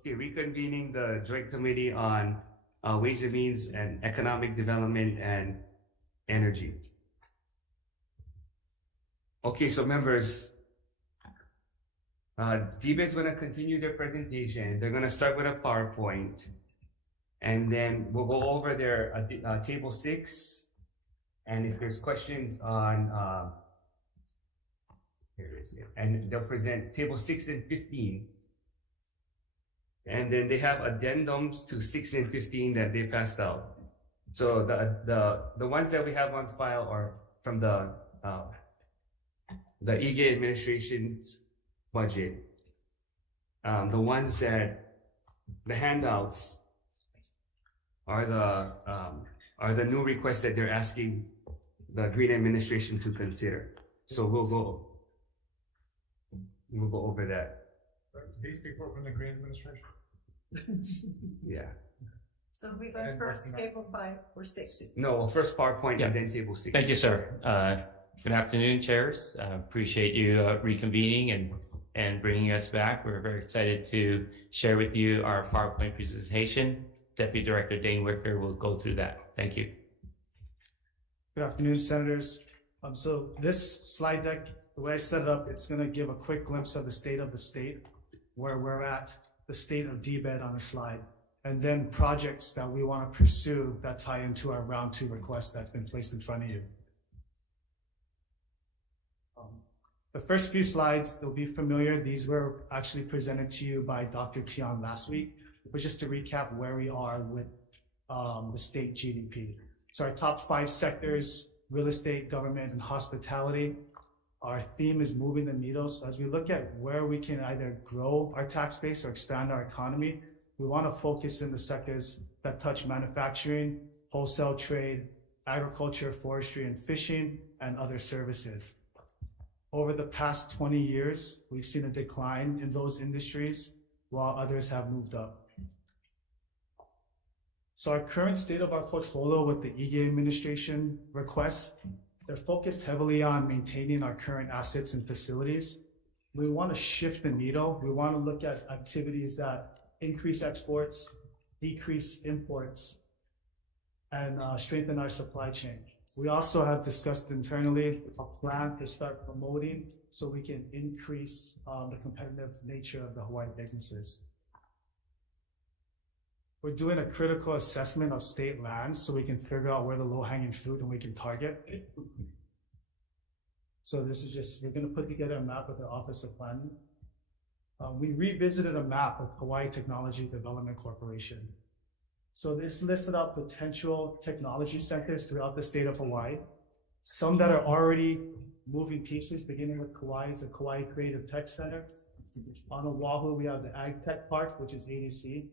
Okay, reconvening the Joint Committee on Ways and Means and Economic Development and Energy. Okay, so members, DBED is going to continue their presentation. They're going to start with a PowerPoint, and then we'll go over their table 6, and if there's questions on, here it is, and they'll present table 6 and 15. And then they have addendums to 6 and 15 that they passed out. So the ones that we have on file are from the EGA administration's budget. The ones that the handouts are the new requests that they're asking the Green administration to consider. So we'll go over that. These people from the Green administration? Yeah. So we go first table 5 or 6? No, first PowerPoint and then table 6. Thank you, sir. Good afternoon, chairs. Appreciate you reconvening and bringing us back. We're very excited to share with you our PowerPoint presentation. Deputy Director Dane Wicker will go through that. Thank you. Good afternoon, Senators. So this slide deck, the way I set it up, it's going to give a quick glimpse of the state, where we're at, the state of DBED on the slide, and then projects that we want to pursue that tie into our round 2 request that's been placed in front of you. The first few slides, they'll be familiar. These were actually presented to you by Dr. Tian last week, but just to recap where we are with the state GDP. So our top 5 sectors, real estate, government, and hospitality. Our theme is moving the needle. So as we look at where we can either grow our tax base or expand our economy, we want to focus in the sectors that touch manufacturing, wholesale trade, agriculture, forestry, and fishing, and other services. Over the past 20 years, we've seen a decline in those industries while others have moved up. So our current state of our portfolio with the EGA administration requests, they're focused heavily on maintaining our current assets and facilities. We want to shift the needle. We want to look at activities that increase exports, decrease imports, and strengthen our supply chain. We also have discussed internally a plan to start promoting so we can increase the competitive nature of the Hawaii businesses. We're doing a critical assessment of state lands so we can figure out where the low-hanging fruit and we can target. So this is just, we're going to put together a map with the Office of Planning. We revisited a map of Hawaii Technology Development Corporation. So this listed out potential technology centers throughout the state of Hawaii. Some that are already moving pieces, beginning with Kauai is the Kauai Creative Tech Center. On Oahu, we have the Ag Tech Park, which is ADC.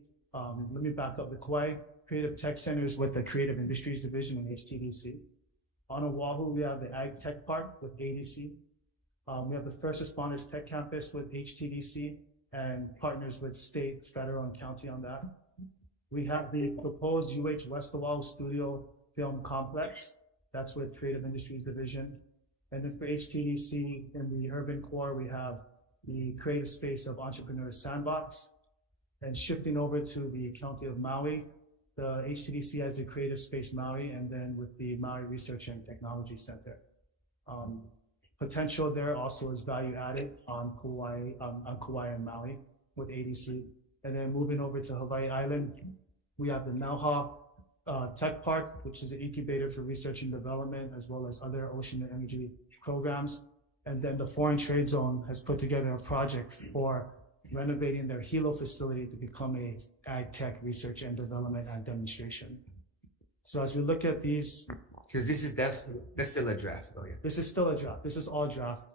Let me back up. The Kauai Creative Tech Center is with the Creative Industries Division in HTDC. On Oahu, we have the Ag Tech Park with ADC. We have the First Responders Tech Campus with HTDC and partners with state, federal, and county on that. We have the proposed West Oahu Studio Film Complex. That's with Creative Industries Division. And then for HTDC in the urban core, we have the creative space of Entrepreneur Sandbox. And shifting over to the County of Maui, the HTDC has the Creative Space Maui, and then with the Maui Research and Technology Center. Potential there also is value added on Kauai and Maui with ADC. And then moving over to Hawaii Island, we have the Nauha Tech Park, which is an incubator for research and development, as well as other ocean and energy programs. And then the Foreign Trade Zone has put together a project for renovating their Hilo facility to become a ag tech research and development and demonstration. So as we look at these, because that's still a draft, though. Yeah. This is still a draft. This is all draft,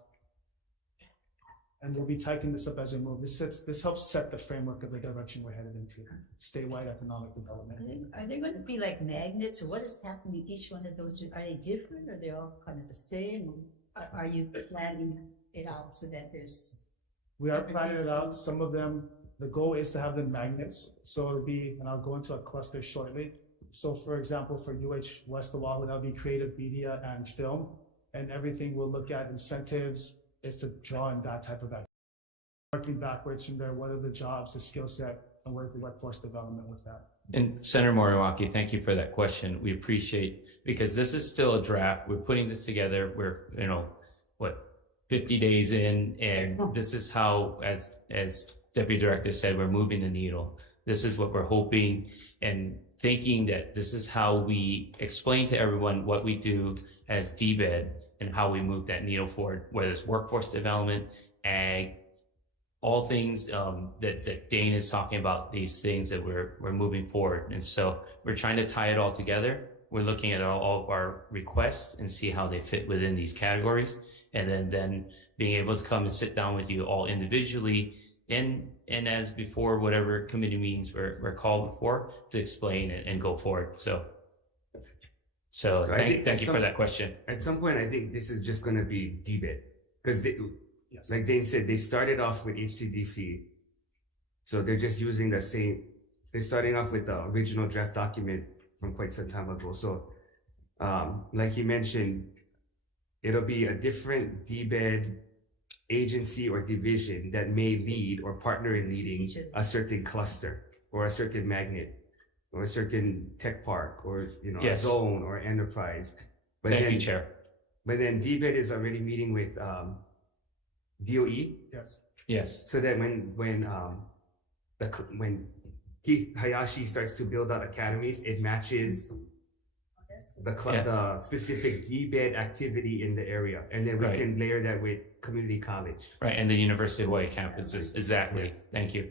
and we'll be typing this up as we move. This helps set the framework of the direction we're headed into, statewide economic development. Are they going to be like magnets, or what is happening to each one of those? Are they different, or are they all kind of the same? Are you planning it out so that there's? We are planning it out. Some of them, the goal is to have them magnets. So it'll be, and I'll go into a cluster shortly. So for example, for West Oahu, that'll be creative media and film. And everything we'll look at incentives is to draw in that type of activity. Working backwards from there, what are the jobs, the skill set and work with workforce development with that. And Senator Moriwaki, thank you for that question. We appreciate, because this is still a draft. We're putting this together. We're, 50 days in, and this is how, as Deputy Director said, we're moving the needle. This is what we're hoping and thinking, that this is how we explain to everyone what we do as DBED and how we move that needle forward, whether it's workforce development, ag, all things that Dane is talking about, these things that we're moving forward. And so we're trying to tie it all together. We're looking at all of our requests and see how they fit within these categories. And then being able to come and sit down with you all individually and as before, whatever committee meetings we're called for, to explain and go forward. So thank you for that question. At some point, I think this is just going to be DBIT, because Yes. like Dane said, they started off with HTDC. So they're just using the same, they're starting off with the original draft document from quite some time ago. So like he mentioned, it'll be a different DBED agency or division that may lead or partner in leading a certain cluster or a certain magnet or a certain tech park or a Yes. zone or enterprise. But Thank then, you, Chair. But then DBED is already meeting with DOE, Yes. Yes. so that when Keith Hayashi starts to build out academies, it matches the specific DBED activity in the area, and then we Right. can layer that with community college. Right, and the University of Hawaii campuses, exactly. Yes. Thank you.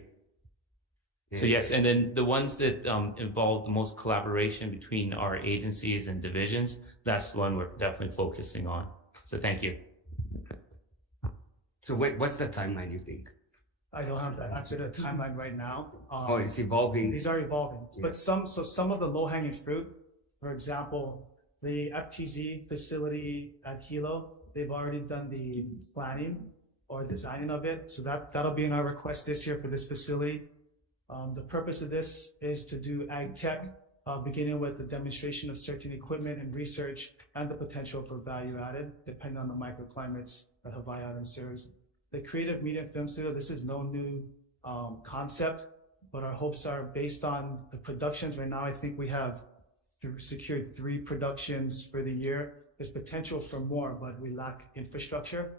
So And- yes, and then the ones that involve the most collaboration between our agencies and divisions, that's the one we're definitely focusing on. So thank you. So what's the timeline you think? I don't have that answer to the timeline right now. Oh, it's evolving. These are evolving, Yeah. but some of the low hanging fruit, for example, the FTZ facility at Hilo, they've already done the planning or designing of it. So that'll be in our request this year for this facility. The purpose of this is to do ag tech, beginning with the demonstration of certain equipment and research and the potential for value added, depending on the microclimates that Hawaii Island serves. The creative media and film studio, this is no new concept, but our hopes are based on the productions. Right now, I think we have secured 3 productions for the year. There's potential for more, but we lack infrastructure.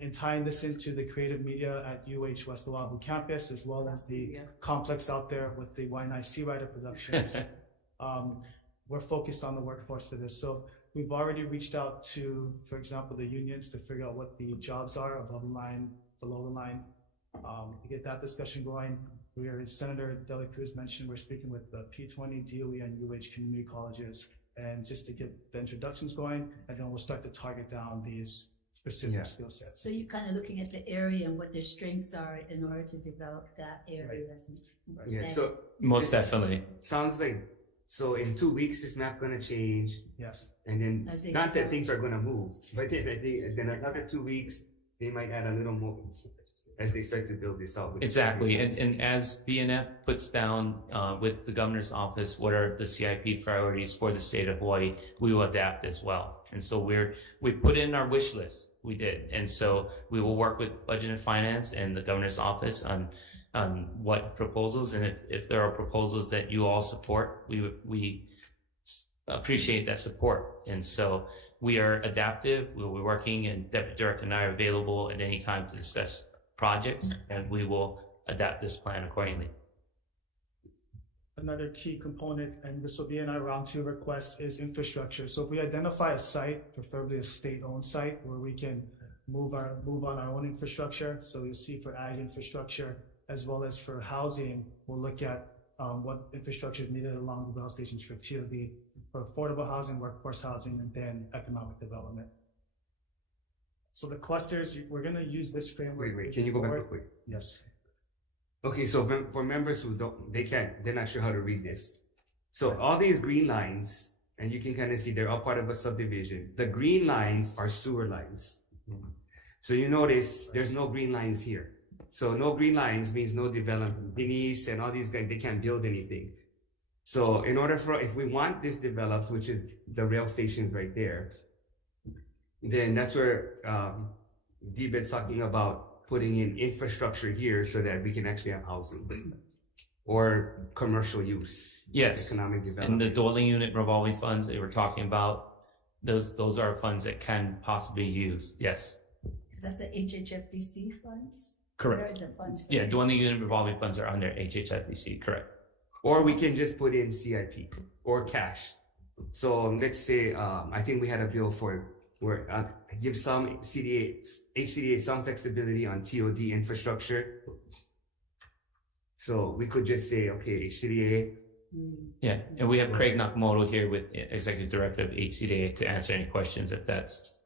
In tying this into the creative media at UH West Oahu campus, as well as the complex out there with the Waianae Sea Rider productions, we're focused on the workforce for this. So we've already reached out to, for example, the unions to figure out what the jobs are above the line, below the line, to get that discussion going. We are, as Senator Dela Cruz mentioned, we're speaking with the P20, DOE, and UH community colleges, and just to get the introductions going, and then we'll start to target down these specific skill sets. So you're kind of looking at the area and what their strengths are in order to develop that area. Yeah. So Most definitely. sounds like, so in 2 weeks this map gonna change, Yes. and then As they not that develop. things are gonna move, but then another 2 weeks they might add a little more as they start to build this out. Exactly, and as BNF puts down with the governor's office, what are the CIP priorities for the state of Hawaii, we will adapt as well. And so we put in our wish list, we did. And so we will work with Budget and Finance and the governor's office on what proposals, and if there are proposals that you all support, we appreciate that support. And so we are adaptive, we'll be working, and Deputy Director and I are available at any time to discuss projects, and we will adapt this plan accordingly. Another key component, and this will be in our round 2 request, is infrastructure. So if we identify a site, preferably a state-owned site, where we can move on our own infrastructure. So you'll see for ag infrastructure, as well as for housing, we'll look at what infrastructure is needed along the rail stations for TOD, for affordable housing, workforce housing, and then economic development. So the clusters, we're going to use this framework. Wait, can you go back real quick? Yes. Okay, so for members who they're not sure how to read this. So all these green lines, and you can kind of see they're all part of a subdivision. The green lines are sewer lines. So you notice there's no green lines here. So no green lines means no development. Denise and all these guys, they can't build anything. So in order if we want this developed, which is the rail stations right there, then that's where DBED's talking about putting in infrastructure here so that we can actually have housing. or commercial use? Yes. Economic And development. the dwelling unit revolving funds they were talking about, those are funds that can possibly use. Yes. That's the HHFDC funds? Correct. Where are the funds for Yeah, that? dwelling unit revolving funds are under HHFDC. Correct. Or we can just put in CIP or cash. So let's say, I think we had a bill for where give some HCDA some flexibility on TOD infrastructure. So we could just say, okay, HCDA. Yeah, and we have Craig Nakamoto here with Executive Director of HCDA to answer any questions if that's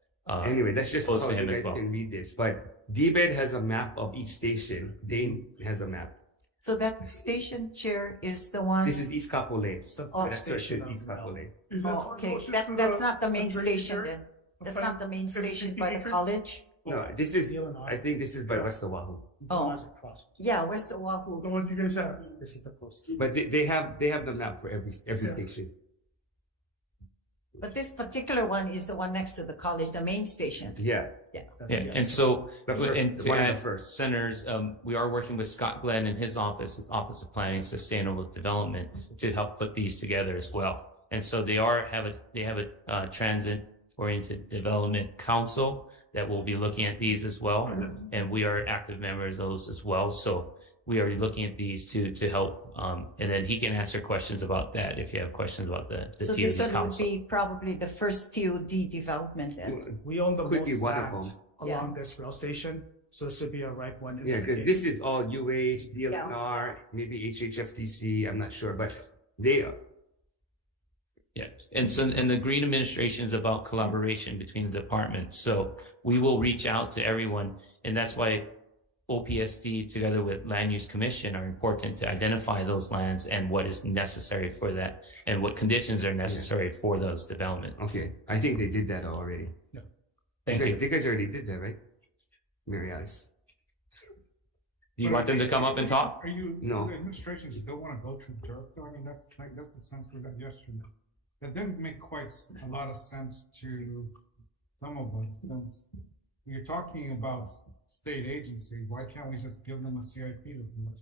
Anyway, that's just how close to you him as guys well. can read this. But DBED has a map of each station. Dane has a map. So that station chair is the one, This is East Kapolei. It's the Oh. That's where it station says on East the Kapolei. oh, okay, that's not the main station then. That's not the main station by the college? No, this is, Illinois. I think this is by West Oahu. Oh. Across. Yeah, West Oahu. The ones you guys have. This is the post. But they have the map for every station. But this particular one is the one next to the college, the main station. Yeah. Yeah, and so The fir- and to one of the add first. centers, we are working with Scott Glenn in his office, with Office of Planning and Sustainable Development, to help put these together as well. And so they have a transit-oriented development council that will be looking at these as well, and we are active members of those as well. So we are looking at these to help, and then he can answer questions about that if you have questions about the So this TOD one would council. be probably the first TOD development then. We own the Could most be one of land them. along this rail station, so this would be a right one. Yeah, because this is all UH, DLNR, maybe HHFTC, I'm not sure, but they are. Yeah, and the Green Administration is about collaboration between the departments. So we will reach out to everyone, and that's why OPSD together with Land Use Commission are important to identify those lands and what is necessary for that, and what conditions are necessary for those development. Okay, I think they did that already. Thank you. You guys already did that, right? Mary Alice. Do you want them to come up and talk? Are you, No. the administrations don't wanna go to dirt, though? I mean, that's the sense we got yesterday. That didn't make quite a lot of sense to some of us. Since you're talking about state agencies, why can't we just give them a CIP to do it?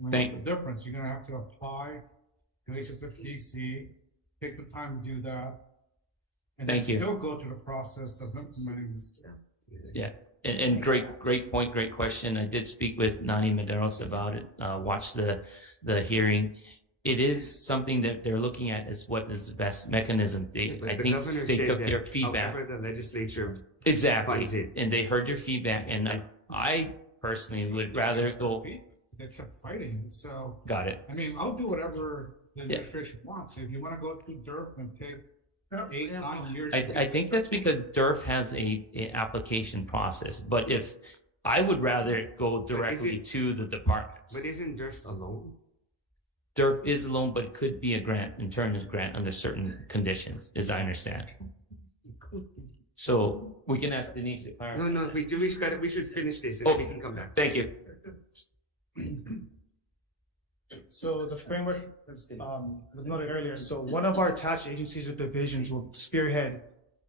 I mean, what's the difference? You're gonna have to apply to HSFDC, take the time to do that. And then Thank you. still go through the process of implementing this. Yeah, and great point, great question. I did speak with Nani Medeiros about it, watched the hearing. It is something that they're looking at as what is the best mechanism. But I the think governor they said took that their feedback. however the legislature Exactly, finds it. and they heard their feedback, and I personally would rather go, They kept fighting, so, got it. I mean, I'll do whatever the administration wants. If you wanna go through dirt and take 8, 9 years. I think that's because DERF has a application process, but if, I would rather go directly to the departments. But isn't DERF alone? DERF is a loan, but it could be a grant, in terms of grant under certain conditions, as I understand. So we can ask Denise to clarify. No, we should finish this and Oh. then we can come back. Thank you. So the framework, was noted earlier, so one of our attached agencies or divisions will spearhead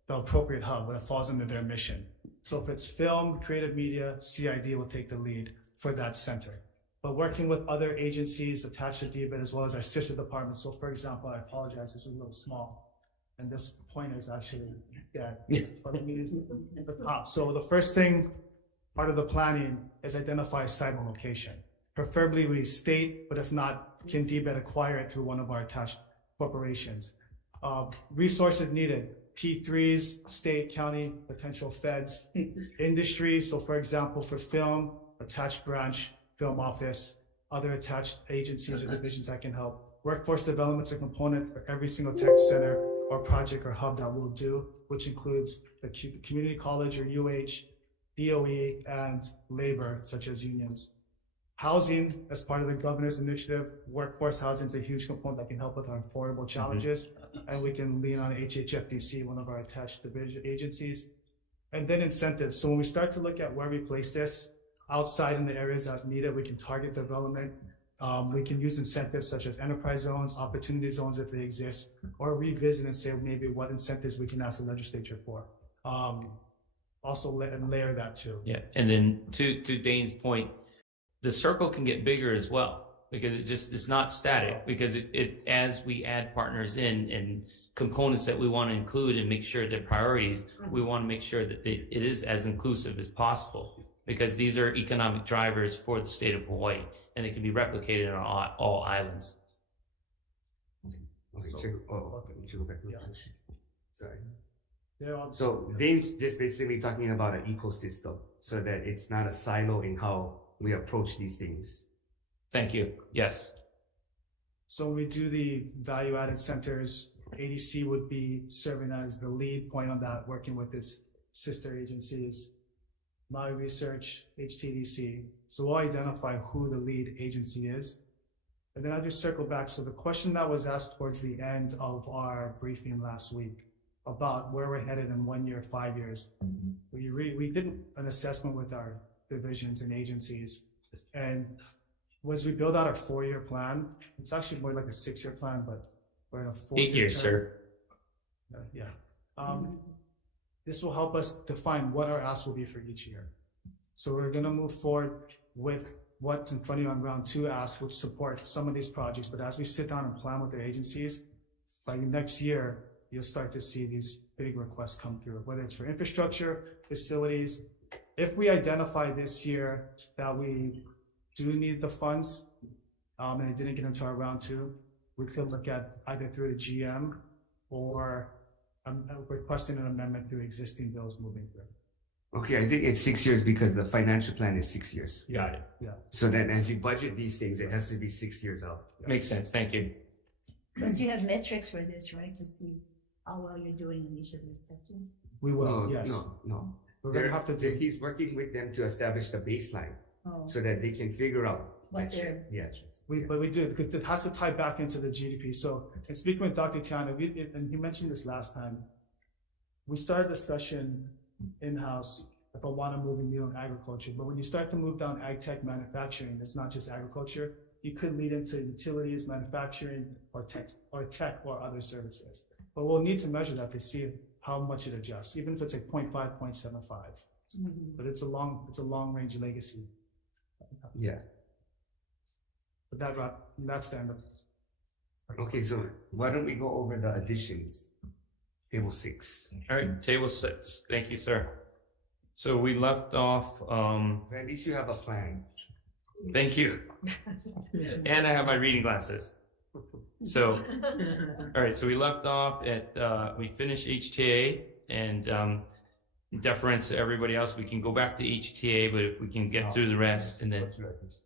the appropriate hub that falls under their mission. So if it's film, creative media, CID will take the lead for that center. But working with other agencies attached to DBED as well as our sister departments. So for example, I apologize, this is a little small. And this pointer is actually, but I mean, it's at the top. So the first thing, part of the planning is identify site and location. Preferably we state, but if not, can DBED acquire it through one of our attached corporations? Resources needed, P3s, state, county, potential feds, industry. So for example, for film, attached branch, film office, other attached agencies or divisions that can help. Workforce development is a component for every single tech center or project or hub that we'll do, which includes the community college or UH, DOE, and labor, such as unions. Housing, as part of the governor's initiative, workforce housing is a huge component that can help with our affordable challenges. And we can lean on HHFDC, one of our attached division agencies. And then incentives. So when we start to look at where we place this, outside in the areas that need it, we can target development. We can use incentives such as enterprise zones, opportunity zones if they exist, or revisit and say maybe what incentives we can ask the legislature for. Also layer that too. Yeah, and then to Dane's point, the circle can get bigger as well. because it's not static, because as we add partners in and components that we want to include and make sure they're priorities, we want to make sure that it is as inclusive as possible, because these are economic drivers for the state of Hawaii, and it can be replicated on all islands. Okay, So- check, check back. Yeah. Sorry. Yeah, So Dave's just basically talking about an ecosystem so that it's not a silo in how we approach these things. Thank you. Yes. so when we do the value-added centers, ADC would be serving as the lead point on that, working with its sister agencies, Maui Research, HTDC. So we'll identify who the lead agency is. And then I'll just circle back. So the question that was asked towards the end of our briefing last week about where we're headed in 1 year, 5 years. We did an assessment with our divisions and agencies. And as we build out our 4-year plan, it's actually more like a 6-year plan, but we're in a 4-year 8 years, term. sir. Yeah. This will help us define what our asks will be for each year. So we're gonna move forward with what's in front of you on round 2 asks, which support some of these projects. But as we sit down and plan with their agencies, by next year, you'll start to see these big requests come through, whether it's for infrastructure, facilities. If we identify this year that we do need the funds, and it didn't get into our round 2, we could look at either through the GM or requesting an amendment through existing bills moving through. Okay, I think it's 6 years because the financial plan is 6 years. Got it. So then as you budget these things, it has to be 6 years out. Makes sense. Thank you. Because you have metrics for this, right, to see how well you're doing in each of these sections? We will, No, yes. no. We're gonna have to do, He's working with them to establish the baseline Oh, so that they can figure out. what they're, but we do, because it has to tie back into the GDP. So, in speaking with Dr. Tiana, and he mentioned this last time, we started a discussion in-house about want to move in needle agriculture. But when you start to move down ag tech manufacturing, it's not just agriculture. You could lead into utilities, manufacturing, or tech or other services. But we'll need to measure that to see how much it adjusts, even if it's like 0.5, 0.75. But it's a long range legacy. Yeah. But that's the end of. Okay, so why don't we go over the additions? Table 6. All right. Table 6. Thank you, sir. So we left off, At least you have a plan. thank you. And I have my reading glasses. So, all right. So we left off at, we finished HTA, and in deference to everybody else, we can go back to HTA, but if we can get through the rest, and then,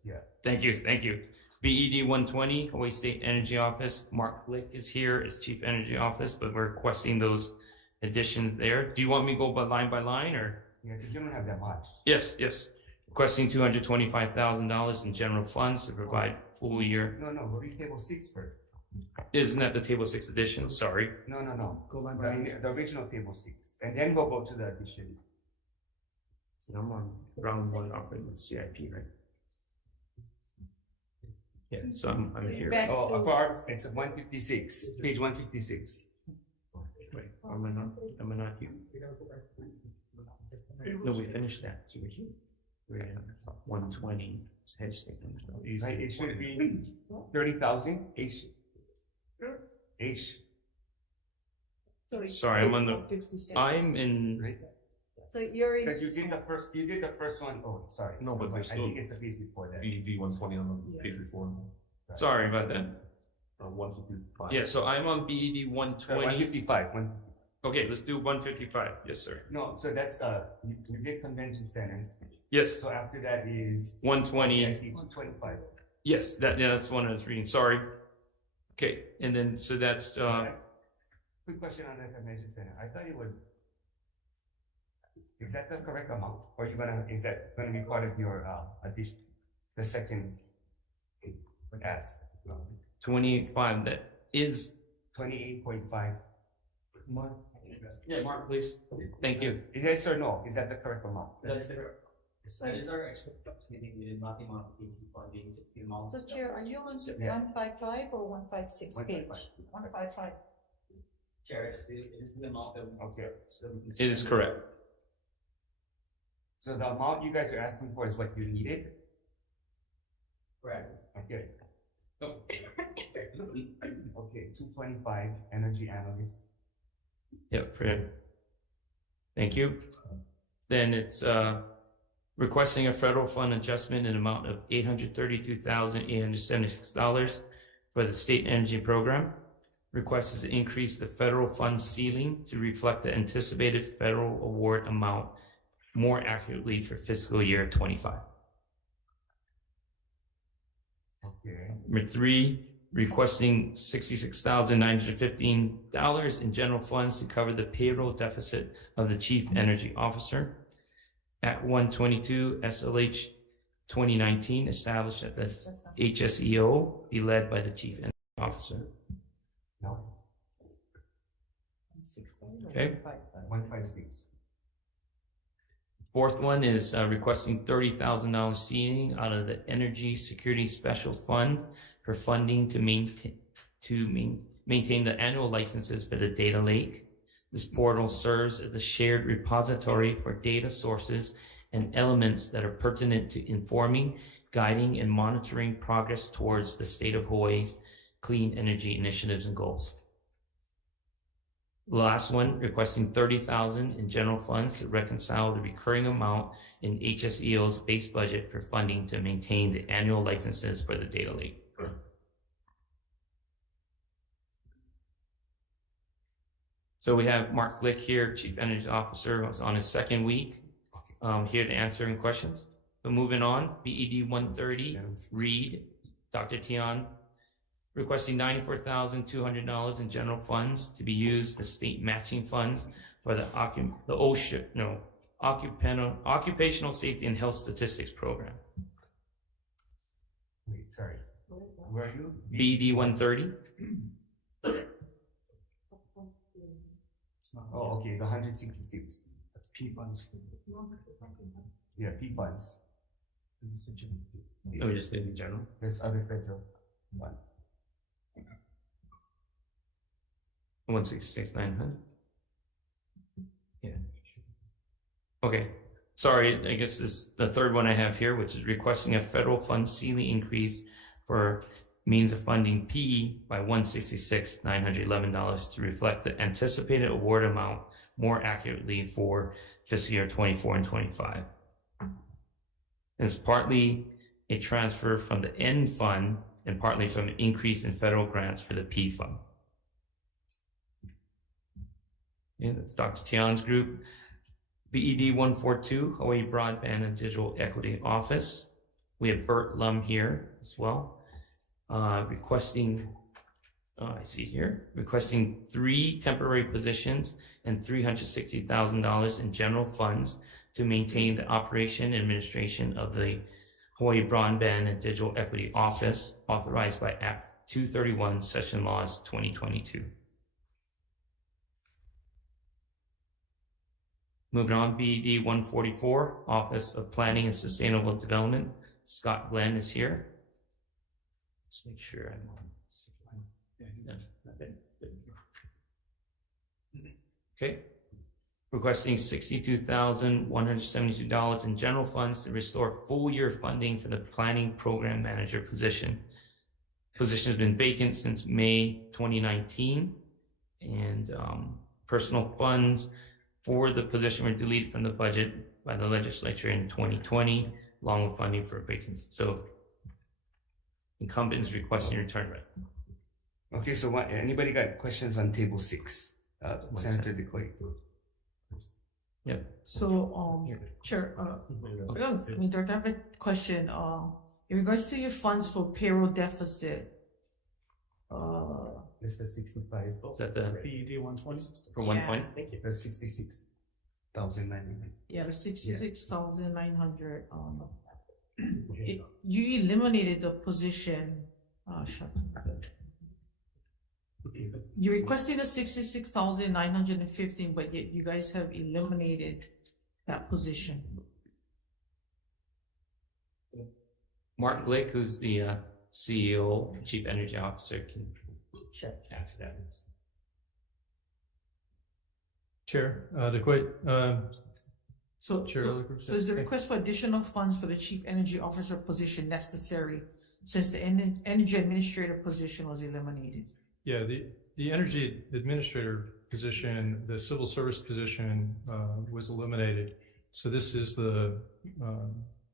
Yeah. thank you. BED 120, Hawaii State Energy Office. Mark Flick is here as Chief Energy Office, but we're requesting those additions there. Do you want me to go by line, or? Yeah, because you don't have that much. Yes. Requesting $225,000 in general funds to provide full year. No, read table 6 first. Isn't that the table 6 edition? Sorry. No. Go line by line. The original table 6. And then we'll go to the addition. So I'm on round 1 operating CIP, right? Yeah, so I'm here. Back Oh, to- it's 156, page 156. Wait, am I not here? No, we finished that. So we're here. We're in 120 head statement. Right, it should be 30,000 Sorry, I'm in, right? So you're in. But you did the first one. Oh, sorry. No, but there's I think still- it's a page before that. BED 120 on the page before, sorry about that. 155. Yeah, so I'm on BED 120. 155. Okay, let's do 155. Yes, sir. No, so that's you did convention center. Yes, So after that is 120. I see 225. Yes, that's one I was reading. Sorry. Okay, and then so that's Quick question on the convention center. I thought it was. Is that the correct amount, or is that gonna be part of your addition, the second ask? 28.5. That is 28.5. Mark. Yeah, Mark, please. Thank you. Yes or no? Is that the correct amount? That's correct. That is our expectation. We did not amount of AT funding, it's the amount. So Chair, are you on Yeah. 155 or 156 page? 155. Chair, it is the amount that. Okay. It is correct. So the amount you guys are asking for is what you needed? Correct. Okay. Okay, 225, energy analyst. Yep, thank you. Then it's requesting a federal fund adjustment in amount of $832,876 for the state energy program. Request is to increase the federal fund ceiling to reflect the anticipated federal award amount more accurately for fiscal year 25. Okay. Number 3, requesting $66,915 in general funds to cover the payroll deficit of the Chief Energy Officer. At 122 SLH 2019, established that the HSEO be led by the Chief Energy Officer. No. Okay. 156. Fourth one is requesting $30,000 seeding out of the Energy Security Special Fund for funding to maintain the annual licenses for the data lake. This portal serves as a shared repository for data sources and elements that are pertinent to informing, guiding, and monitoring progress towards the state of Hawaii's clean energy initiatives and goals. The last one, requesting $30,000 in general funds to reconcile the recurring amount in HSEO's base budget for funding to maintain the annual licenses for the data lake. So we have Mark Glick here, Chief Energy Officer, was on his second week, here to answer any questions. But moving on, BED 130, Reed, Dr. Tian, requesting $94,200 in general funds to be used as state matching funds for the Occupational Safety and Health Statistics Program. Wait, sorry. Where are you? BED 130. Oh, okay, the 166. That's P funds. Yeah, P funds. Oh, we just did in general. There's other federal funds. 166,900. Yeah. Okay. Sorry, I guess this is the third one I have here, which is requesting a federal fund ceiling increase for means of funding P by $166,911 to reflect the anticipated award amount more accurately for fiscal year 24 and 25. It's partly a transfer from the N fund and partly from an increase in federal grants for the P fund. And that's Dr. Tian's group. BED 142, Hawaii Broadband and Digital Equity Office. We have Bert Lum here as well. Requesting 3 temporary positions and $360,000 in general funds to maintain the operation and administration of the Hawaii Broadband and Digital Equity Office, authorized by Act 231, Session Laws 2022. Moving on, BED 144, Office of Planning and Sustainable Development. Scott Glenn is here. Let's make sure I'm on. Okay. Requesting $62,172 in general funds to restore full year funding for the Planning Program Manager position. Position has been vacant since May 2019, and personal funds for the position were deleted from the budget by the legislature in 2020, along with funding for vacancies. So incumbent is requesting return rate. Okay, so what, anybody got questions on table 6? Senator DeCoy. Yep. So, Chair, Director, I have a question. In regards to your funds for payroll deficit, That's the 65. Is that the BED 120. for 1 Yeah. point? The 66,900. yeah, the 66,900, you eliminated the position, you requested the 66,915, but yet you guys have eliminated that position. Mark Glick, who's the CEO, Chief Energy Officer, can answer that. Chair, DeQuaid, So, Chair. so is the request for additional funds for the Chief Energy Officer position necessary since the energy administrator position was eliminated? Yeah, the energy administrator position, the civil service position was eliminated. So this is the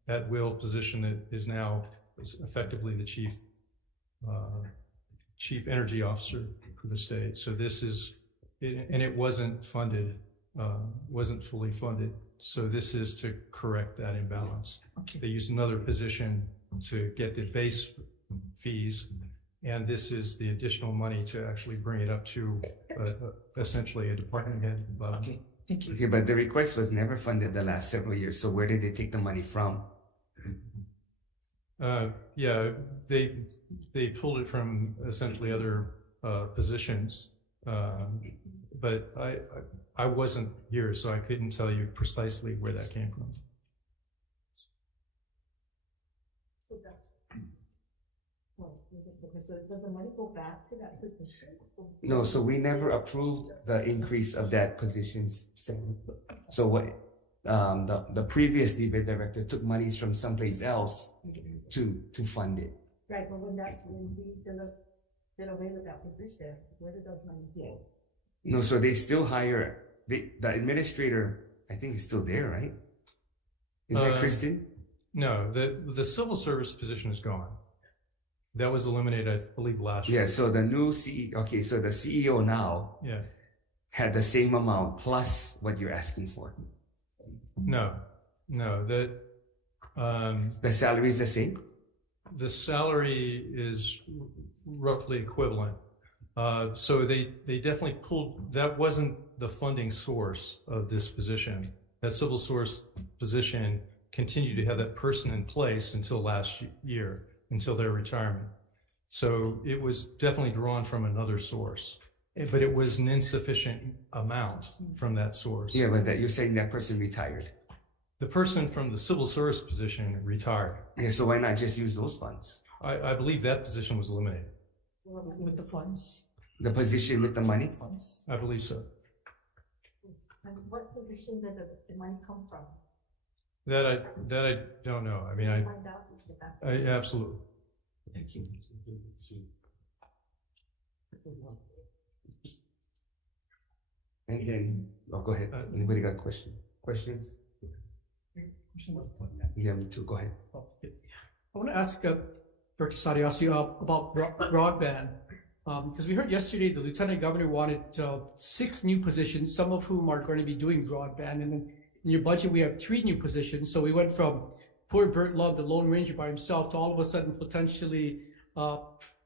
at-will position that is now effectively the chief energy officer for the state. So this is, and it wasn't funded, wasn't fully funded. So this is to correct that imbalance. Okay. They used another position to get the base fees, and this is the additional money to actually bring it up to essentially a department head level. Okay, thank you. Okay, but the request was never funded the last several years. So where did they take the money from? Yeah, they pulled it from essentially other positions, but I wasn't here, so I couldn't tell you precisely where that came from. Does the money go back to that position? No, so we never approved the increase of that position's. So what, the previous debate director took monies from someplace else to fund it. Right, but when we did away with that position, where did those monies go? No, so they still hire, the administrator, I think is still there, right? Is that Kristen? No, the civil service position is gone. That was eliminated, I believe, last year. Yeah, so the new CEO, okay, so the CEO now Yeah. had the same amount plus what you're asking for. No, the salary is the same? The salary is roughly equivalent. So they definitely pulled, that wasn't the funding source of this position. That civil source position continued to have that person in place until last year, until their retirement. So it was definitely drawn from another source, but it was an insufficient amount from that source. Yeah, but you're saying that person retired. The person from the civil service position retired. Yeah, so why not just use those funds? I believe that position was eliminated. With the funds? The position with the money? Funds. I believe so. And what position did the money come from? That I don't know. I mean, Find out. absolutely. Thank you. And then, go ahead. Anybody got questions? Yeah, me too. Go ahead. I want to ask Dr. Sariasi about broadband, because we heard yesterday the Lieutenant Governor wanted 6 new positions, some of whom are going to be doing broadband, and then in your budget we have 3 new positions. So we went from poor Bert Love, the Lone Ranger by himself, to all of a sudden potentially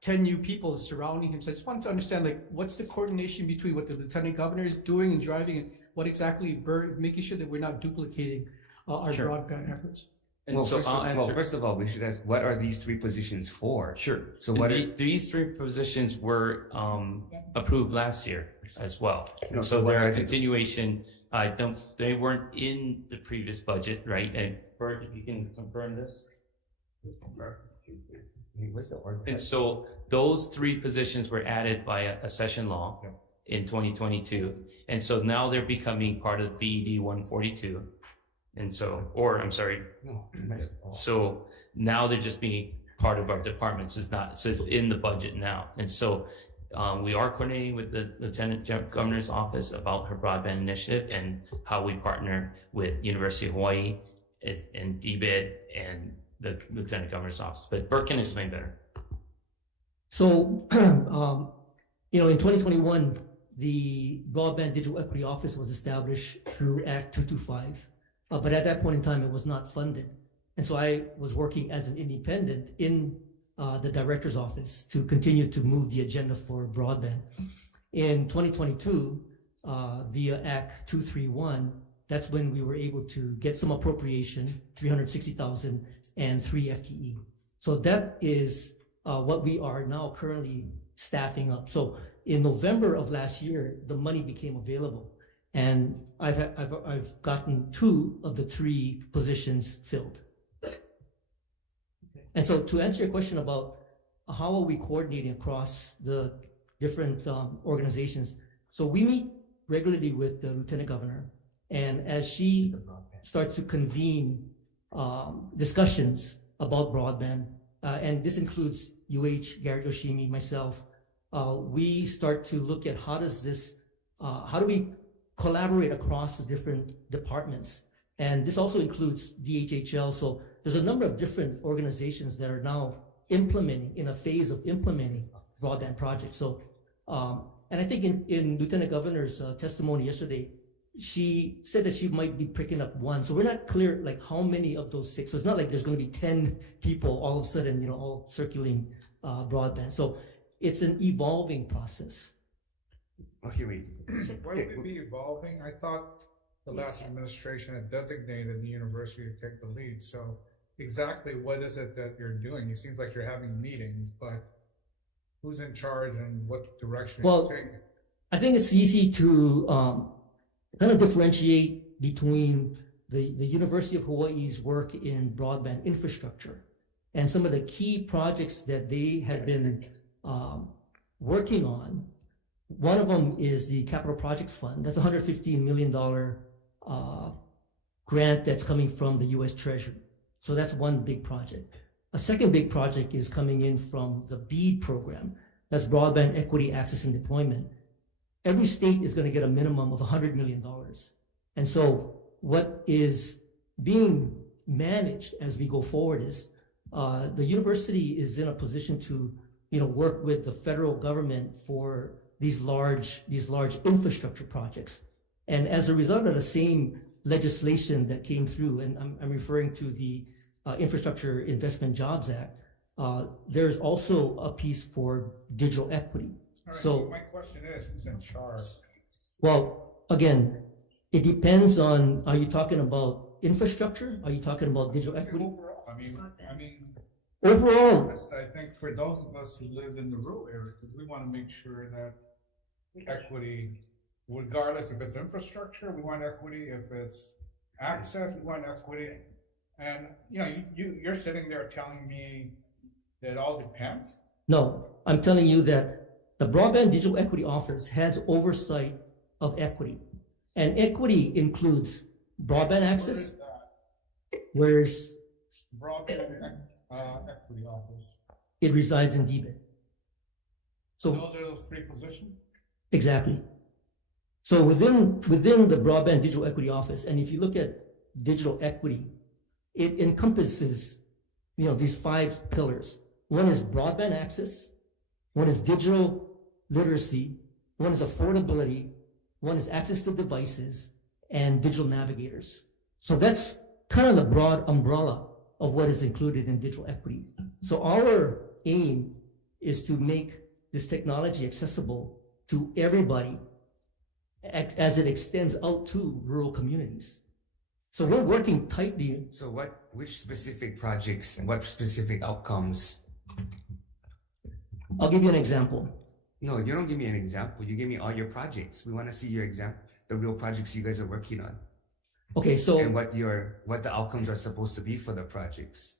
10 new people surrounding him. So I just wanted to understand, like, what's the coordination between what the Lieutenant Governor is doing and driving, and what exactly Bert, making sure that we're not duplicating our broadband efforts. Well, first of all, we should ask, what are these 3 positions for? Sure. So what these 3 positions were approved last year as well. No, so so they're what a are they? continuation. They weren't in the previous budget, right? And Bert, if you can confirm this. Where's the order? And so those 3 positions were added by a session law in 2022. And so now they're becoming part of BED 142. And so, so now they're just being part of our departments. So it's in the budget now. And so we are coordinating with the Lieutenant Governor's office about her broadband initiative and how we partner with University of Hawaii and DBID and the Lieutenant Governor's office. But Bert can explain better. So, in 2021, the Broadband Digital Equity Office was established through Act 225. But at that point in time, it was not funded. And so I was working as an independent in the director's office to continue to move the agenda for broadband. In 2022, via Act 231, that's when we were able to get some appropriation, 360,000 and 3 FTE. So that is what we are now currently staffing up. So in November of last year, the money became available. And I've gotten 2 of the 3 positions filled. And so to answer your question about how are we coordinating across the different organizations, so we meet regularly with the Lieutenant Governor, and as she starts to convene discussions about broadband, and this includes UH, Garrett Yoshimi, myself, we start to look at how do we collaborate across the different departments. And this also includes DHHL. So there's a number of different organizations that are now implementing, in a phase of implementing broadband projects. So, and I think in Lieutenant Governor's testimony yesterday, she said that she might be picking up one. So we're not clear like how many of those 6. So it's not like there's going to be 10 people all of a sudden, all circulating broadband. So it's an evolving process. Okay, wait. Why would it be evolving? I thought the last administration had designated the university to take the lead. So exactly what is it that you're doing? It seems like you're having meetings, but who's in charge and what direction Well, you're taking? I think it's easy to kind of differentiate between the University of Hawaii's work in broadband infrastructure and some of the key projects that they have been working on. One of them is the Capital Projects Fund. That's a $115 million grant that's coming from the U.S. Treasury. So that's one big project. A second big project is coming in from the BEED program. That's Broadband Equity, Access, and Deployment. Every state is going to get a minimum of $100 million. And so what is being managed as we go forward is the university is in a position to work with the federal government for these large infrastructure projects. And as a result of the same legislation that came through, and I'm referring to the Infrastructure Investment Jobs Act, there's also a piece for digital equity. All right, So my question is, who's in charge? well, again, it depends on, are you talking about infrastructure? Are you talking about digital equity? Overall, I mean, Overall, I think for those of us who live in the rural areas, we want to make sure that equity, regardless if it's infrastructure, we want equity. If it's access, we want equity. And you're sitting there telling me that it all depends. no, I'm telling you that the Broadband Digital Equity Office has oversight of equity. And equity includes broadband access, whereas Broadband Equity Office. it resides in DBIT. So Those are those 3 positions? exactly. So within the Broadband Digital Equity Office, and if you look at digital equity, it encompasses, these 5 pillars. One is broadband access, one is digital literacy, one is affordability, one is access to devices, and digital navigators. So that's kind of the broad umbrella of what is included in digital equity. So our aim is to make this technology accessible to everybody as it extends out to rural communities. So we're working tightly. So which specific projects and what specific outcomes? I'll give you an example. No, you don't give me an example. You give me all your projects. We want to see your example, the real projects you guys are working on. Okay, so and what the outcomes are supposed to be for the projects.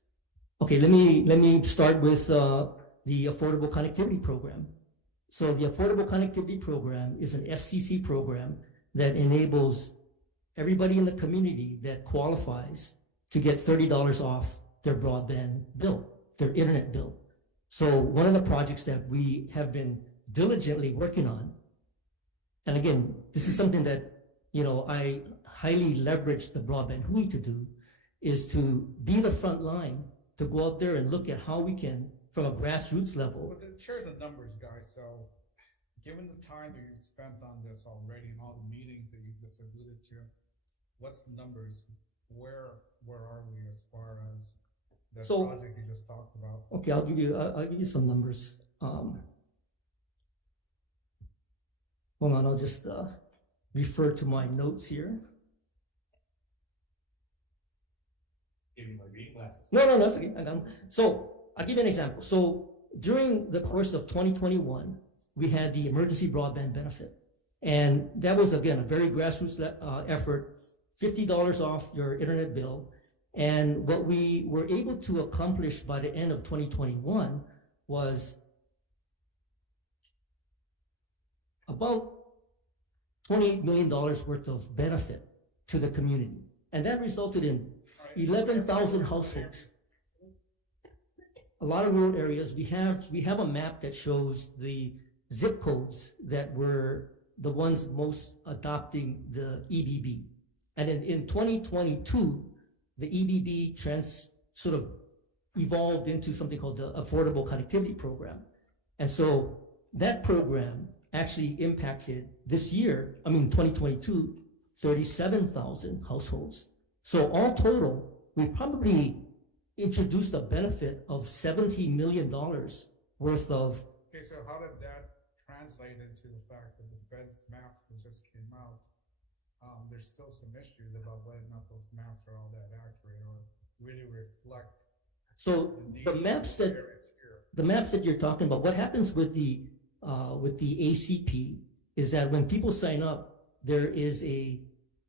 Okay, let me start with the Affordable Connectivity Program. So the Affordable Connectivity Program is an FCC program that enables everybody in the community that qualifies to get $30 off their broadband bill, their internet bill. So one of the projects that we have been diligently working on, and again, this is something that, I highly leverage the Broadband WAM-EET to do, is to be the front line, to go out there and look at how we can, from a grassroots level. Well, share the numbers, guys. So given the time that you've spent on this already and all the meetings that you just alluded to, what's the numbers? Where are we as far as this project you just talked about? Okay, I'll give you some numbers. Hold on, I'll just refer to my notes here. Give me my reading glasses. No, that's okay. So I'll give you an example. So during the course of 2021, we had the emergency broadband benefit. And that was, again, a very grassroots effort, $50 off your internet bill. And what we were able to accomplish by the end of 2021 was about $28 million worth of benefit to the community. And that resulted in 11,000 households. a lot of rural areas, we have a map that shows the zip codes that were the ones most adopting the EBB. And in 2022, the EBB sort of evolved into something called the Affordable Connectivity Program. And so that program actually impacted this year, 2022, 37,000 households. So all total, we probably introduced a benefit of $70 million worth of. Okay, so how did that translate into the fact that the Fed's maps that just came out, there's still some issues about whether or not those maps are all that accurate or really reflect. So the maps that you're talking about, what happens with the ACP is that when people sign up, there is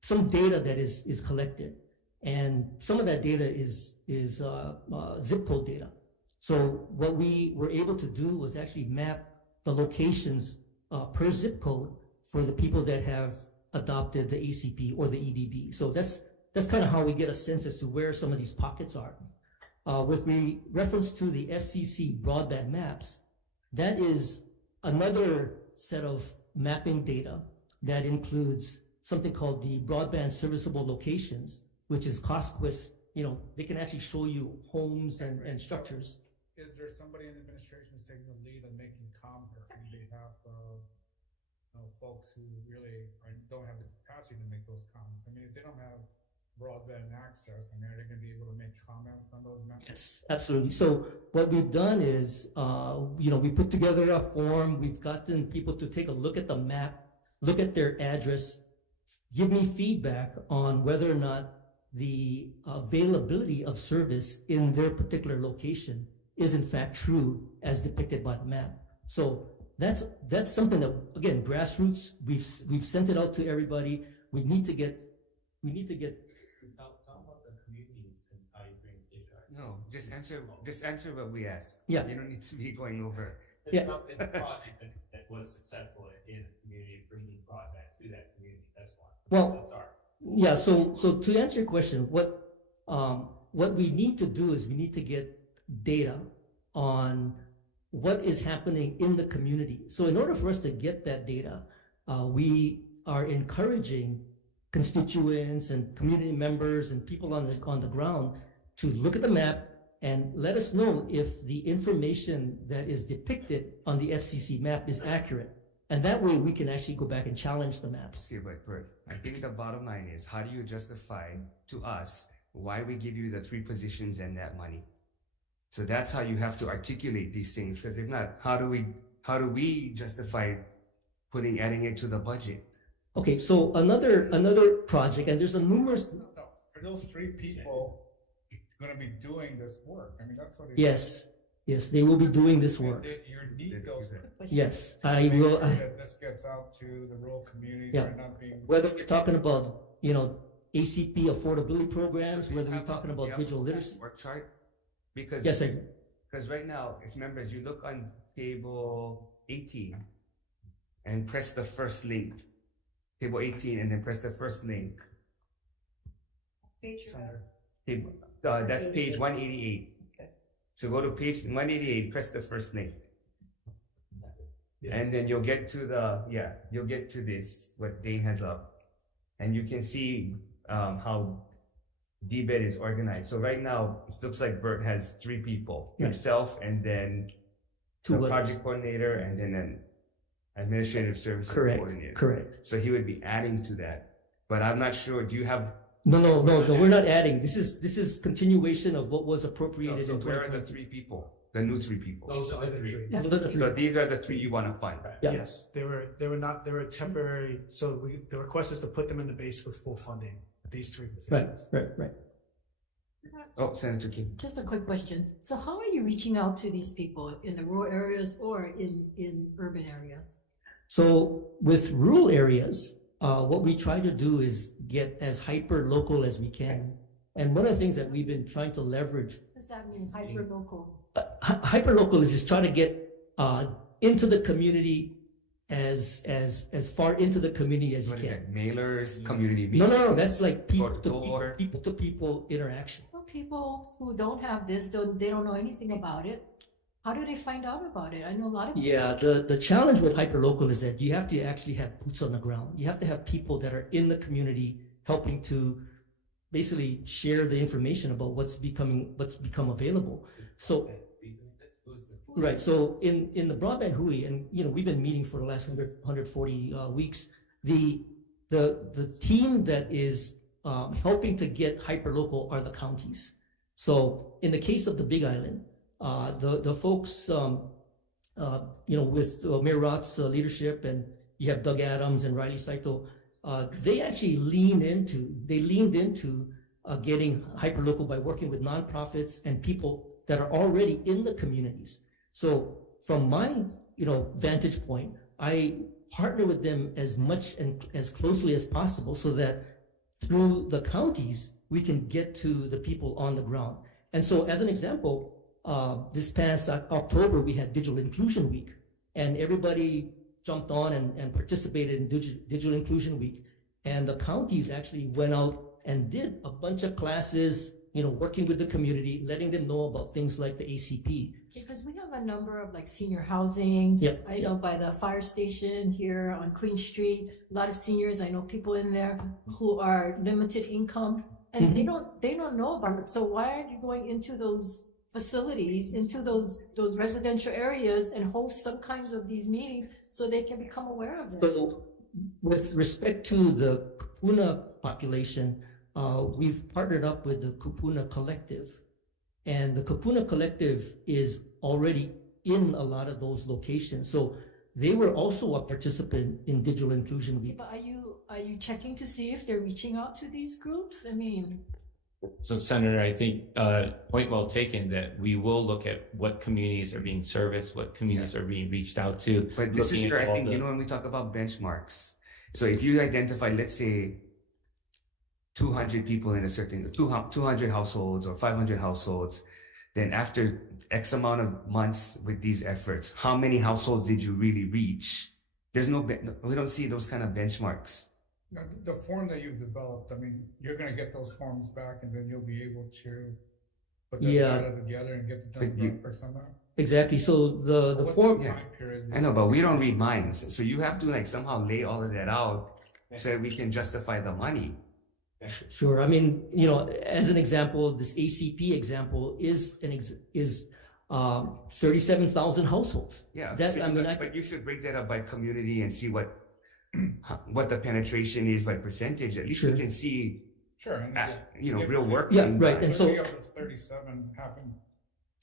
some data that is collected, and some of that data is zip code data. So what we were able to do was actually map the locations per zip code for the people that have adopted the ACP or the EBB. So that's kind of how we get a sense as to where some of these pockets are. With reference to the FCC broadband maps, that is another set of mapping data that includes something called the broadband serviceable locations, which is COSQUIS. They can actually show you homes and structures. Is there somebody in the administration who's taking the lead on making COM here? On behalf of folks who really don't have the capacity to make those comments? I mean, if they don't have broadband access, are they going to be able to make comments on those maps? Yes, absolutely. So what we've done is, we put together a form. We've gotten people to take a look at the map, look at their address, give me feedback on whether or not the availability of service in their particular location is in fact true as depicted by the map. So that's something that, again, grassroots. We've sent it out to everybody. We need to get. Talk about the communities and how you bring data. No, just answer what we asked. Yeah. You don't need to be going over. It's a project that was successful in a community, bringing broadband to that community. That's why. Well, Sorry. yeah. So to answer your question, what we need to do is we need to get data on what is happening in the community. So in order for us to get that data, we are encouraging constituents and community members and people on the ground to look at the map and let us know if the information that is depicted on the FCC map is accurate. And that way we can actually go back and challenge the maps. Okay, but Bert, I think the bottom line is, how do you justify to us why we give you the 3 positions and that money? So that's how you have to articulate these things, because if not, how do we justify adding it to the budget? Okay, so another project, and there's a numerous. No, for those 3 people going to be doing this work, I mean, that's what. Yes, they will be doing this work. You need those. Yes, I will. That this gets out to the rural communities. Yeah. Not being. Whether we're talking about ACP affordability programs, whether we're talking about digital literacy. Work chart, because Yes, I do. Because right now, if members, you look on table 18 and press the first link. Table 18 and then press the first link. That's page 188. Okay. So go to page 188, press the first link. And then you'll get to this, what Dane has up. And you can see how DBED is organized. So right now, it looks like Bert has 3 people, himself and then 2 the others. project coordinator and then an administrative services coordinator. Correct. So he would be adding to that. But I'm not sure, do you have? No, we're not adding. This is continuation of what was appropriated So in where are the 2020. 3 people? The new 3 people? Those are the 3. Yeah, those are So these are the 3 you want to fund? Yeah. Yes, they were temporary. So the request is to put them in the base with full funding. These 3 positions. Right. Oh, Senator Kim. Just a quick question. So how are you reaching out to these people in the rural areas or in urban areas? So with rural areas, what we try to do is get as hyper local as we can. And one of the things that we've been trying to leverage. What does that mean, hyper local? Hyper local is just trying to get into the community as far into the community as you What is can. that? Mailers, community No, meetings? that's like people Door to door? to people interaction. people who don't have this, they don't know anything about it, how do they find out about it? I know a lot of people. Yeah, the challenge with hyperlocal is that you have to actually have boots on the ground. You have to have people that are in the community helping to basically share the information about what's become available. So, right. So in the broadband Hui, and we've been meeting for the last 140 weeks. The team that is helping to get hyperlocal are the counties. So in the case of the Big Island, the folks, with Mayor Roth's leadership, and you have Doug Adams and Riley Saito, they actually leaned into getting hyperlocal by working with nonprofits and people that are already in the communities. So from my vantage point, I partner with them as much and as closely as possible so that through the counties we can get to the people on the ground. And so as an example, this past October we had Digital Inclusion Week, and everybody jumped on and participated in Digital Inclusion Week. And the counties actually went out and did a bunch of classes, working with the community, letting them know about things like the ACP. Because we have a number of like senior housing. Yep. I know by the fire station here on Queen Street, a lot of seniors, I know people in there who are limited income, and they don't know about it. So why aren't you going into those facilities, into those residential areas, and host some kinds of these meetings so they can become aware of it? So with respect to the Kupuna population, we've partnered up with the Kupuna Collective, and the Kupuna Collective is already in a lot of those locations. So they were also a participant in Digital Inclusion Week. But are you checking to see if they're reaching out to these groups? I mean, So, Senator, I think point well taken that we will look at what communities are being serviced, what communities are being reached out to. But this is looking where at I all think, when we talk about benchmarks, so if you identify, let's say, 200 people in a certain, 200 households or 500 households, then after X amount of months with these efforts, how many households did you really reach? We don't see those kind of benchmarks. Now, the form that you've developed, I mean, you're gonna get those forms back, and then you'll be able to put that data together and get the done for somewhere. Exactly. So the What's form. the time period? I know, but we don't read minds. So you have to somehow lay all of that out so that we can justify the money. Sure. I mean, as an example, this ACP example is 37,000 households. Yeah. That's, so but you should break that up by community and see what the penetration is by percentage. At least we can see, Sure. And Yeah, real work. right. And And so, of those 37 happen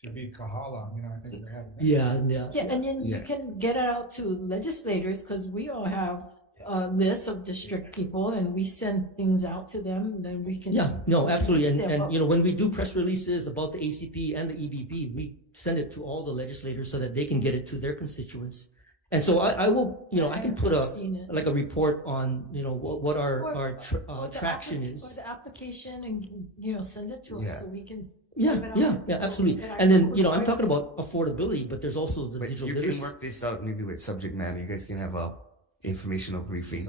to be Kahala, I think they have. yeah. yeah, and then you can get it out to legislators, because we all have a list of district people, and we send things out to them, then we can. Yeah, no, absolutely. step up. And when we do press releases about the ACP and the EBB, we send it to all the legislators so that they can get it to their constituents. And so I will, I can put a report on, what our traction is. Or the application, and, send it to us so we can. Yeah, absolutely. And then, I'm talking about affordability, but there's also the But digital you literacy. can work this out maybe with subject matter. You guys can have a informational briefing.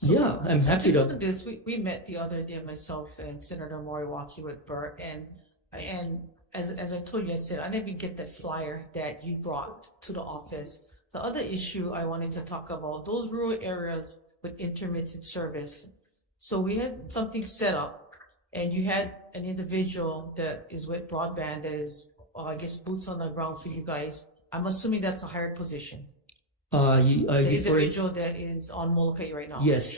Yeah, I'm happy to. This, we met the other day, myself and Senator Moriwaki with Bert, and as I told you, I said, I didn't even get that flyer that you brought to the office. The other issue I wanted to talk about, those rural areas with intermittent service. So we had something set up, and you had an individual that is with broadband that is, I guess, boots on the ground for you guys. I'm assuming that's a hired position. The individual that is on Molokai right now. Yes,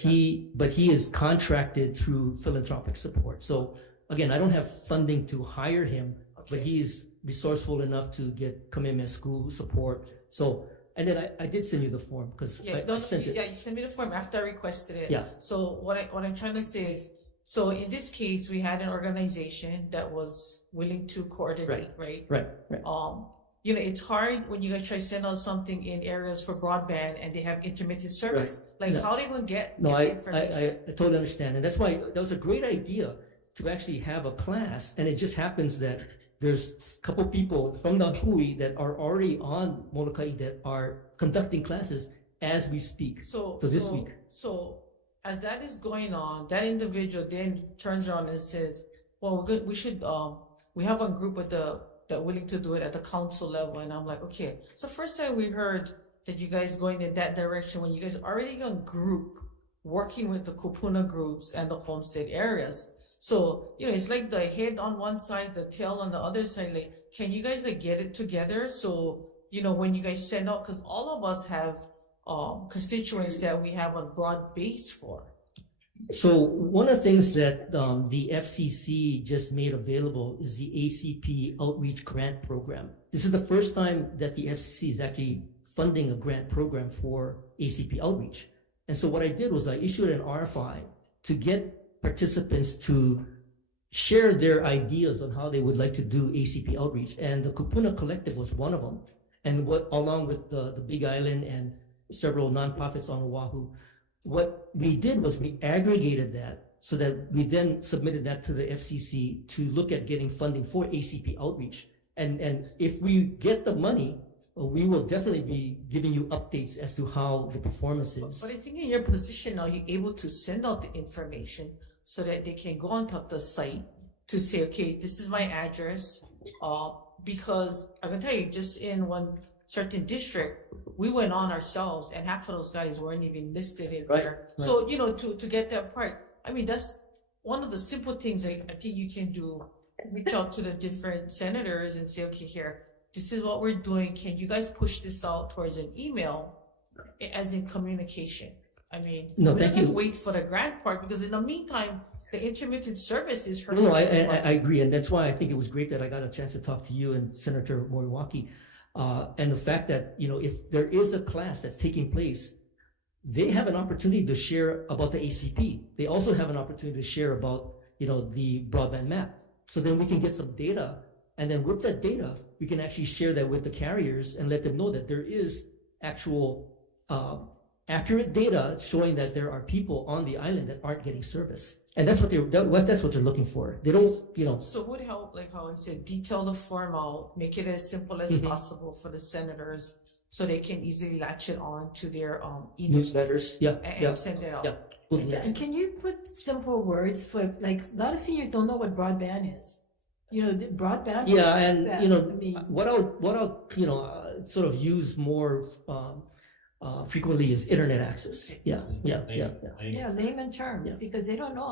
but he is contracted through philanthropic support. So again, I don't have funding to hire him, but he's resourceful enough to get Kameme school support. So, and then I did send you the form because I sent it. Yeah, you sent me the form after I requested it. Yeah. So what I'm trying to say is, so in this case, we had an organization that was willing to coordinate, right? Right. It's hard when you guys try to send out something in areas for broadband and they have intermittent service. Right. Like, how they gonna get I information? I totally understand, and that's why that was a great idea to actually have a class. And it just happens that there's a couple people from the Hui that are already on Molokai that are conducting classes as we speak. So this week. So as that is going on, that individual then turns around and says, well, we should, we have a group with that willing to do it at the council level, and I'm like, okay, it's the first time we heard that you guys going in that direction when you guys already a group working with the kupuna groups and the homestead areas. So, it's like the head on one side, the tail on the other side. Like, can you guys get it together? So, when you guys send out, because all of us have constituents that we have a broad base for. So one of the things that the FCC just made available is the ACP Outreach Grant Program. This is the first time that the FCC is actually funding a grant program for ACP Outreach. And so what I did was I issued an RFI to get participants to share their ideas on how they would like to do ACP Outreach. And the Kupuna Collective was one of them. And along with the Big Island and several nonprofits on Oahu, what we did was we aggregated that so that we then submitted that to the FCC to look at getting funding for ACP outreach. And if we get the money, we will definitely be giving you updates as to how the performance is. But I think in your position now, you're able to send out the information so that they can go onto the site to say, okay, this is my address. Because I can tell you, just in one certain district, we went on ourselves and half of those guys weren't even listed in there. Right. So, to get that part, I mean, that's one of the simple things I think you can do. Reach out to the different senators and say, okay, here, this is what we're doing. Can you guys push this out towards an email as in communication? I mean, no, we thank don't you. Wait for the grant part, because in the meantime, the intermittent service is hurting. No, I agree. And that's why I think it was great that I got a chance to talk to you and Senator Moriwaki. And the fact that, if there is a class that's taking place, they have an opportunity to share about the ACP. They also have an opportunity to share about, the broadband map. So then we can get some data. And then with that data, we can actually share that with the carriers and let them know that there is actual, accurate data showing that there are people on the island that aren't getting service. And that's what they're looking for. They don't, So it would help, like how I said, detail the form out, make it as simple as possible for the senators so they can easily latch it on to their newsletters. Yeah. And send it out. Yeah. And can you put simple words for, like, a lot of seniors don't know what broadband is. The broadband. Yeah, and I mean, what I'll sort of use more frequently is internet access. Yeah. layman terms, because they don't know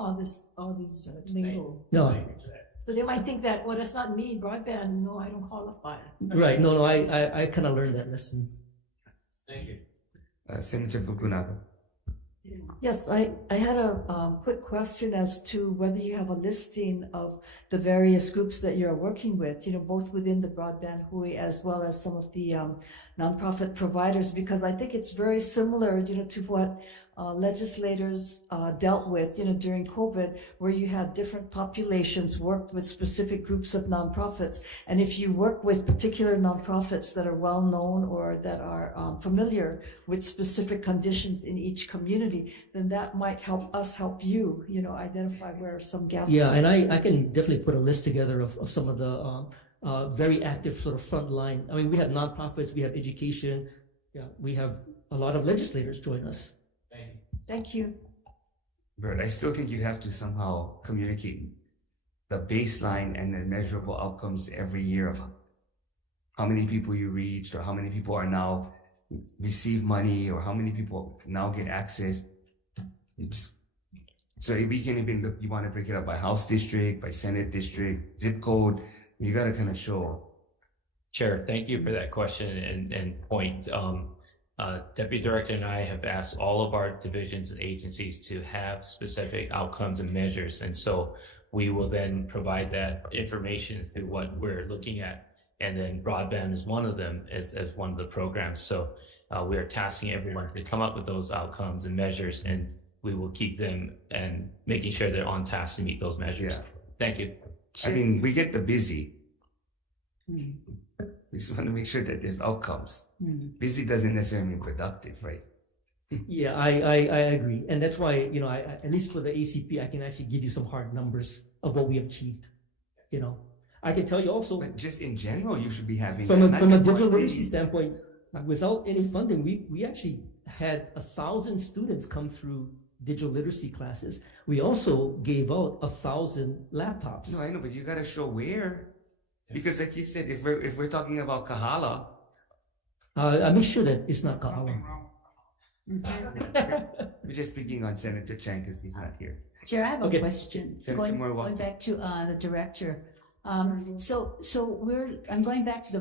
all these lingo. No. So they might think that, well, that's not me, broadband. No, I don't qualify. Right. No. I kind of learned that lesson. Thank you. Senator Fukunaga. Yes, I had a quick question as to whether you have a listing of the various groups that you're working with, both within the broadband Hui as well as some of the nonprofit providers, because I think it's very similar, to what legislators dealt with, during COVID, where you had different populations worked with specific groups of nonprofits. And if you work with particular nonprofits that are well known or that are familiar with specific conditions in each community, then that might help us help you, identify where some gaps. Yeah, and I can definitely put a list together of some of the very active sort of front line. I mean, we have nonprofits, we have education, we have a lot of legislators join us. Thank you. But I still think you have to somehow communicate the baseline and the measurable outcomes every year of how many people you reached, or how many people are now receive money, or how many people now get access. So if we can even, you want to break it up by House district, by Senate district, zip code, you got to kind of show. Chair, thank you for that question and point. Deputy Director and I have asked all of our divisions and agencies to have specific outcomes and measures. And so we will then provide that information to what we're looking at. And then broadband is one of them as one of the programs. So we are tasking everyone to come up with those outcomes and measures, and we will keep them and making sure they're on task to meet those measures. Yeah. Thank you. I mean, we get the busy. We just want to make sure that there's outcomes. Busy doesn't necessarily mean productive, right? Yeah, I agree. And that's why, at least for the ACP, I can actually give you some hard numbers of what we have achieved. I can tell you also, But just in general, you should be having from a that, not just digital one literacy day. standpoint, without any funding, we actually had 1,000 students come through digital literacy classes. We also gave out 1,000 laptops. No, I know, but you gotta show where. Because like you said, if we're talking about Kahala, I make sure that it's not Kahala. Nothing wrong. we're just speaking on Senator Chang because he's not here. Chair, I have a Okay. question. Senator Going Moriwaki. back to the director. So I'm going back to the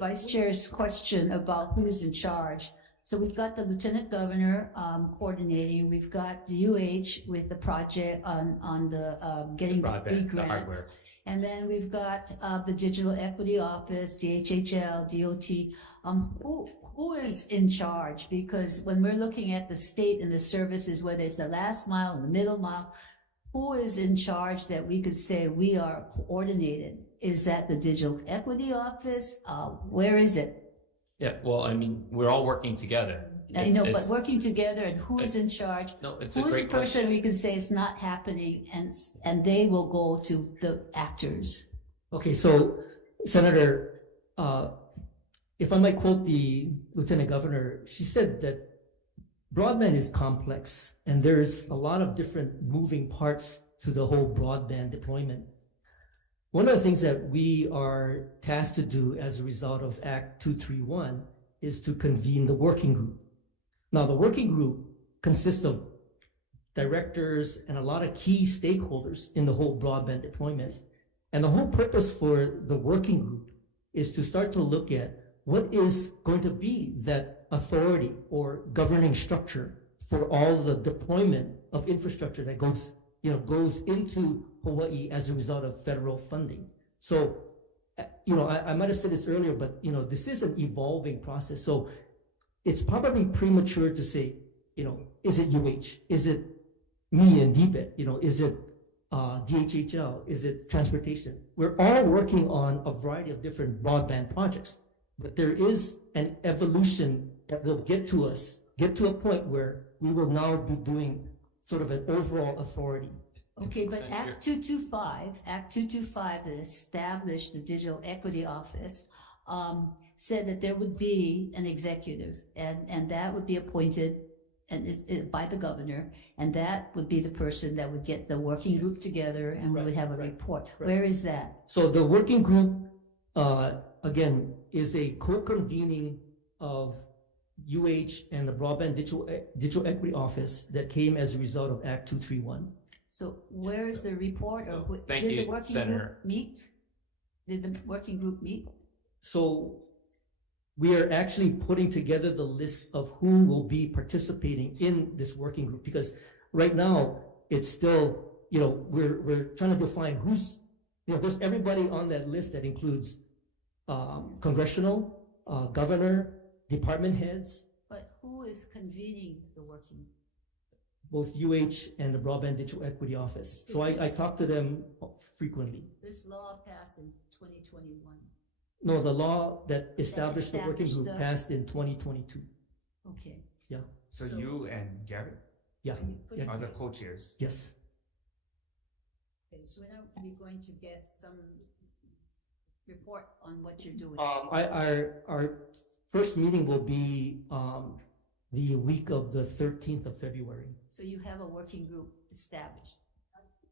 vice chair's question about who's in charge. So we've got the lieutenant governor coordinating. We've got the UH with the project on the getting the Broadband, the grants. hardware. And then we've got the Digital Equity Office, DHHL, DOT. Who is in charge? Because when we're looking at the state and the services, whether it's the last mile and the middle mile, who is in charge that we could say we are coordinated? Is that the Digital Equity Office? Where is it? Yeah, well, I mean, we're all working together. I know, but It's- working together and who is in charge? No, it's a Who's the great person question. we can say it's not happening and they will go to the actors? Okay, so Senator, if I might quote the Lieutenant Governor, she said that broadband is complex and there's a lot of different moving parts to the whole broadband deployment. One of the things that we are tasked to do as a result of Act 231 is to convene the working group. Now, the working group consists of directors and a lot of key stakeholders in the whole broadband deployment. And the whole purpose for the working group is to start to look at what is going to be that authority or governing structure for all the deployment of infrastructure that goes into Hawaii as a result of federal funding. So, I might have said this earlier, but, this is an evolving process. So it's probably premature to say, is it UH? Is it me and DBET? Is it DHHL? Is it transportation? We're all working on a variety of different broadband projects, but there is an evolution that will get to a point where we will now be doing sort of an overall authority. Okay, but Act 225 that established the Digital Equity Office, said that there would be an executive and that would be appointed by the governor, and that would be the person that would get the working group together and we would have a report. Right. Where is that? So the working group, again, is a co-convening of UH and the Broadband Digital Equity Office that came as a result of Act 231. So where is the report, or Thank did you, the working Senator. group meet? Did the working group meet? So we are actually putting together the list of who will be participating in this working group, because right now it's still, we're trying to define who's, there's everybody on that list that includes congressional, governor, department heads, But who is convening the working? both UH and the Broadband Digital Equity Office. So I talk to them frequently. This law passed in 2021. No, the law that established the working established group the- passed in 2022. Okay. Yeah. So So- you and Garrett Yeah. Are you putting are the together- co-chairs. Yes. Okay, so when are we going to get some report on what you're doing? Our first meeting will be the week of the 13th of February. So you have a working group established.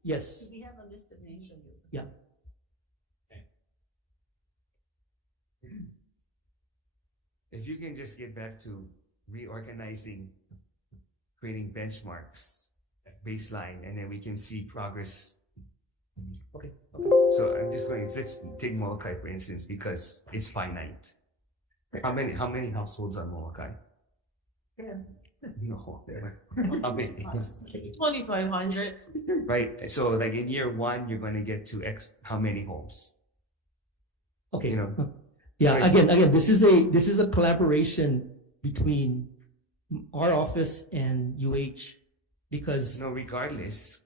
Yes. Do we have a list of names of you? Yeah. If you can just get back to reorganizing, creating benchmarks, baseline, and then we can see progress. Okay. So I'm just going, let's take Molokai for instance, because it's finite. How many households are Molokai? No, how many? 2,500. Right, so like in year one, you're going to get to X, how many homes? Okay. So Yeah. if- Again, this is a collaboration between our office and UH, because No, regardless,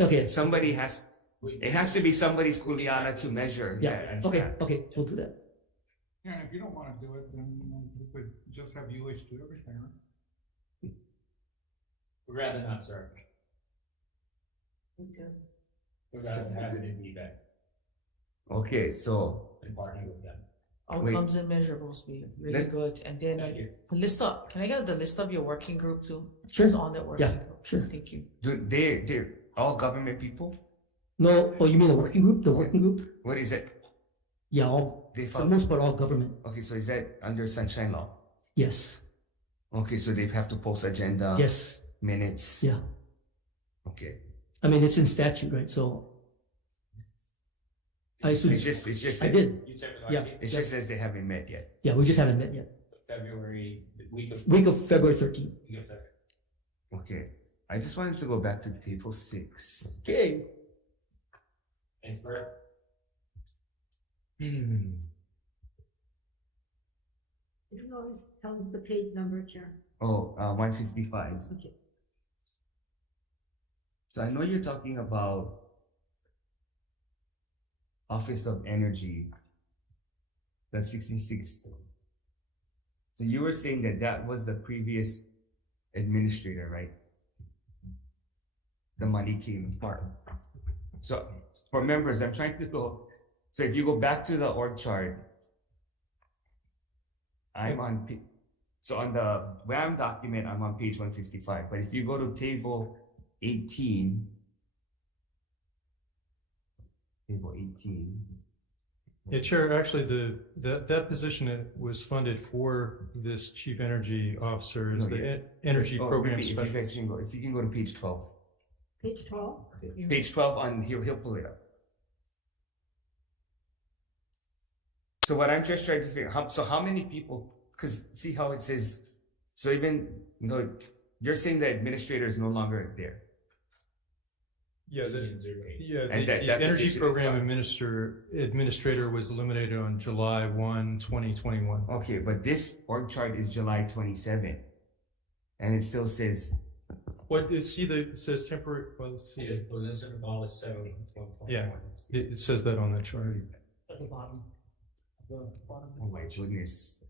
Okay. somebody it has to be somebody's kuleana to measure. yeah. I Okay. understand. Okay. We'll do that. Yeah, and if you don't wanna do it, then you could just have UH do everything, right? We'd rather not, sir. We'd rather have it in eBay Okay, so and partner with them. outcomes and measurables be really Let- good. And then can I get the list of your working group too? Sure. Who's on that working Yeah, group? sure. Thank you. They're all government people? No, oh, you mean the working group? The working group? What is it? Yeah, all, They for the follow. most part, all government. Okay, so is that under Sunshine Law? Yes, Okay, so they have to post agenda. yes, Minutes. yeah. Okay. I mean, it's in statute, right? So I assume, It's just. I did. You checked with Yeah. IT? It just says they haven't met yet. Yeah, we just haven't met yet. February, the week of. Week of February 13th. week of February. Okay. I just wanted to go back to table 6. Okay. Thanks, Bert. You can always tell us the page number, Chair. Oh, 155. Okay. So I know you're talking about Office of Energy, the 66. So you were saying that that was the previous administrator, right? The money came apart. So for members, I'm trying to go. So if you go back to the org chart, I'm on. So on the WAM document, I'm on page 155. But if you go to table 18, table 18. Yeah, Chair, actually, that position was funded for this chief energy officer, is No, the yeah. energy Oh, program maybe if you guys specialist. can go, if you can go to page 12. Page 12? Page 12 on, he'll pull it up. So what I'm just trying to figure out, so how many people, because see how it says, so even, you're saying the administrator is no longer there. Yeah, the And that energy position is program gone. administrator was eliminated on July 1, 2021. Okay, but this org chart is July 27. And it still says, What, it says temporary, well, let's see. Yeah, well, this is all is 7. Yeah. It says that on the chart. At the bottom. The bottom. oh my goodness.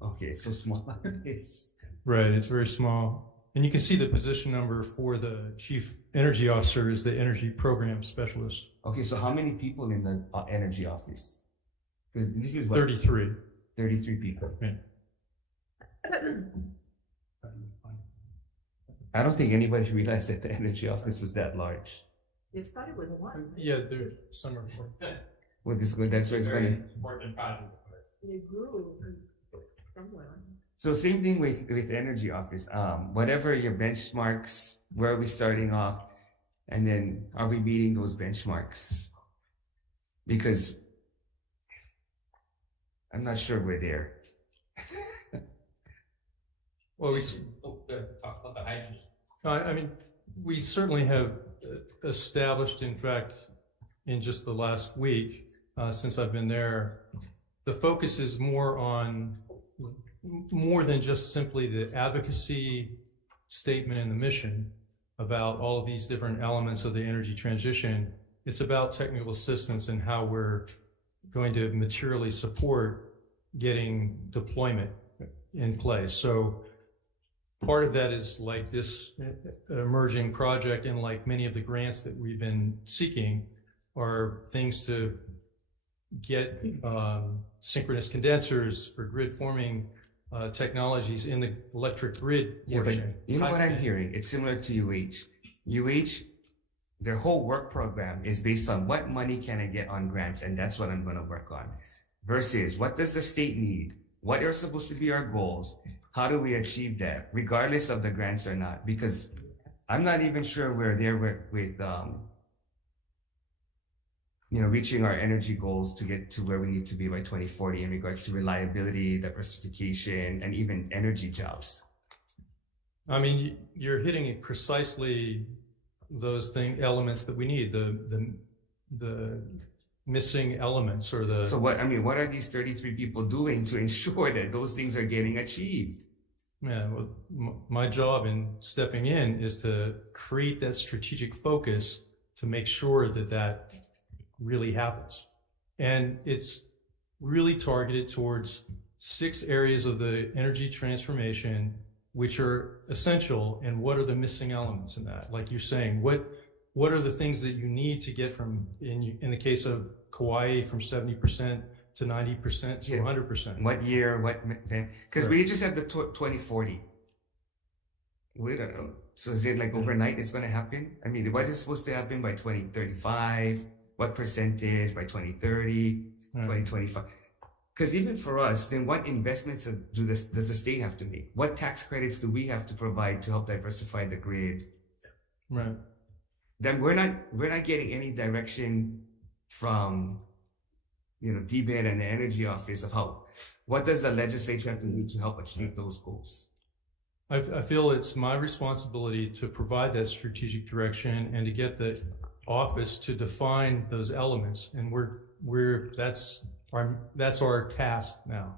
Okay, it's so small. It's, Right, it's very small. And you can see the position number for the chief energy officer is the energy program specialist. okay, so how many people in the energy office? 'Cause this is what, 33. 33 people. Yeah. I don't think anybody realized that the energy office was that large. It started with 1. Yeah, there's some are. Well, this good. That's where it's Very going. important project. It grew somewhere. So same thing with energy office. Whatever your benchmarks, where are we starting off, and then are we meeting those benchmarks? Because I'm not sure we're there. Well, Talk about the hydrogen. I mean, we certainly have established, in fact, in just the last week, since I've been there, the focus is more than just simply the advocacy statement and the mission about all of these different elements of the energy transition. It's about technical assistance and how we're going to materially support getting deployment in place. So part of that is like this emerging project, and like many of the grants that we've been seeking are things to get synchronous condensers for grid forming technologies in the electric grid Yeah, but portion. you know what I'm hearing? It's similar to UH. UH, their whole work program is based on what money can I get on grants, and that's what I'm going to work on. Versus what does the state need? What are supposed to be our goals? How do we achieve that, regardless of the grants or not? Because I'm not even sure we're there with reaching our energy goals to get to where we need to be by 2040 in regards to reliability, diversification, and even energy jobs. I mean, you're hitting precisely those elements that we need, the missing elements, or the. So what are these 33 people doing to ensure that those things are getting achieved? Yeah, well, my job in stepping in is to create that strategic focus to make sure that that really happens. And it's really targeted towards 6 areas of the energy transformation, which are essential. And what are the missing elements in that? Like you're saying, what are the things that you need to get from, in the case of Kauai, from 70% to 90% to 100%. What year? Because we just have the 2040. We don't know. So is it like overnight it's going to happen? I mean, what is supposed to happen by 2035? What percentage by 2030, 2025? Because even for us, then what investments does the state have to make? What tax credits do we have to provide to help diversify the grid? Right. Then we're not getting any direction from, DBED and the Energy Office of what does the legislature have to do to help achieve those goals? I feel it's my responsibility to provide that strategic direction and to get the office to define those elements. And that's our task now.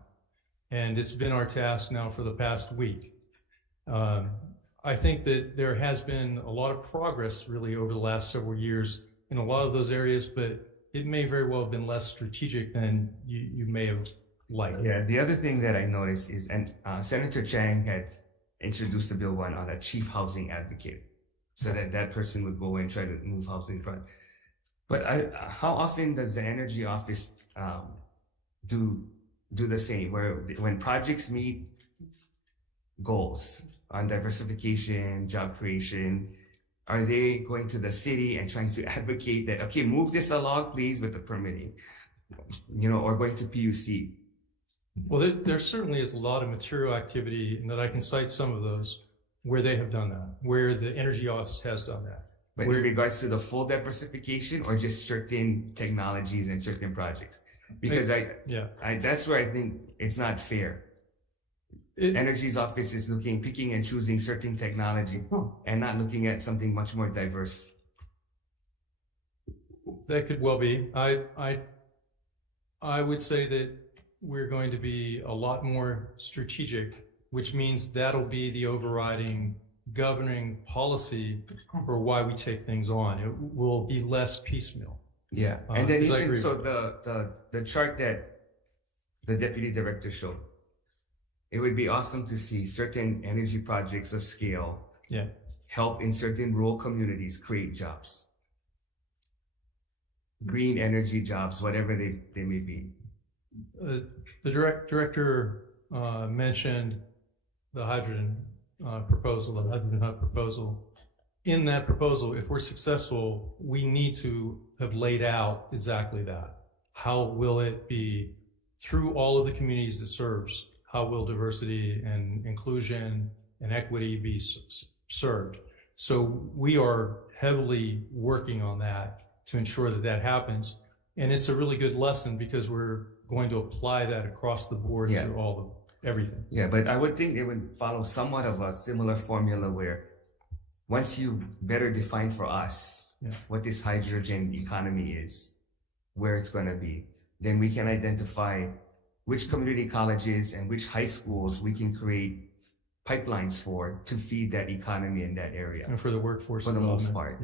And it's been our task now for the past week. I think that there has been a lot of progress really over the last several years in a lot of those areas, but it may very well have been less strategic than you may have liked. Yeah, the other thing that I noticed is, and Senator Chang had introduced a bill on a chief housing advocate, so that person would go and try to move housing front. But how often does the Energy Office do the same, where when projects meet goals on diversification, job creation, are they going to the city and trying to advocate that, okay, move this along, please, with the permitting, or going to PUC? Well, there certainly is a lot of material activity, and that I can cite some of those where they have done that, where the Energy Office has done that. But in regards to the full diversification or just certain technologies and certain projects? Because that's where I think it's not fair. Energy's office is picking and choosing certain technology and not looking at something much more diverse. That could well be. I would say that we're going to be a lot more strategic, which means that'll be the overriding governing policy for why we take things on. It will be less piecemeal. Yeah, and then even so, the chart that the deputy director showed, it would be awesome to see certain energy projects of scale help in certain rural communities create jobs, green energy jobs, whatever they may be. The director mentioned the hydrogen proposal, the hydrogen hub proposal. In that proposal, if we're successful, we need to have laid out exactly that. How will it be through all of the communities it serves? How will diversity and inclusion and equity be served? So we are heavily working on that to ensure that that happens. And it's a really good lesson because we're going to apply that across the board to everything. Yeah, but I would think they would follow somewhat of a similar formula where once you better define for us what this hydrogen economy is, where it's going to be, then we can identify which community colleges and which high schools we can create pipelines for to feed that economy in that area. And for the workforce for the most part,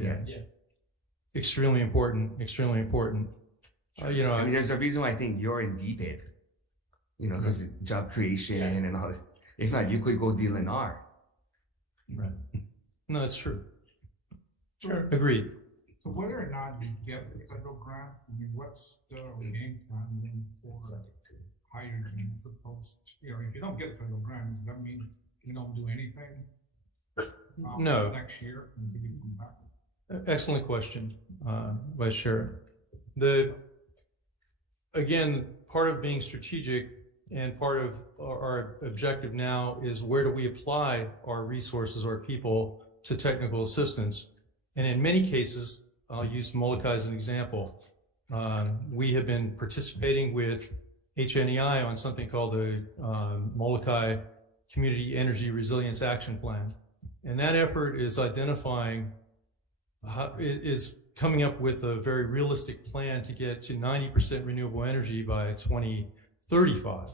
Extremely important, extremely important. I mean, there's a reason why I think you're in DBED. There's job creation and all that. If not, you could go deal in R. Right. No, that's true. Sure. Agreed. So whether or not you get the federal grant, I mean, what's the game plan then for hydrogen as opposed to, if you don't get a federal grant, does that mean you don't do anything? No. Next year until you come back? Excellent question, Vice Chair. Again, part of being strategic and part of our objective now is where do we apply our resources, our people, to technical assistance. And in many cases, I'll use Molokai as an example. We have been participating with HNEI on something called the Molokai Community Energy Resilience Action Plan. And that effort is identifying, is coming up with a very realistic plan to get to 90% renewable energy by 2035.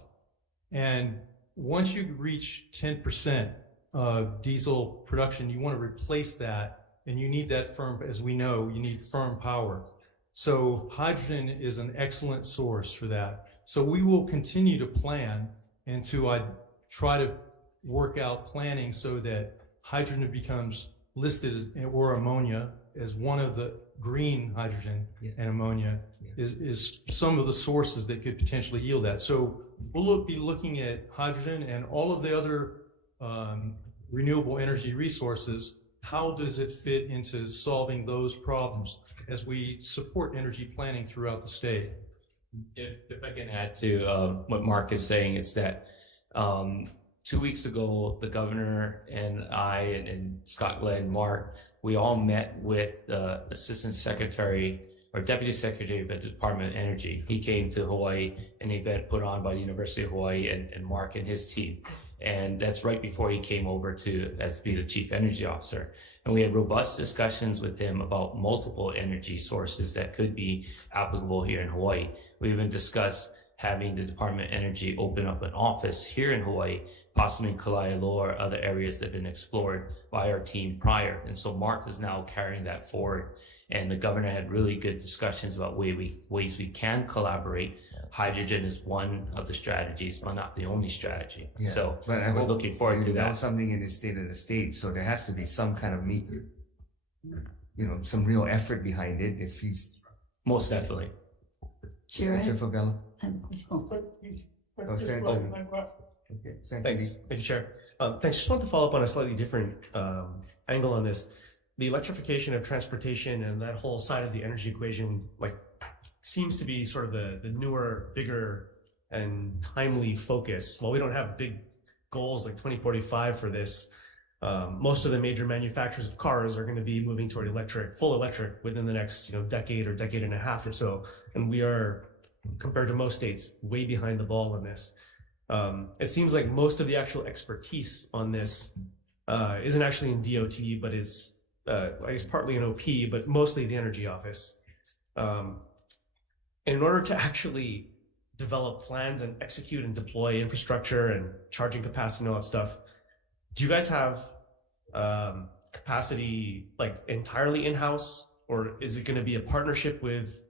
And once you reach 10% of diesel production, you want to replace that, and you need that firm, as we know, you need firm power. So hydrogen is an excellent source for that. So we will continue to plan and to try to work out planning so that hydrogen becomes listed as, or ammonia as one of the green hydrogen and ammonia is some of the sources that could potentially yield that. So we'll be looking at hydrogen and all of the other renewable energy resources. How does it fit into solving those problems as we support energy planning throughout the state? If I can add to what Mark is saying, it's that 2 weeks ago, the governor and I and Scott Glenn, Mark, we all met with the Assistant Secretary or Deputy Secretary of the Department of Energy. He came to Hawaii, an event put on by the University of Hawaii and Mark and his team. And that's right before he came over to be the Chief Energy Officer. And we had robust discussions with him about multiple energy sources that could be applicable here in Hawaii. We even discussed having the Department of Energy open up an office here in Hawaii, possibly in Kalaeloa or other areas that have been explored by our team prior. And so Mark is now carrying that forward. And the governor had really good discussions about ways we can collaborate. Hydrogen is one of the strategies, but not the only strategy. Yeah, So but I we're hope looking forward to you know that. something in the state of the state. So there has to be some kind of some real effort behind it. If he's Most definitely. Secretary Fabella. Okay, Senator thanks. Lee. Thank you, Chair. Thanks. Just want to follow up on a slightly different angle on this. The electrification of transportation and that whole side of the energy equation, seems to be sort of the newer, bigger, and timely focus. While we don't have big goals like 2045 for this, most of the major manufacturers of cars are going to be moving toward full electric within the next decade or decade and a half or so. And we are, compared to most states, way behind the ball on this. It seems like most of the actual expertise on this isn't actually in DOT, but is, I guess, partly in OP, but mostly the Energy Office. In order to actually develop plans and execute and deploy infrastructure and charging capacity and all that stuff, do you guys have capacity entirely in-house, or is it going to be a partnership with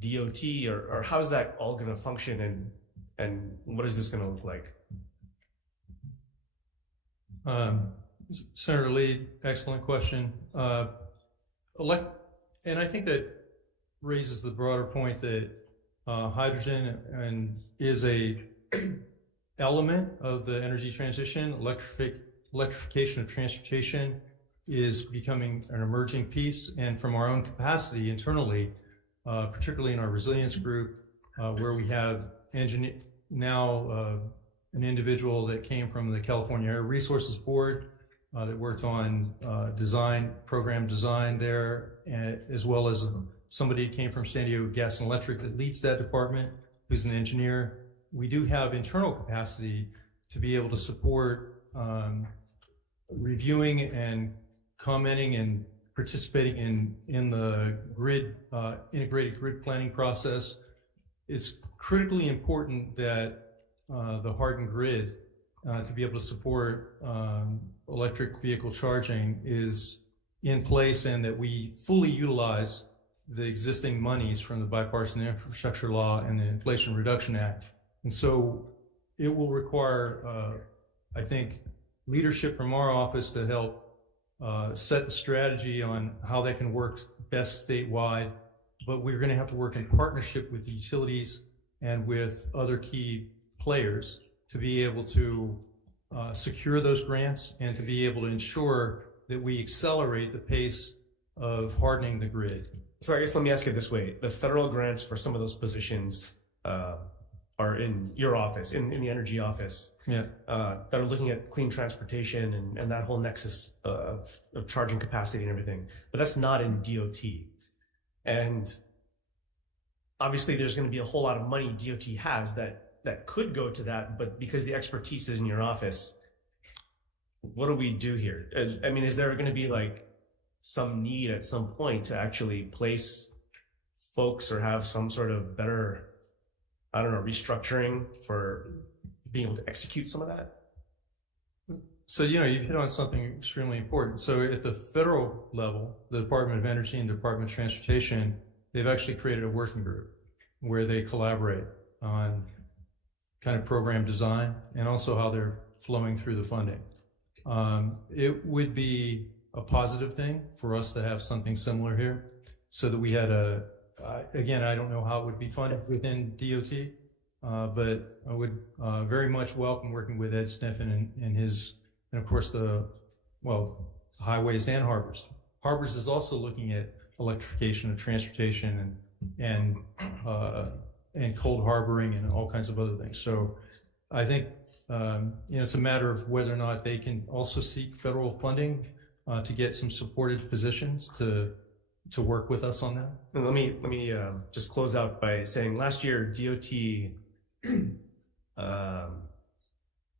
DOT, or how's that all going to function, and what is this going to look like? Senator Lee, excellent question. And I think that raises the broader point that hydrogen is a element of the energy transition. Electrification of transportation is becoming an emerging piece, and from our own capacity internally, particularly in our resilience group, where we have an individual that came from the California Air Resources Board that worked on program design there, as well as somebody came from San Diego Gas and Electric that leads that department, who's an engineer. We do have internal capacity to be able to support reviewing and commenting and participating in the integrated grid planning process. It's critically important that the hardened grid to be able to support electric vehicle charging is in place, and that we fully utilize the existing monies from the Bipartisan Infrastructure Law and the Inflation Reduction Act. And so it will require, I think, leadership from our office to help set the strategy on how that can work best statewide. But we're going to have to work in partnership with the utilities and with other key players to be able to secure those grants and to be able to ensure that we accelerate the pace of hardening the grid. So I guess let me ask it this way. The federal grants for some of those positions are in your office, in the Energy Office, that are looking at clean transportation and that whole nexus of charging capacity and everything. But that's not in DOT. And obviously there's going to be a whole lot of money DOT has that could go to that, but because the expertise is in your office, what do we do here? I mean, is there going to be some need at some point to actually place folks or have some sort of better, I don't know, restructuring for being able to execute some of that? So, you've hit on something extremely important. So at the federal level, the Department of Energy and Department of Transportation, they've actually created a working group where they collaborate on kind of program design and also how they're flowing through the funding. It would be a positive thing for us to have something similar here, so that we had again, I don't know how it would be funded within DOT, but I would very much welcome working with Ed Sniffen and of course highways and harbors. Harbors is also looking at electrification of transportation and cold harboring and all kinds of other things. So I think it's a matter of whether or not they can also seek federal funding to get some supported positions to work with us on that. And let me just close out by saying last year DOT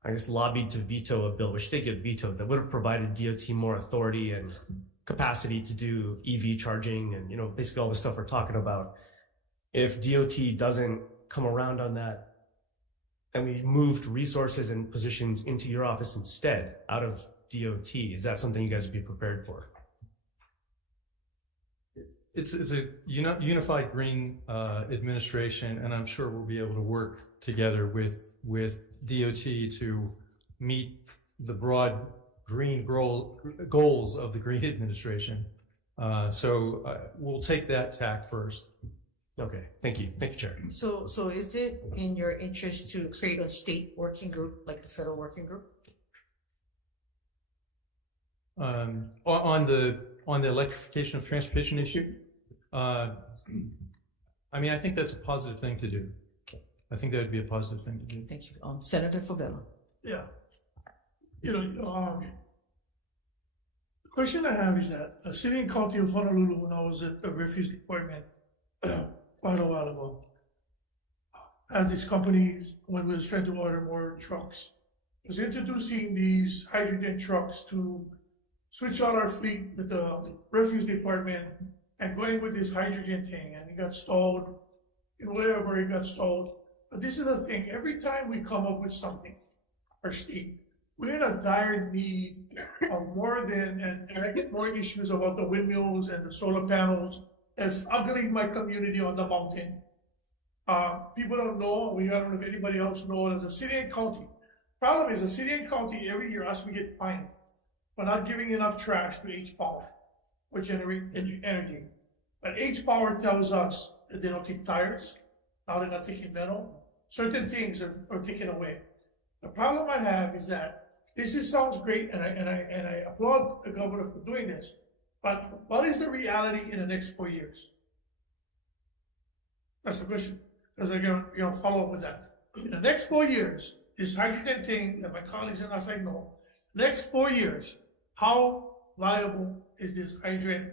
I guess lobbied to veto a bill, which did get vetoed, that would have provided DOT more authority and capacity to do EV charging and basically all the stuff we're talking about. If DOT doesn't come around on that, and we moved resources and positions into your office instead out of DOT, is that something you guys would be prepared for? It's a unified green administration, and I'm sure we'll be able to work together with DOT to meet the broad green goals of the green administration. So we'll take that tack first. Okay, thank you, Chair. So is it in your interest to create a state working group like the federal working group? On the electrification of transportation issue, I mean, I think that's a positive thing to do. I think that would be a positive thing to do. Thank you. Senator Favela. Yeah. The question I have is that the city and county of Honolulu, when I was at the refuse department quite a while ago, had these companies, when we was trying to order more trucks, was introducing these hydrogen trucks to switch out our fleet with the refuse department and going with this hydrogen thing, and it got stalled, whatever, it got stalled. But this is the thing, every time we come up with something, our state, we're in a dire need of more than, and I get more issues about the windmills and the solar panels as ugly my community on the mountain. People don't know, I don't know if anybody else knows, the city and county. Problem is the city and county every year us we get fined for not giving enough trash to H Power, which generate energy. But H Power tells us that they don't take tires, now they're not taking metal. Certain things are taken away. The problem I have is that sounds great, and I applaud the governor for doing this. But what is the reality in the next 4 years? That's the question. Because I'm going to follow up with that. In the next 4 years, this hydrogen thing that my colleagues and us know, next 4 years, how viable is this hydrogen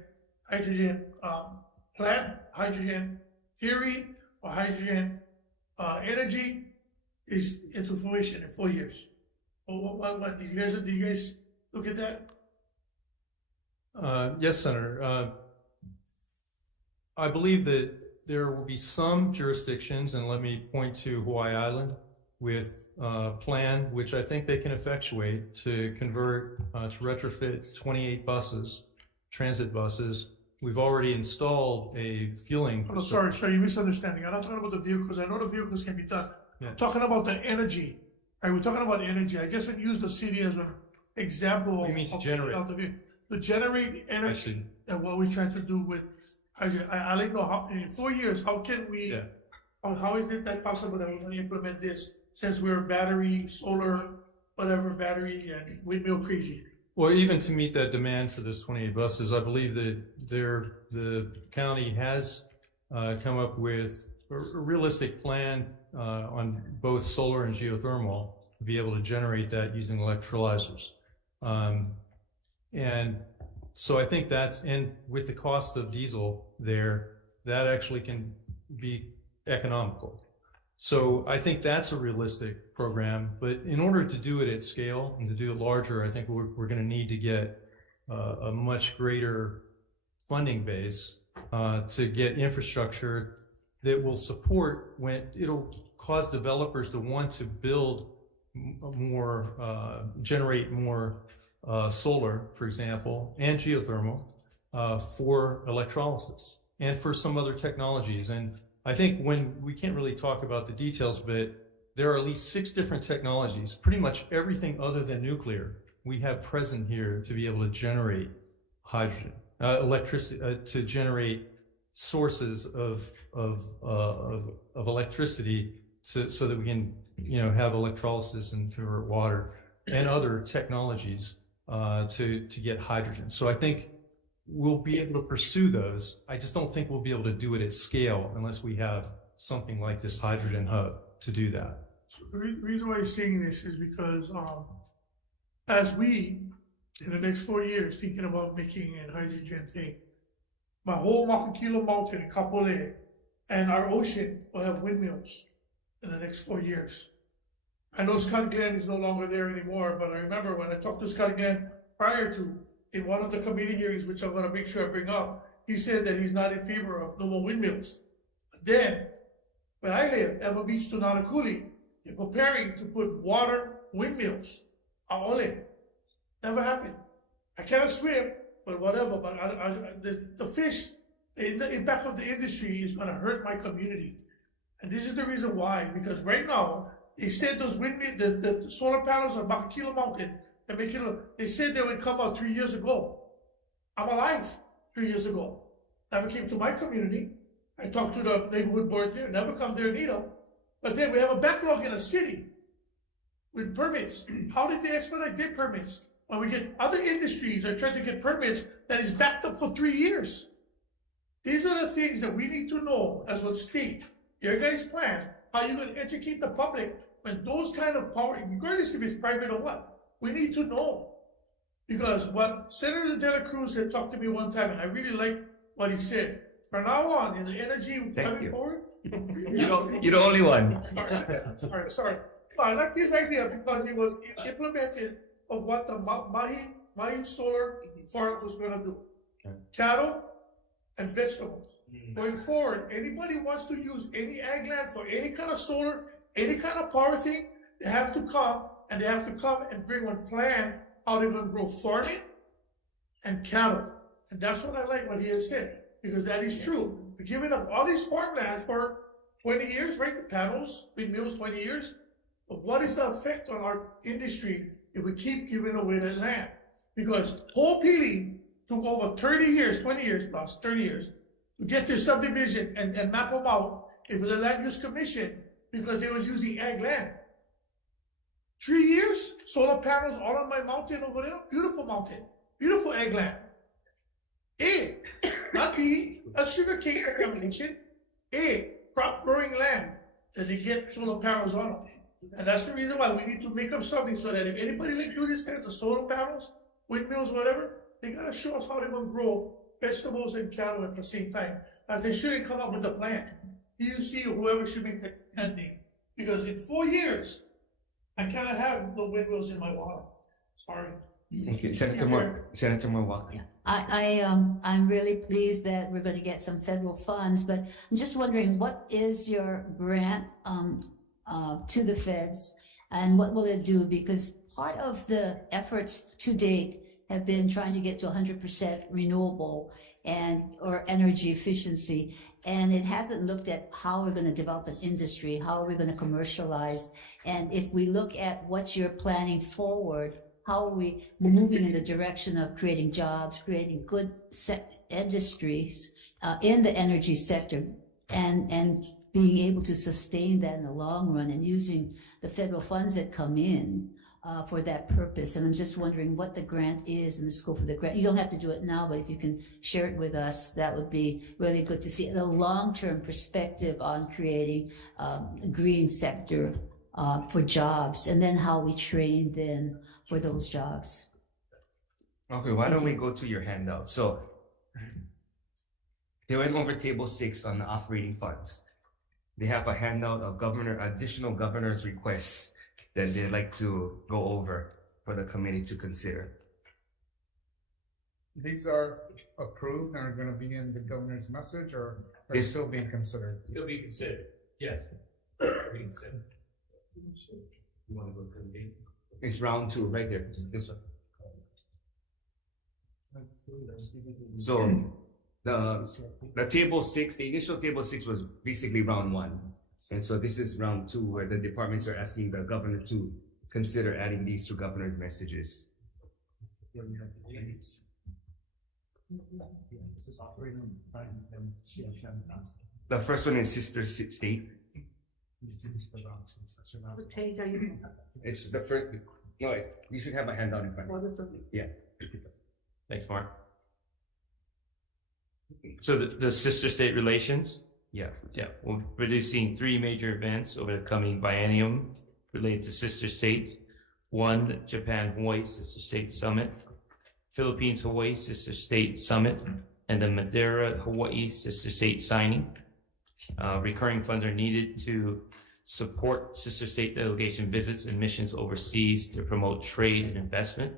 plant, hydrogen theory, or hydrogen energy is into fruition in 4 years? What do you guys look at that? Yes, Senator. I believe that there will be some jurisdictions, and let me point to Hawaii Island, with a plan which I think they can effectuate to convert, to retrofit 28 buses, transit buses. We've already installed a fueling. Oh, sorry, you're misunderstanding. I'm not talking about the vehicles. I know the vehicles can be done. Yeah. I'm talking about the energy. Right, we're talking about energy. I just used the city as an example. You mean to generate? To generate energy, and what we're trying to do with hydrogen. I like to know how in 4 years, how can we, how is it that possible that we're going to implement this since we're battery, solar, whatever, battery and windmill crazy? Well, even to meet that demand for those 28 buses, I believe that the county has come up with a realistic plan on both solar and geothermal to be able to generate that using electrolyzers. And so I think and with the cost of diesel there, that actually can be economical. So I think that's a realistic program, but in order to do it at scale and to do it larger, I think we're going to need to get a much greater funding base to get infrastructure that will support when it'll cause developers to want to build more, generate more solar, for example, and geothermal for electrolysis and for some other technologies. And I think we can't really talk about the details, but there are at least 6 different technologies, pretty much everything other than nuclear we have present here to be able to generate hydrogen, electricity, to generate sources of electricity so that we can, have electrolysis and convert water and other technologies to get hydrogen. So I think we'll be able to pursue those. I just don't think we'll be able to do it at scale unless we have something like this hydrogen hub to do that. So the reason why I'm saying this is because as we, in the next 4 years, thinking about making a hydrogen thing, my whole Makakilo Mountain and Kapolei and our ocean will have windmills in the next 4 years. I know Scott Glenn is no longer there anymore, but I remember when I talked to Scott Glenn prior to, in one of the committee hearings, which I'm going to make sure I bring up, he said that he's not in favor of no more windmills. But then, where I live, Eva Beach to Nanakuli, they're preparing to put water windmills. Aole. Never happened. I cannot swim, but whatever. But the fish, the impact of the industry is going to hurt my community. And this is the reason why, because right now, they said those windmills, the solar panels on Makakilo Mountain, they said they would come out 3 years ago. I'm alive 3 years ago. Never came to my community. I talked to the neighborhood board there, never come there neither. But then we have a backlog in the city with permits. How did they expedite their permits? When we get other industries are trying to get permits that is backed up for 3 years. These are the things that we need to know as a state. Your guys' plan, how you're going to educate the public when those kind of power, regardless if it's private or what, we need to know. Because what Senator De La Cruz had talked to me one time, and I really like what he said. From now on, in the energy coming forward, you're the only one. Sorry. I like this idea because it was implemented of what the Mahi solar park was going to do. Cattle and vegetables. Going forward, anybody wants to use any ag land for any kind of solar, any kind of power thing, they have to come and bring one plan how they're going to grow farming and cattle. And that's what I like what he has said, because that is true. We're giving up all these farmlands for 20 years, right? The panels, windmills, 20 years. But what is the effect on our industry if we keep giving away that land? Because whole Pili took over 30 years, 20 years plus, 30 years, to get their subdivision and map them out. It was a land use commission because they was using ag land. 3 years, solar panels all on my mountain over there, beautiful mountain, beautiful ag land. A, not B, a sugarcane contamination. A, crop growing land that they get solar panels on them. And that's the reason why we need to make up something so that if anybody like do these kinds of solar panels, windmills, whatever, they gotta show us how they're gonna grow vegetables and cattle at the same time. And they shouldn't come up with a plan. PUC or whoever should make the ending. Because in 4 years, I cannot have no windmills in my water. Sorry. Okay, Senator Moore. I'm really pleased that we're going to get some federal funds, but I'm just wondering, what is your grant to the feds, and what will it do? Because part of the efforts to date have been trying to get to 100% renewable or energy efficiency, and it hasn't looked at how we're going to develop an industry, how are we going to commercialize, and if we look at what you're planning forward, how are we moving in the direction of creating jobs, creating good industries in the energy sector, and being able to sustain that in the long run, and using the federal funds that come in for that purpose. And I'm just wondering what the grant is and the scope of the grant. You don't have to do it now, but if you can share it with us, that would be really good to see the long-term perspective on creating a green sector for jobs, and then how we train then for those jobs. Okay, why don't we go to your handout? So they went over table 6 on the operating funds. They have a handout of additional governor's requests that they'd like to go over for the committee to consider. These are approved and are going to be in the governor's message, or are they still being considered? It'll be considered. Yes. It'll be considered. You want to go to the meeting? It's round 2 right there. This one. So the table 6, the initial table 6 was basically round 1. And so this is round 2, where the departments are asking the governor to consider adding these to governor's messages. This is operating and CFM. The first one is Sister State. What page are you? It's the first. No, you should have a handout in front of you. Yeah. Thanks, Mark. So the sister state relations? Yeah. Yeah, we're producing 3 major events over the coming biennium related to sister states. One, the Japan-Hawaii Sister State Summit, Philippines-Hawaii Sister State Summit, and the Madeira-Hawaii Sister State Signing. Recurring funds are needed to support sister state delegation visits and missions overseas to promote trade and investment.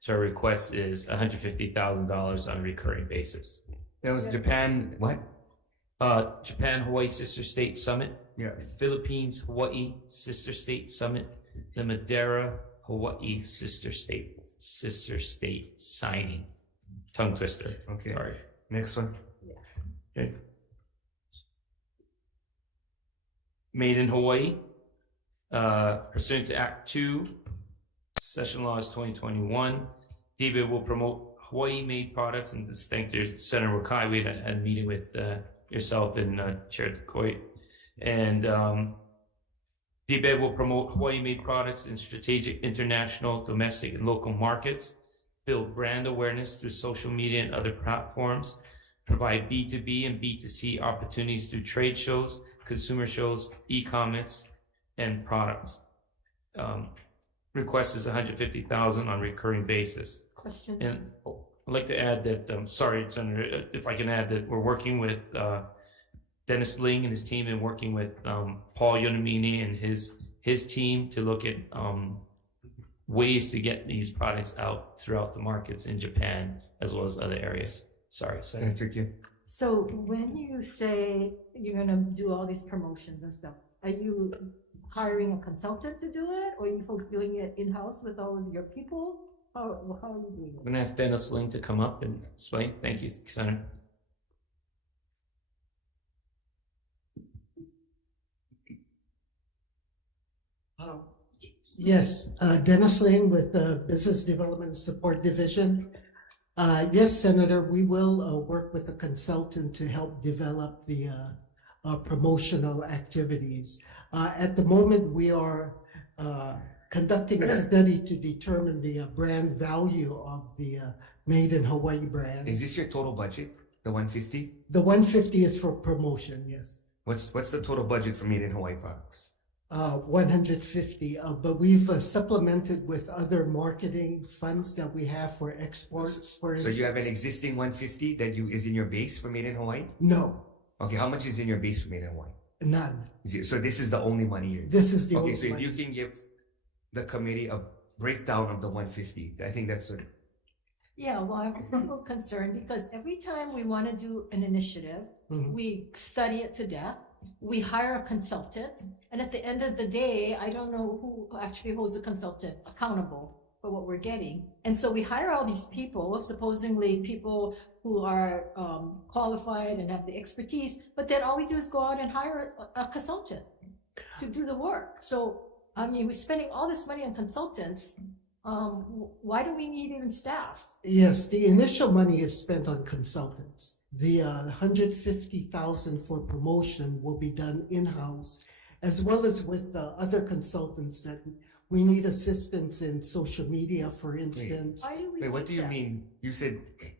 So our request is $150,000 on a recurring basis. That was Japan, what? Japan-Hawaii Sister State Summit. Yeah. Philippines-Hawaii Sister State Summit. The Madeira-Hawaii Sister State Signing. Tongue twister. Okay. Sorry. Next one. Okay. Made in Hawaii, pursuant to Act 2, Session Laws 2021, DBID will promote Hawaii-made products, and this thanks to Senator Wakai. We had a meeting with yourself and Chair Coit, and DBID will promote Hawaii-made products in strategic international, domestic, and local markets, build brand awareness through social media and other platforms, provide B2B and B2C opportunities through trade shows, consumer shows, e-commerce, and products. Request is $150,000 on recurring basis. Question. And I'd like to add that, sorry, Senator, if I can add that we're working with Dennis Ling and his team, and working with Paul Yonamini and his team to look at ways to get these products out throughout the markets in Japan as well as other areas. Sorry, Senator. So when you say you're gonna do all these promotions and stuff, are you hiring a consultant to do it, or are you folks doing it in-house with all of your people? How are you doing it? I'm gonna ask Dennis Ling to come up and explain. Thank you, Senator. Yes, Dennis Ling with the Business Development Support Division. Yes, Senator, we will work with a consultant to help develop the promotional activities. At the moment, we are conducting a study to determine the brand value of the Made in Hawaii brand. Is this your total budget, the 150? The 150 is for promotion, yes. What's the total budget for Made in Hawaii products? 150, but we've supplemented with other marketing funds that we have for exports. For so you have an existing 150 that is in your base for Made in Hawaii? No. Okay, how much is in your base for Made in Hawaii? None. So this is the only money you're. This is the okay. only So money. if you can give the committee a breakdown of the 150, I think that's what. Yeah, well, I'm a little concerned because every time we want to do an initiative, we study it to death. We hire a consultant, and at the end of the day, I don't know who actually holds the consultant accountable for what we're getting. And so we hire all these people, supposedly people who are qualified and have the expertise, but then all we do is go out and hire a consultant to do the work. So, I mean, we're spending all this money on consultants. Why do we need even staff? Yes, the initial money is spent on consultants. The 150,000 for promotion will be done in-house, as well as with other consultants that we need assistance in social media, for instance. Wait, what do you mean?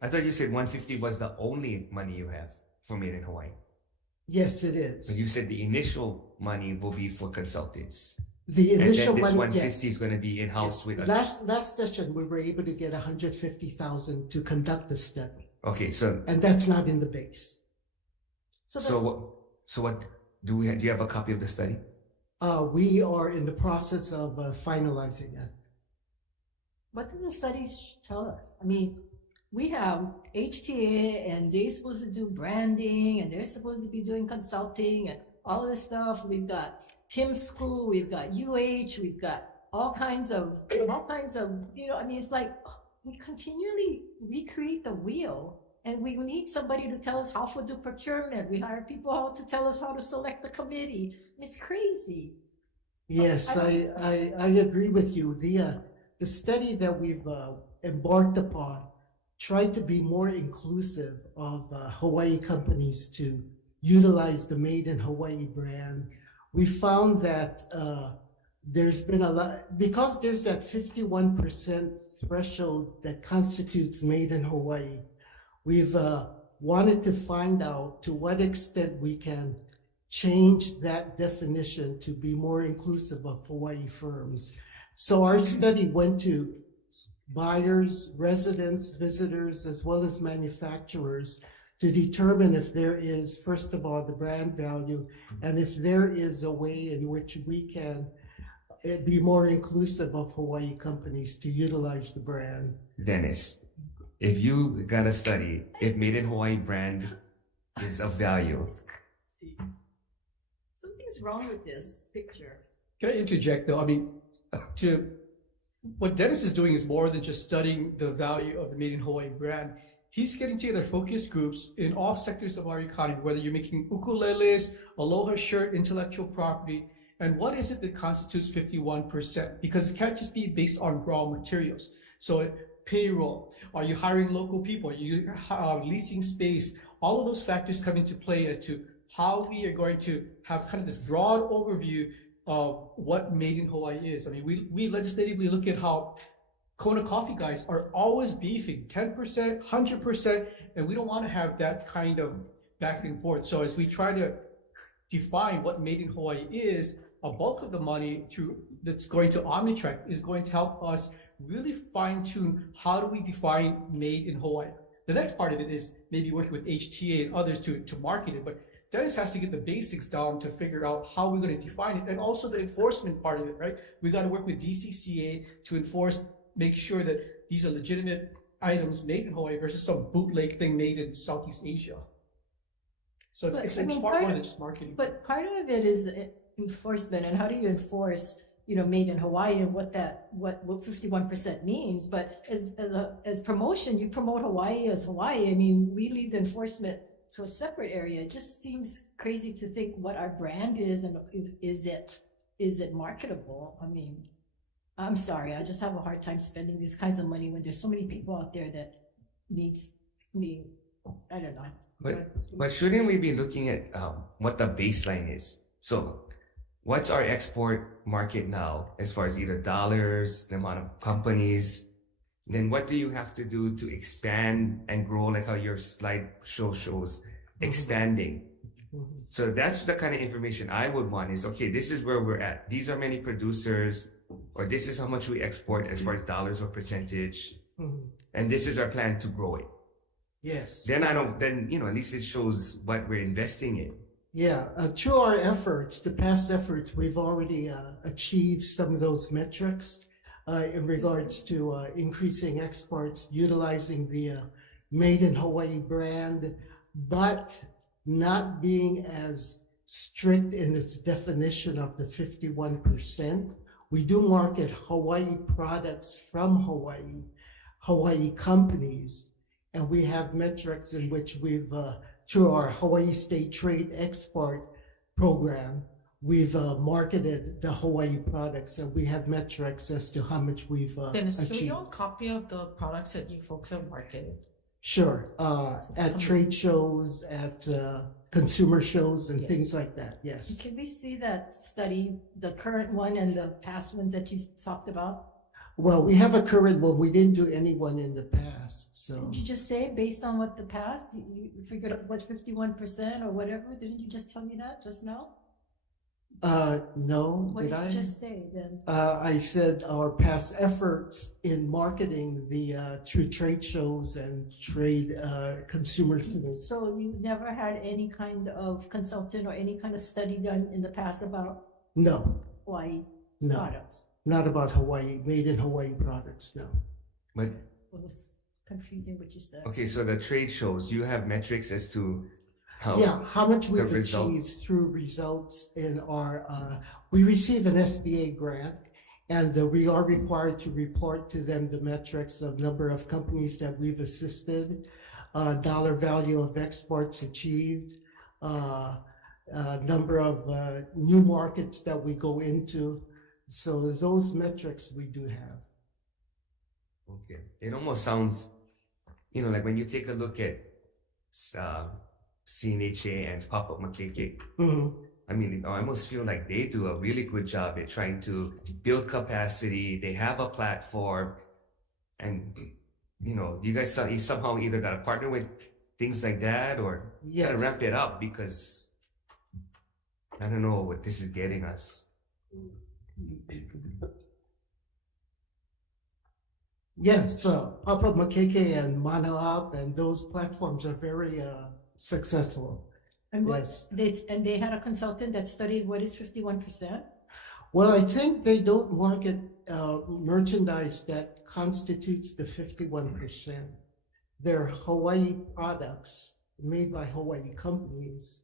I thought you said 150 was the only money you have for Made in Hawaii. Yes, it is. But you said the initial money will be for consultants. The initial and then this money, 150 yes. is going to be in-house with others. Last session, we were able to get 150,000 to conduct the study. Okay, so and that's not in the base. So what do we have? Do you have a copy of the study? We are in the process of finalizing it. What do the studies tell us? I mean, we have HTA and they're supposed to do branding and they're supposed to be doing consulting and all of this stuff. We've got Tim's School, we've got UH, we've got all kinds of, you know, I mean, it's like we continually recreate the wheel, and we need somebody to tell us how to do procurement. We hire people out to tell us how to select the committee. It's crazy. Yes, I agree with you. The study that we've embarked upon try to be more inclusive of Hawaii companies to utilize the Made in Hawaii brand. We found that there's been a lot, because there's that 51% threshold that constitutes Made in Hawaii, we've wanted to find out to what extent we can change that definition to be more inclusive of Hawaii firms. So our study went to buyers, residents, visitors, as well as manufacturers to determine if there is, first of all, the brand value, and if there is a way in which we can be more inclusive of Hawaii companies to utilize the brand. Dennis, if you got a study, if Made in Hawaii brand is of value. Something's wrong with this picture. Can I interject though? I mean, what Dennis is doing is more than just studying the value of the Made in Hawaii brand. He's getting together focus groups in all sectors of our economy, whether you're making ukuleles, aloha shirt, intellectual property, and what is it that constitutes 51%? Because it can't just be based on raw materials. So payroll, are you hiring local people? Are you leasing space? All of those factors come into play as to how we are going to have kind of this broad overview of what Made in Hawaii is. I mean, we legislatively look at how Kona coffee guys are always beefing 10%, 100%, and we don't want to have that kind of back and forth. So as we try to define what Made in Hawaii is, a bulk of the money that's going to Omnitrack is going to help us really fine tune how do we define Made in Hawaii. The next part of it is maybe working with HTA and others to market it, but Dennis has to get the basics down to figure out how we're going to define it, and also the enforcement part of it, right? We got to work with DCCA to enforce, make sure that these are legitimate items made in Hawaii versus some bootleg thing made in Southeast Asia. So it's far more than just marketing. But part of it is enforcement, and how do you enforce, Made in Hawaii and what 51% means? But as promotion, you promote Hawaii as Hawaii. I mean, we leave the enforcement to a separate area. It just seems crazy to think what our brand is and is it marketable? I mean, I'm sorry, I just have a hard time spending these kinds of money when there's so many people out there that needs me. I don't know. But shouldn't we be looking at what the baseline is? So what's our export market now as far as either dollars, the amount of companies? Then what do you have to do to expand and grow, like how your slide shows, expanding? So that's the kind of information I would want is, okay, this is where we're at. These are many producers, or this is how much we export as far as dollars or percentage. And this is our plan to grow it. Yes. Then at least it shows what we're investing in. Yeah, through our efforts, the past efforts, we've already achieved some of those metrics in regards to increasing exports, utilizing the Made in Hawaii brand, but not being as strict in its definition of the 51%. We do market Hawaii products from Hawaii companies, and we have metrics in which we've, through our Hawaii State Trade Export Program, we've marketed the Hawaii products, and we have metrics as to how much we've Dennis, achieved. can you a copy of the products that you folks have marketed? Sure, at trade shows, at consumer shows, and things like that, yes. Can we see that study, the current one and the past ones that you talked about? Well, we have a current one. We didn't do any one in the past, so. Did you just say based on what the past, you figured out what 51% or whatever? Didn't you just tell me that just now? No, What did did I? you just say then? I said our past efforts in marketing the through trade shows and trade consumer. So you never had any kind of consultant or any kind of study done in the past about No, Hawaii no, products? not about Hawaii, Made in Hawaii products, no. But It was confusing what you said. okay, so the trade shows, you have metrics as to how much we've results. achieved through results in our, we receive an SBA grant, and we are required to report to them the metrics of number of companies that we've assisted, dollar value of exports achieved, number of new markets that we go into. So those metrics we do have. Okay, it almost sounds, you know, like when you take a look at CNHA and Pop-Up Makeke, I mean, I almost feel like they do a really good job at trying to build capacity. They have a platform, and you know, you guys you somehow either got to partner with things like that or got to ramp it up, because I don't know what this is getting us. Yes, Papa Makeke and Manalap and those platforms are very successful. And they had a consultant that studied what is 51%? Well, I think they don't market merchandise that constitutes the 51%. They're Hawaii products made by Hawaii companies.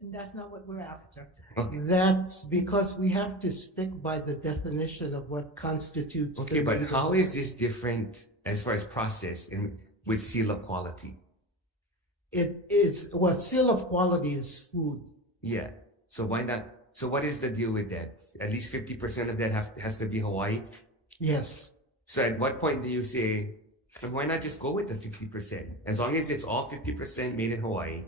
And that's not what we're after. That's because we have to stick by the definition of what constitutes. Okay, but how is this different as far as process and with seal of quality? It is, well, seal of quality is food. Yeah. So why not? So what is the deal with that? At least 50% of that has to be Hawaii? Yes. So at what point do you say, and why not just go with the 50%? As long as it's all 50% made in Hawaii,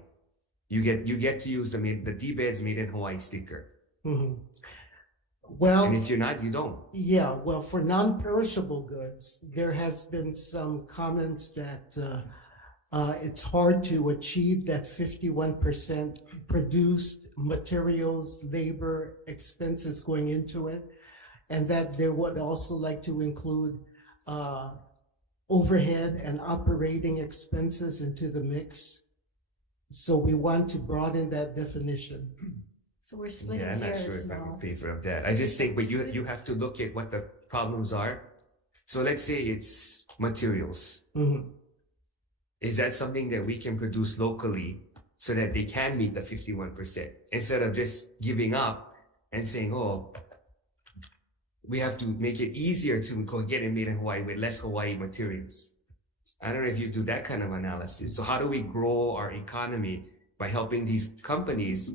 you get to use the D-Beds made in Hawaii sticker. Well, and if you're not, you don't. Yeah, well, for non-perishable goods, there has been some comments that it's hard to achieve that 51% produced materials, labor, expenses going into it, and that they would also like to include overhead and operating expenses into the mix. So we want to broaden that definition. So we're splitting I'm not sure hairs if I'm now. in favor of that. I just think, but you have to look at what the problems are. So let's say it's materials. Is that something that we can produce locally so that they can meet the 51%, instead of just giving up and saying, oh, we have to make it easier to go get it made in Hawaii with less Hawaii materials? I don't know if you do that kind of analysis. So how do we grow our economy by helping these companies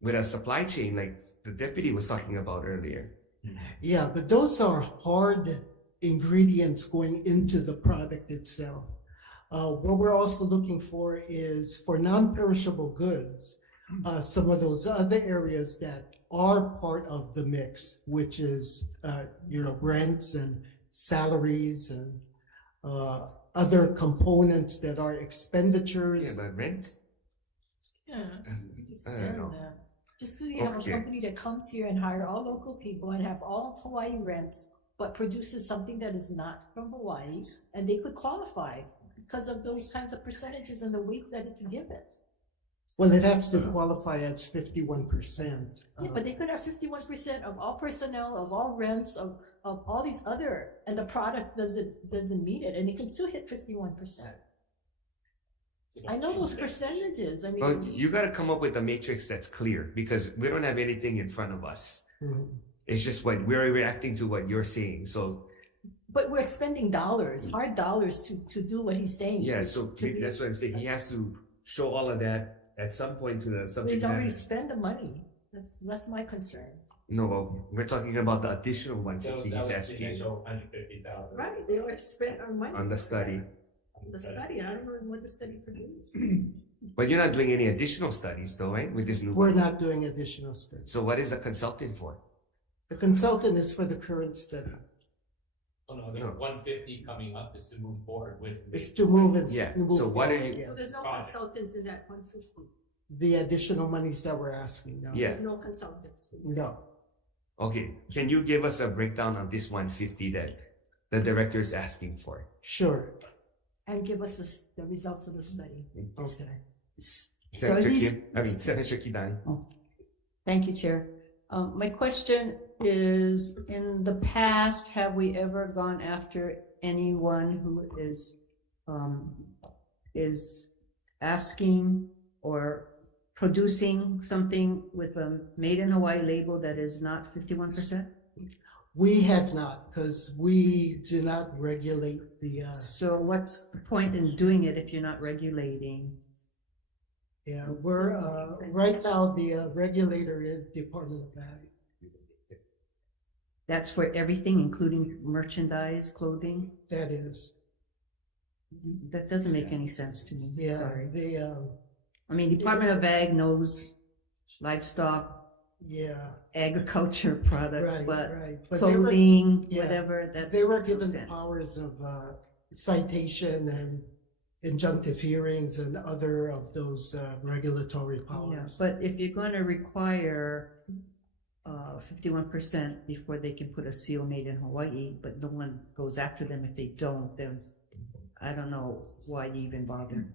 with a supply chain like the deputy was talking about earlier? Yeah, but those are hard ingredients going into the product itself. What we're also looking for is for non-perishable goods, some of those other areas that are part of the mix, which is, rents and salaries and other components that are expenditures. Yeah, but rent? Yeah, just I don't know. Just so you have a company that comes here and hire all local people and have all Hawaii rents, but produces something that is not from Hawaii, and they could qualify because of those kinds of percentages and the weight that it's given. Well, it has to qualify as 51%. Yeah, but they could have 51% of all personnel, of all rents, of all these other, and the product doesn't meet it, and it can still hit 51%. I know those percentages. I mean, Well, you got to come up with a matrix that's clear, because we don't have anything in front of us. It's just what we're reacting to what you're saying. So, but we're expending dollars, hard dollars, to do what he's saying. yeah, so maybe that's what I'm saying. He has to show all of that at some point to the subject He's matter. already spent the money. That's my concern. No, well, we're talking about the additional 150 he's asking Right, they already spent our money. on the study. The study, I don't know what the study produced. But you're not doing any additional studies though, right? With this new We're one? not doing additional studies. So what is the consultant for? The consultant is for the current study. Oh, no, the 150 coming up is to move forward with. It's to move it. Yeah, move so what are forward, you- So there's no consultants in that 150. The additional monies that we're asking now. Yeah. There's no consultants. No. Okay, can you give us a breakdown of this 150 that the director is asking for? Sure. And give us the results of the study. Okay. Senator Kim, Senator Kidani. Thank you, Chair. My question is, in the past, have we ever gone after anyone who is asking or producing something with a made in Hawaii label that is not 51%? We have not, because we do not regulate the. So what's the point in doing it if you're not regulating? Yeah, we're right now the regulator is Department of Value. That's for everything, including merchandise, clothing? That is. That doesn't make any sense to me, Yeah, sorry. they, I mean, Department of Ag knows livestock, yeah. agriculture products, Right, but right. But they were- clothing, yeah, whatever, that They were makes no given the sense. powers of citation and injunctive hearings and other of those regulatory Yeah, powers. but if you're going to require 51% before they can put a seal made in Hawaii, but no one goes after them if they don't, then I don't know why you even bother.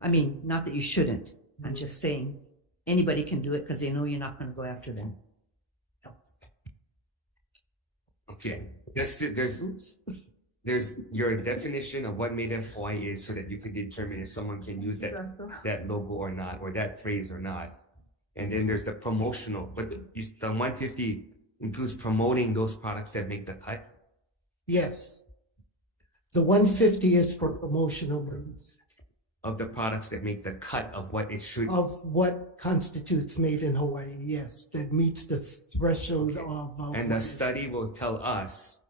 I mean, not that you shouldn't. I'm just saying anybody can do it because they know you're not going to go after them. Okay, there's your definition of what made in Hawaii is so that you can determine if someone can use that logo or not, or that phrase or not. And then there's the promotional, but the 150 includes promoting those products that make the cut. Yes. The 150 is for promotional means Of the products that make the cut of what it should. of what constitutes made in Hawaii, yes, that meets the threshold of. And the study will tell us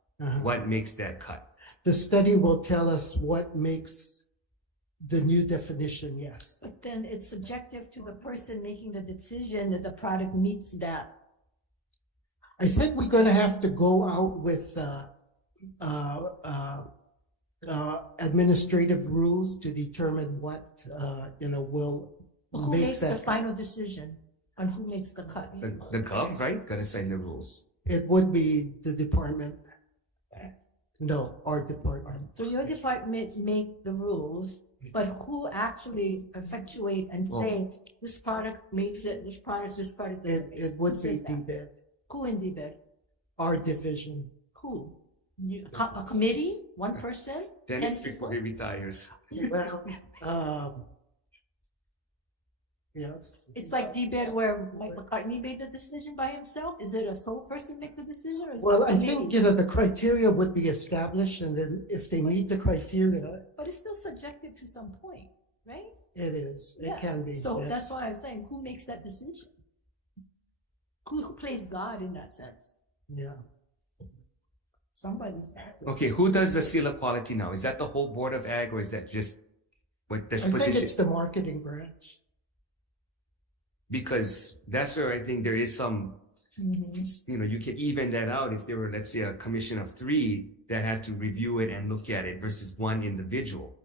what makes that cut. The study will tell us what makes the new definition, yes. But then it's subjective to the person making the decision that the product meets that. I think we're going to have to go out with administrative rules to determine what will Who make makes the that. final decision on who makes the cut? The gov, right? Gotta sign the rules. It would be the department. No, our department. So your department make the rules, but who actually effectuate and Oh. say, this product makes it, this product doesn't make it? It would Who be says that? DBED, Who in DBED? our division. Who? A committee, one person? Dennis before he retires. Well, yes. It's like DBED where Mike McCartney made the decision by himself? Is it a sole person make the decision or is it Well, a I think, committee? the criteria would be established, and then if they meet the criteria, But it's still subjective to some point, right? it is, it Yes. can be. So yes. that's why I'm saying, who makes that decision? Who plays God in that sense? Yeah. Somebody's. Okay, who does the seal of quality now? Is that the whole board of ag, or is that just what the I think position? it's the marketing branch. Because that's where I think there is some, you can even that out if there were, let's say, a commission of 3 that had to review it and look at it versus one individual.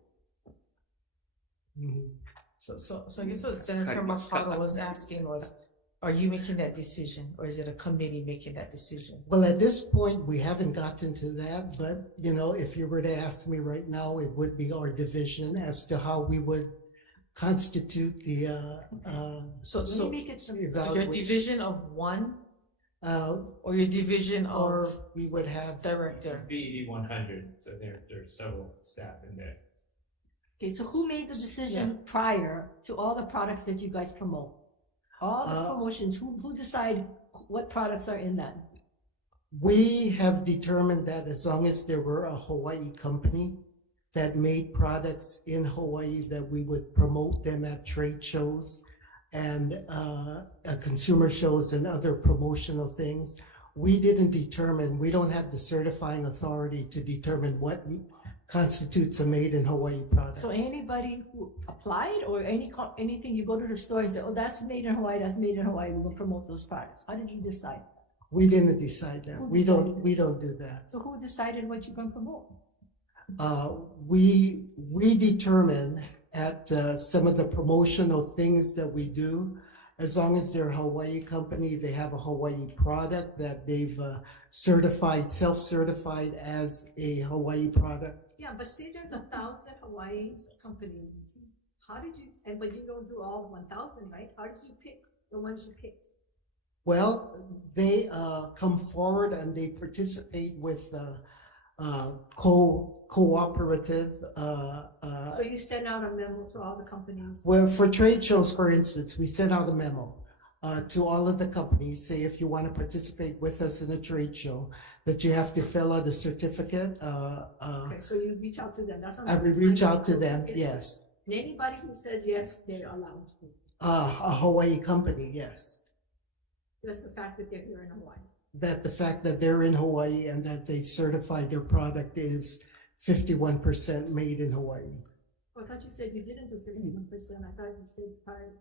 So I guess what Senator Mercado was asking was, are you making that decision or is it a committee making that decision? Well, at this point, we haven't gotten to that, but, if you were to ask me right now, it would be our division as to how we would constitute the, So your evaluation. division of one or your division or of we would have director? BED 100, so there's several staff in there. Okay, so who made the decision prior to all the products that you guys promote? All the promotions, who decide what products are in that? We have determined that as long as there were a Hawaii company that made products in Hawaii, that we would promote them at trade shows and consumer shows and other promotional things. We don't have the certifying authority to determine what constitutes a made in Hawaii product. So anybody who applied or anything, you go to the store and say, oh, that's made in Hawaii, we're gonna promote those products. How did you decide? We didn't decide that. Who We don't do that. So who decided what you're gonna promote? We determine at some of the promotional things that we do, as long as they're a Hawaii company, they have a Hawaii product that they've self-certified as a Hawaii product. Yeah, but say there's 1,000 Hawaii companies. How did you, but you don't do all 1,000, right? How did you pick the ones you picked? Well, they come forward and they participate with cooperative. So you send out a memo to all the companies? Well, for trade shows, for instance, we send out a memo to all of the companies, say if you want to participate with us in a trade show, that you have to fill out a certificate. Okay, so you reach out to them, that's what I would reach out to them, yes. And anybody who says yes, they're allowed to. A Hawaii company, yes. Just the fact that they're here in Hawaii. That the fact that they're in Hawaii and that they certify their product is 51% made in Hawaii. I thought you said you didn't do 51%. I thought you said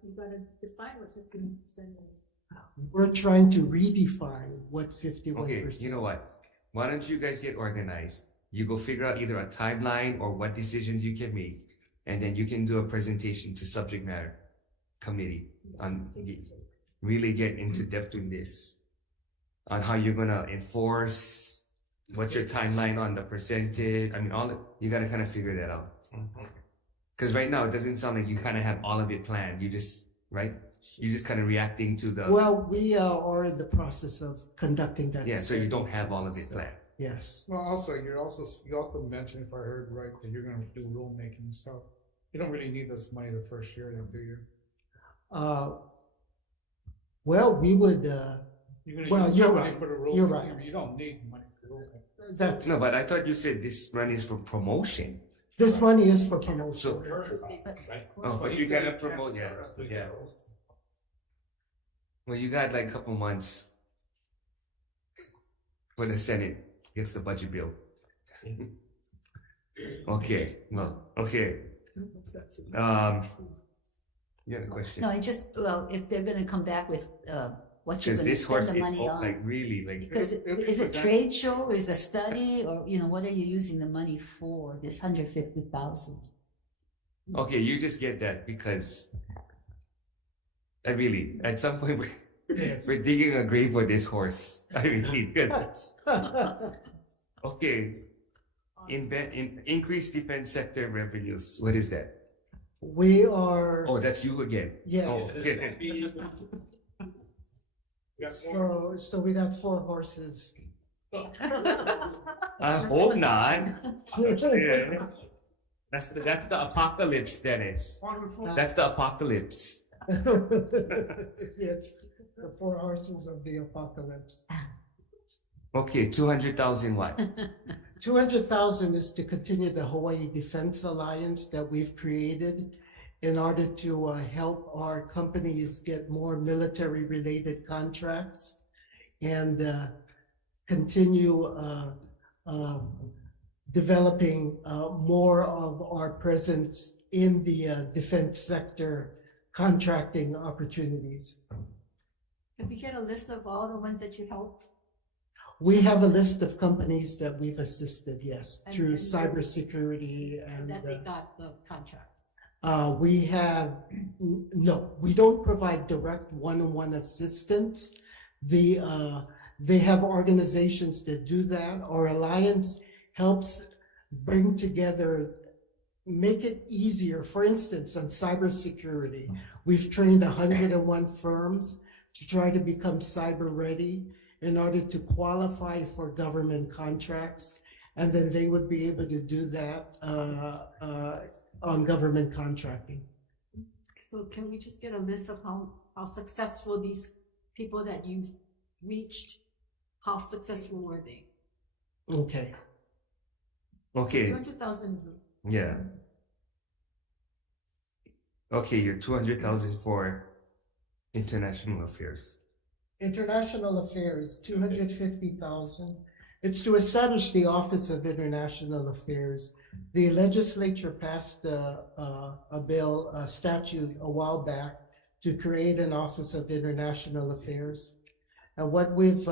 you gotta define what 51% is. We're trying to redefine what 51%. Okay, you know what? Why don't you guys get organized? You go figure out either a timeline or what decisions you can make, and then you can do a presentation to subject matter committee on really get into depth in this, on how you're gonna enforce, what's your timeline on the percentage. I mean, you gotta kind of figure that out. Because right now it doesn't sound like you kind of have all of it planned. You just, right? You're just kind of reacting to the. Well, we are in the process of conducting that. Yeah, so you don't have all of it planned. Yes. Well, you also mentioned, if I heard right, that you're gonna do rulemaking, so you don't really need this money the first year, then, do you? Well, we would, well, you're right. You're right. You don't need money for rulemaking. No, but I thought you said this money is for promotion. This money is for promotion. So, oh, but you gotta promote, yeah. Well, you got like a couple months for the Senate gets the budget bill. Okay, no, okay. You had a question? No, if they're gonna come back with, what you're Because gonna this horse spend the is money on. like really like. Because is it trade show, is it a study, or, what are you using the money for, this 150,000? Okay, you just get that because I really, at some point, we're digging a grave for this horse. I mean, okay. In increased defense sector revenues, what is that? We are. Oh, that's you again. Yes. Oh, okay. So we got 4 horses. I hope not. Yeah. That's the apocalypse, Dennis. That's the apocalypse. Yes, the 4 horses of the apocalypse. Okay, 200,000 what? 200,000 is to continue the Hawaii Defense Alliance that we've created in order to help our companies get more military-related contracts and continue developing more of our presence in the defense sector contracting opportunities. Can we get a list of all the ones that you helped? We have a list of companies that we've assisted, yes, And- through and- cybersecurity And and that they got the contracts. we have, no, we don't provide direct one-on-one assistance. They have organizations that do that. Our alliance helps bring together, make it easier. For instance, on cybersecurity, we've trained 101 firms to try to become cyber ready in order to qualify for government contracts. And then they would be able to do that on government contracting. So can we just get a list of how successful these people that you've reached, how successful were they? Okay. Okay. 200,000. Yeah. Okay, you're 200,000 for international affairs. International affairs, 250,000. It's to establish the Office of International Affairs. The legislature passed a statute a while back to create an Office of International Affairs. And what we've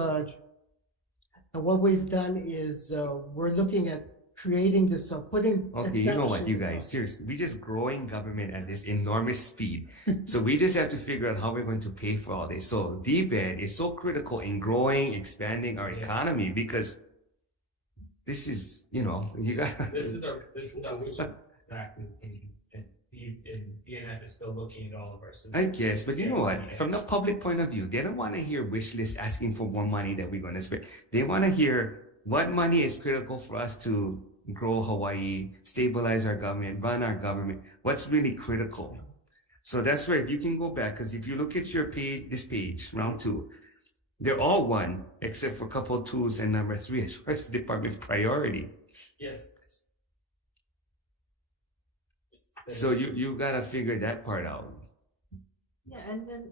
done is we're looking at creating this, putting. Okay, you know what, you guys, seriously, we're just growing government at this enormous speed. So we just have to figure out how we're going to pay for all this. So DBED is so critical in growing, expanding our economy because this is, you got. This is our vision. And BNF is still looking at all of our. I guess, but you know what? From the public point of view, they don't want to hear wish lists asking for more money that we're going to spend. They want to hear what money is critical for us to grow Hawaii, stabilize our government, run our government. What's really critical? So that's where you can go back, because if you look at your page, this page, round 2, they're all 1, except for couple 2s and number 3 as far as department priority. Yes. So you gotta figure that part out. Yeah, and then,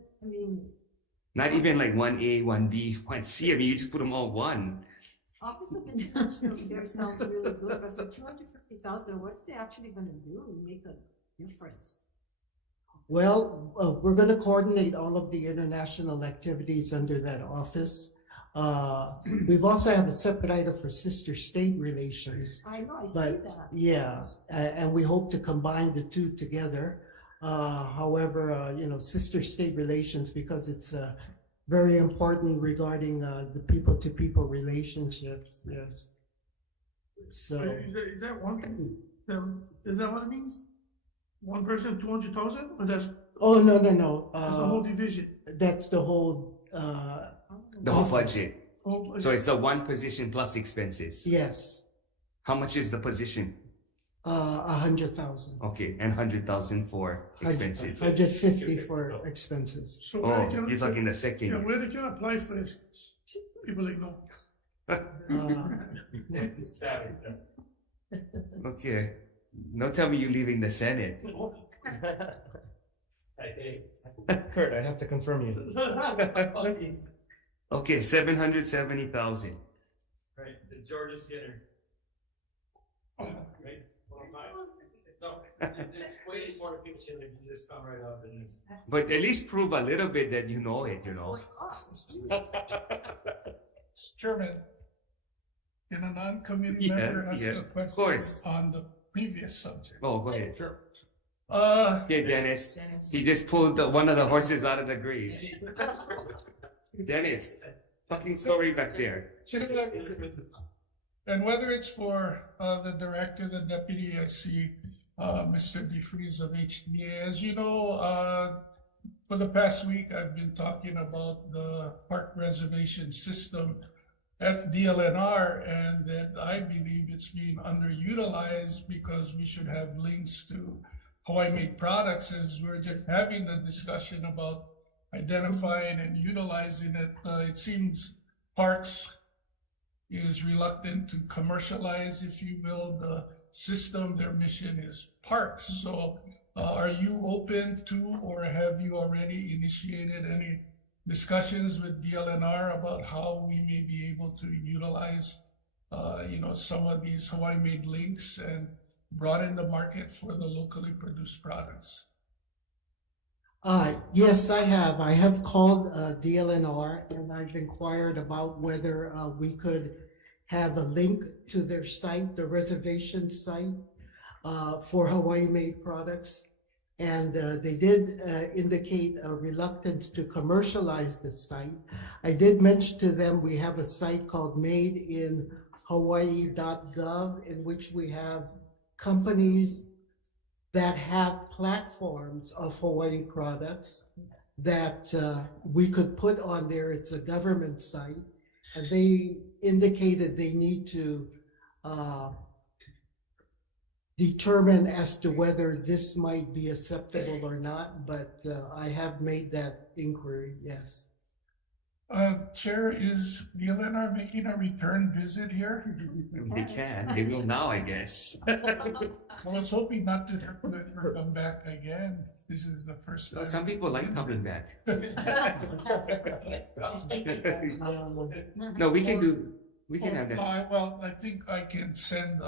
Not even like 1A, 1B, 1C. I mean, you just put them all 1. Office of International Affairs sounds really good, but for 250,000, what's they actually gonna do to make a difference? Well, we're going to coordinate all of the international activities under that office. We've also have a separate item for sister state relations. I know, I see But that. yeah, and we hope to combine the two together. However, sister state relations, because it's very important regarding the people-to-people relationships. Yes. So Is that one? Is that what it means? One person, 200,000, or that's no. that's the whole division? That's the whole The whole office. budget. Whole budget. So it's the one position plus expenses. Yes. How much is the position? 100,000. Okay, and 100,000 for expenses. 150 for expenses. So where Oh, they can- you're talking the second Yeah, year. where they can apply for this? People like no. Okay. Don't tell me you're leaving the Senate. Kurt, I'd have to confirm you. Okay, 770,000. Right, the Georgia Skinner. Right? No, it's way more efficient if you just come right up and just. But at least prove a little bit that you know it, Chairman, can a non-committee Yes, member ask yeah, a of question course. on the previous subject? Oh, go ahead. Sure. Okay, Dennis. He just pulled one of the horses out of the grave. Dennis, fucking story back there. And whether it's for the director, the deputy, I see Mr. DeFries of HDA. As you know, for the past week, I've been talking about the park reservation system at DLNR, and that I believe it's being underutilized because we should have links to Hawai'i-made products. As we're just having the discussion about identifying and utilizing it, it seems parks is reluctant to commercialize, if you will, the system. Their mission is parks. So are you open to, or have you already initiated any discussions with DLNR about how we may be able to utilize, some of these Hawaii-made links and broaden the market for the locally produced products? Yes, I have. I have called DLNR and I've inquired about whether we could have a link to their site, the reservation site for Hawaii-made products. And they did indicate a reluctance to commercialize the site. I did mention to them we have a site called madeinhawaii.gov, in which we have companies that have platforms of Hawaii products that we could put on there. It's a government site, and they indicated they need to determine as to whether this might be acceptable or not, but I have made that inquiry, yes. Chair, is DLNR making a return visit here? They can. They will now, I guess. I was hoping not to have to come back again. This is the first time. Some people like coming back. No, we can have that. Well, I think I can send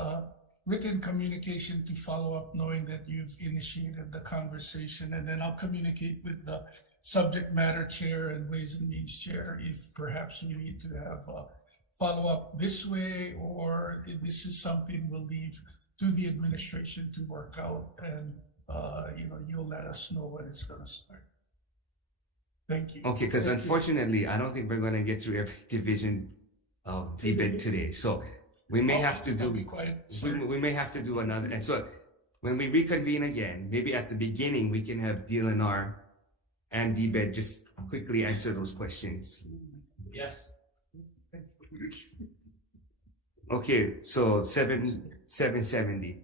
written communication to follow up, knowing that you've initiated the conversation, and then I'll communicate with the subject matter chair and Ways and Means chair if perhaps we need to have a follow up this way, or if this is something we'll leave to the administration to work out, and you'll let us know when it's going to start. Thank you. Okay, because unfortunately, I don't think we're going to get through every division of DBED today. So we may have to do. We may have to do another. And so when we reconvene again, maybe at the beginning we can have DLNR and DBED just quickly answer those questions. Yes. Okay, so 770.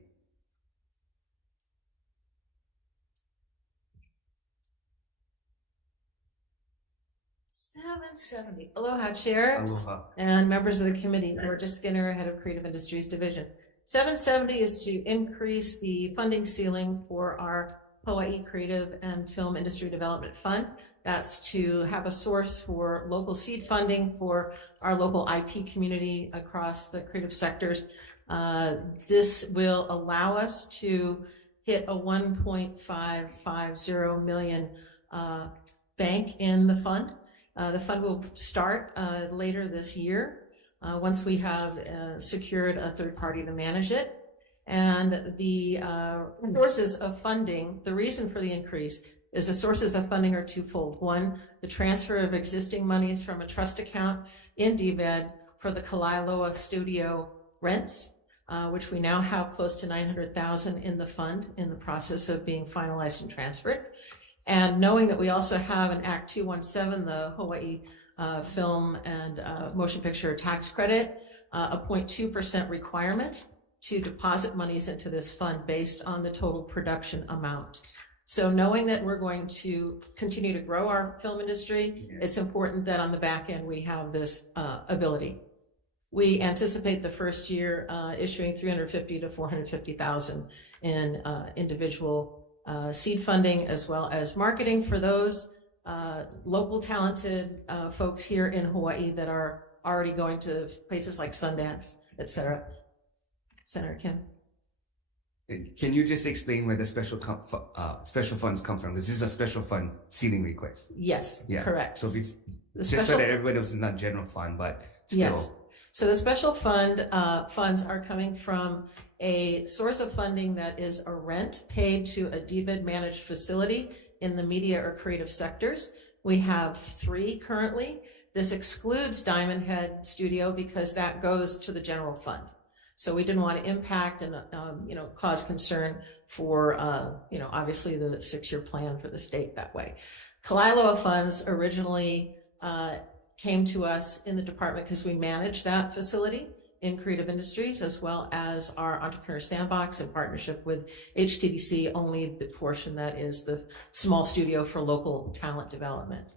$770. Aloha, Chair. Aloha. And members of the committee. Georgia Skinner, Head of Creative Industries Division. $770 is to increase the funding ceiling for our Hawaii Creative and Film Industry Development Fund. That's to have a source for local seed funding for our local IP community across the creative sectors. This will allow us to hit a 1.550 million bank in the fund. The fund will start later this year once we have secured a third party to manage it. And the sources of funding, the reason for the increase is the sources of funding are twofold. One, the transfer of existing monies from a trust account in DVED for the Kalailoa studio rents, which we now have close to 900,000 in the fund in the process of being finalized and transferred. And knowing that we also have an Act 217, the Hawaii Film and Motion Picture Tax Credit, a 0.2% requirement to deposit monies into this fund based on the total production amount. So knowing that we're going to continue to grow our film industry, it's important that on the back end we have this ability. We anticipate the first year issuing 350 to 450,000 in individual seed funding, as well as marketing for those local talented folks here in Hawaii that are already going to places like Sundance, et cetera. Senator Kim. Can you just explain where the special funds come from? This is a special fund seeding request. Yes, correct. So just so that everybody knows, it's not general fund, but still. Yes. So the special fund funds are coming from a source of funding that is a rent paid to a DVED managed facility in the media or creative sectors. We have 3 currently. This excludes Diamond Head Studio because that goes to the general fund. So we didn't want to impact and cause concern for obviously the 6-year plan for the state that way. Kalailoa funds originally came to us in the department because we manage that facility in creative industries, as well as our entrepreneur sandbox in partnership with HTDC, only the portion that is the small studio for local talent development.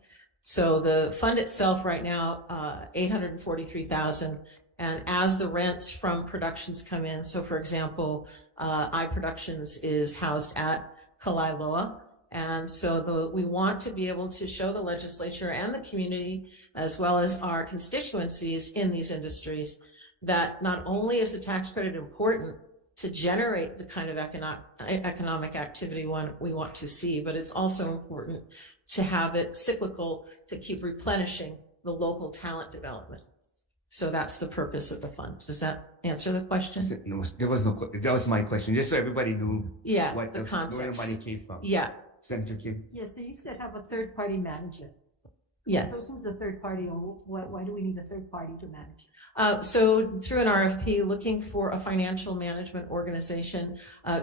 So the fund itself right now, 843,000. And as the rents from productions come in, so for example, iProductions is housed at Kalailoa. And so we want to be able to show the legislature and the community, as well as our constituencies in these industries, that not only is the tax credit important to generate the kind of economic activity we want to see, but it's also important to have it cyclical to keep replenishing the local talent development. So that's the purpose of the fund. Does that answer the question? No, that was my question, just so everybody knew what the context. Where the money came from. Yeah. Senator Kim. Yeah, so you said have a third party manage it. Yes. So who's the third party, or why do we need a third party to manage? So through an RFP, looking for a financial management organization,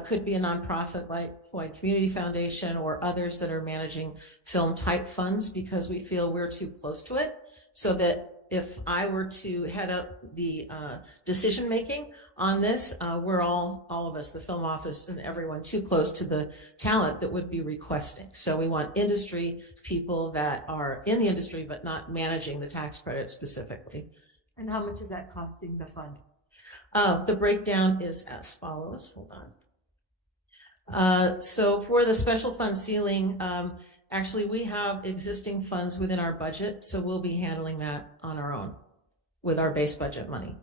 could be a nonprofit like Hawaii Community Foundation or others that are managing film type funds, because we feel we're too close to it, so that if I were to head up the decision making on this, we're all of us, the film office and everyone, too close to the talent that would be requesting. So we want industry people that are in the industry but not managing the tax credit specifically. And how much is that costing the fund? The breakdown is as follows. Hold on. So for the special fund ceiling, actually, we have existing funds within our budget, so we'll be handling that on our own with our base budget money.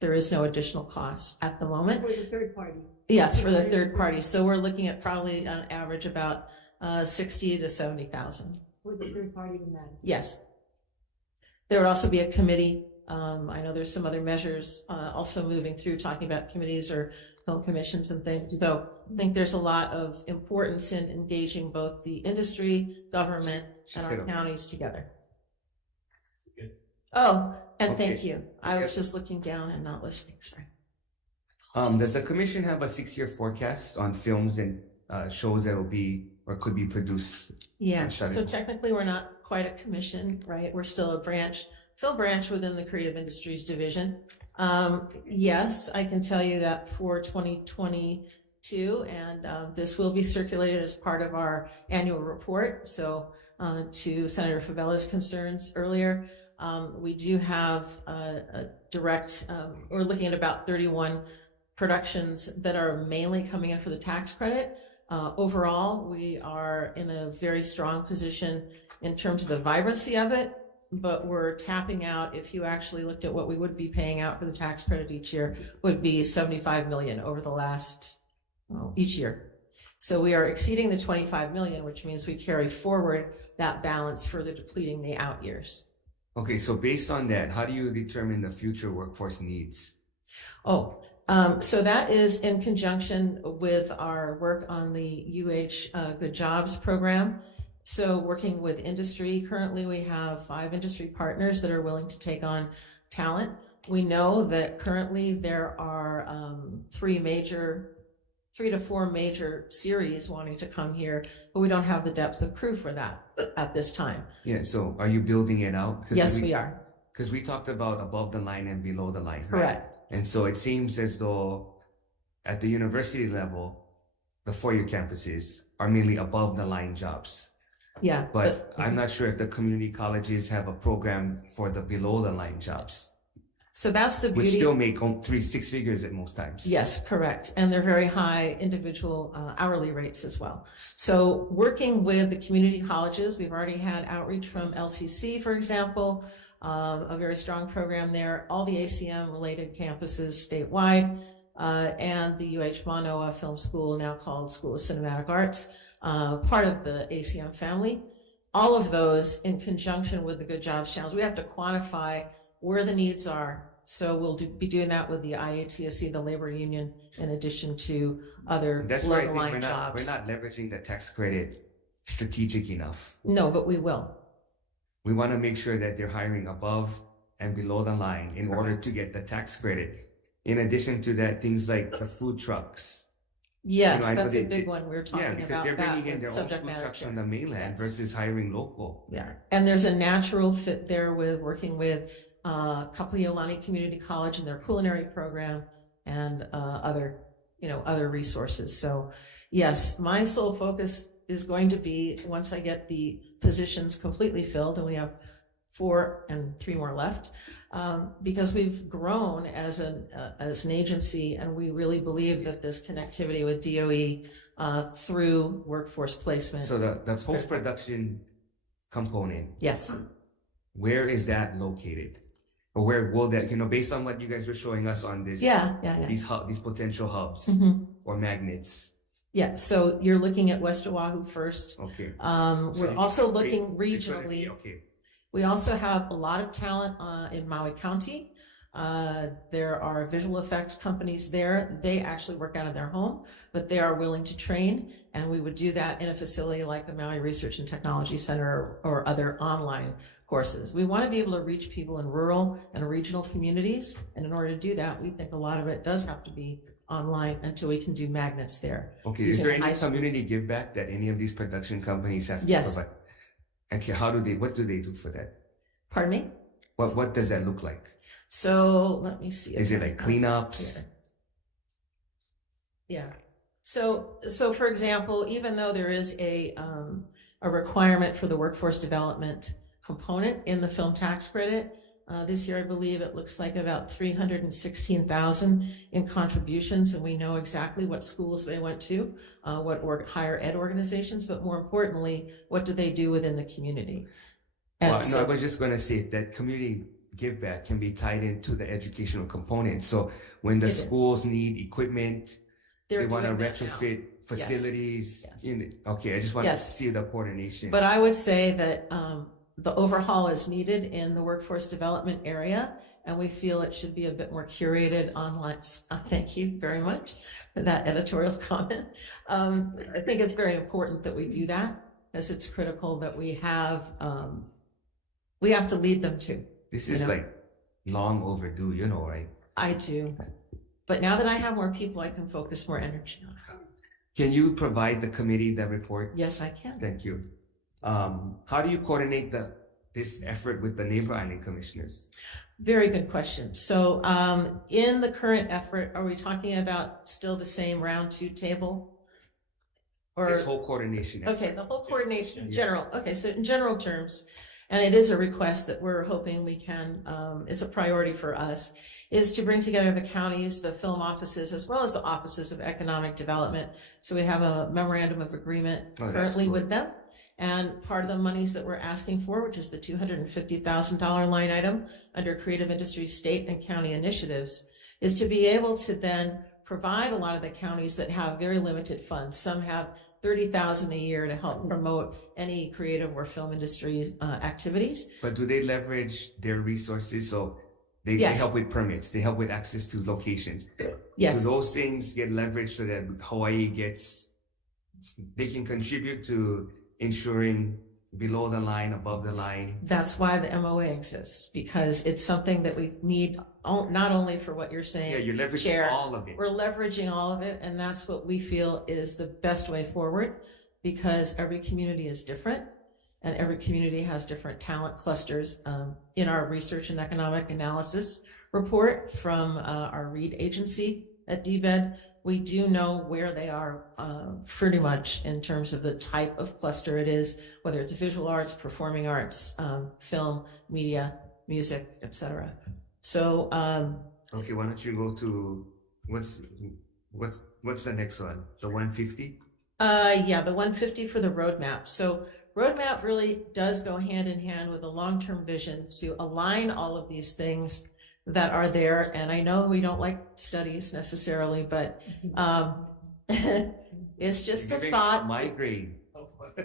There is no additional cost at the moment. For the third party? Yes, for the third party. So we're looking at probably on average about 60 to 70,000. For the third party to manage? Yes. There would also be a committee. I know there's some other measures also moving through, talking about committees or film commissions and things. So I think there's a lot of importance in engaging both the industry, government, and our counties together. Good. Oh, and Okay. thank you. I was just looking down and not listening. Sorry. Does the commission have a 6-year forecast on films and shows that will be or could be produced? Yeah. So technically, we're not quite a commission, right? We're still a branch, film branch within the Creative Industries Division. Yes, I can tell you that for 2022, and this will be circulated as part of our annual report. So to Senator Favella's concerns earlier, we do have a direct, we're looking at about 31 productions that are mainly coming in for the tax credit. Overall, we are in a very strong position in terms of the vibrancy of it, but we're tapping out. If you actually looked at what we would be paying out for the tax credit each year, would be 75 million over the last, each year. So we are exceeding the 25 million, which means we carry forward that balance, further depleting the out years. Okay, so based on that, how do you determine the future workforce needs? So that is in conjunction with our work on the Good Jobs program. So working with industry, currently we have 5 industry partners that are willing to take on talent. We know that currently there are 3 to 4 major series wanting to come here, but we don't have the depth of crew for that at this time. Yeah, so are you building it out? Yes, we are. Because we talked about above the line and below the line. Correct. Right? And so it seems as though at the university level, the 4-year campuses are mainly above the line jobs. Yeah. But I'm not sure if the community colleges have a program for the below the line jobs. So that's the beauty. Which still make 6 figures at most times. Yes, correct. And they're very high individual hourly rates as well. So working with the community colleges, we've already had outreach from LCC, for example, a very strong program there, all the ACM related campuses statewide, and the Manoa Film School, now called School of Cinematic Arts, part of the ACM family. All of those in conjunction with the Good Jobs Challenge, we have to quantify where the needs are. So we'll be doing that with the IATSC, the labor union, in addition to other below the line jobs. We're not leveraging the tax credit strategic enough. No, but we will. We want to make sure that they're hiring above and below the line in order to get the tax credit. In addition to that, things like the food trucks. Yes, that's a big one. We're talking about that. Yeah, because they're bringing in their own subject food matter trucks from the mainland versus hiring local. Yeah, and there's a natural fit there with working with Kapuiolani Community College and their culinary program and other resources. So yes, my sole focus is going to be, once I get the positions completely filled, and we have 4 and 3 more left, because we've grown as an agency, and we really believe that this connectivity with DOE through workforce placement. So the post-production component. Yes. Where is that located? Or where will that, based on what you guys were showing us on this, these potential hubs or magnets? Yeah, so you're looking at West Oahu first. Okay. We're also looking regionally. Okay. We also have a lot of talent in Maui County. There are visual effects companies there. They actually work out of their home, but they are willing to train, and we would do that in a facility like the Maui Research and Technology Center or other online courses. We want to be able to reach people in rural and regional communities, and in order to do that, we think a lot of it does have to be online until we can do magnets there. Okay, is there any community give back that any of these production companies have to provide? Okay, what do they do for that? Pardon me? What does that look like? So let me see. Is it like cleanups? Yeah. So for example, even though there is a requirement for the workforce development component in the film tax credit, this year I believe it looks like about 316,000 in contributions, and we know exactly what schools they went to, what higher ed organizations, but more importantly, what do they do within the community? Well, no, I was just going to say that community give back can be tied into the educational component. So when the schools need equipment, they want to retrofit facilities. Yes. Okay, I just want to see the coordination. But I would say that the overhaul is needed in the workforce development area, and we feel it should be a bit more curated online. Thank you very much for that editorial comment. I think it's very important that we do that, as it's critical that we have to lead them too. This is like long overdue, right? I do. But now that I have more people, I can focus more energy on it. Can you provide the committee the report? Yes, I can. Thank you. How do you coordinate this effort with the neighbor island commissioners? Very good question. So in the current effort, are we talking about still the same round 2 table? Or this whole coordination effort. Okay, the whole coordination in general. Okay, so in general terms, and it is a request that we're hoping we can, it's a priority for us, is to bring together the counties, the film offices, as well as the offices of economic development. So we have a memorandum of agreement currently with them. And part of the monies that we're asking for, which is the $250,000 line item under Creative Industries State and County Initiatives, is to be able to then provide a lot of the counties that have very limited funds. Some have $30,000 a year to help promote any creative or film industry activities. But do they leverage their resources? So they help with permits, they help with access to locations. Yes. Do those things get leveraged so that Hawaii they can contribute to ensuring below the line, above the line? That's why the MOA exists, because it's something that we need not only for what you're saying. Yeah, you're leveraging Chair, all of it. We're leveraging all of it, and that's what we feel is the best way forward, because every community is different, and every community has different talent clusters. In our research and economic analysis report from our READ agency at DBED, we do know where they are pretty much in terms of the type of cluster it is, whether it's visual arts, performing arts, film, media, music, etc. So okay, why don't you go to what's the next one? The 150? Yeah, the 150 for the roadmap. So roadmap really does go hand in hand with a long-term vision to align all of these things that are there. And I know we don't like studies necessarily, but it's just a thought. Migraine.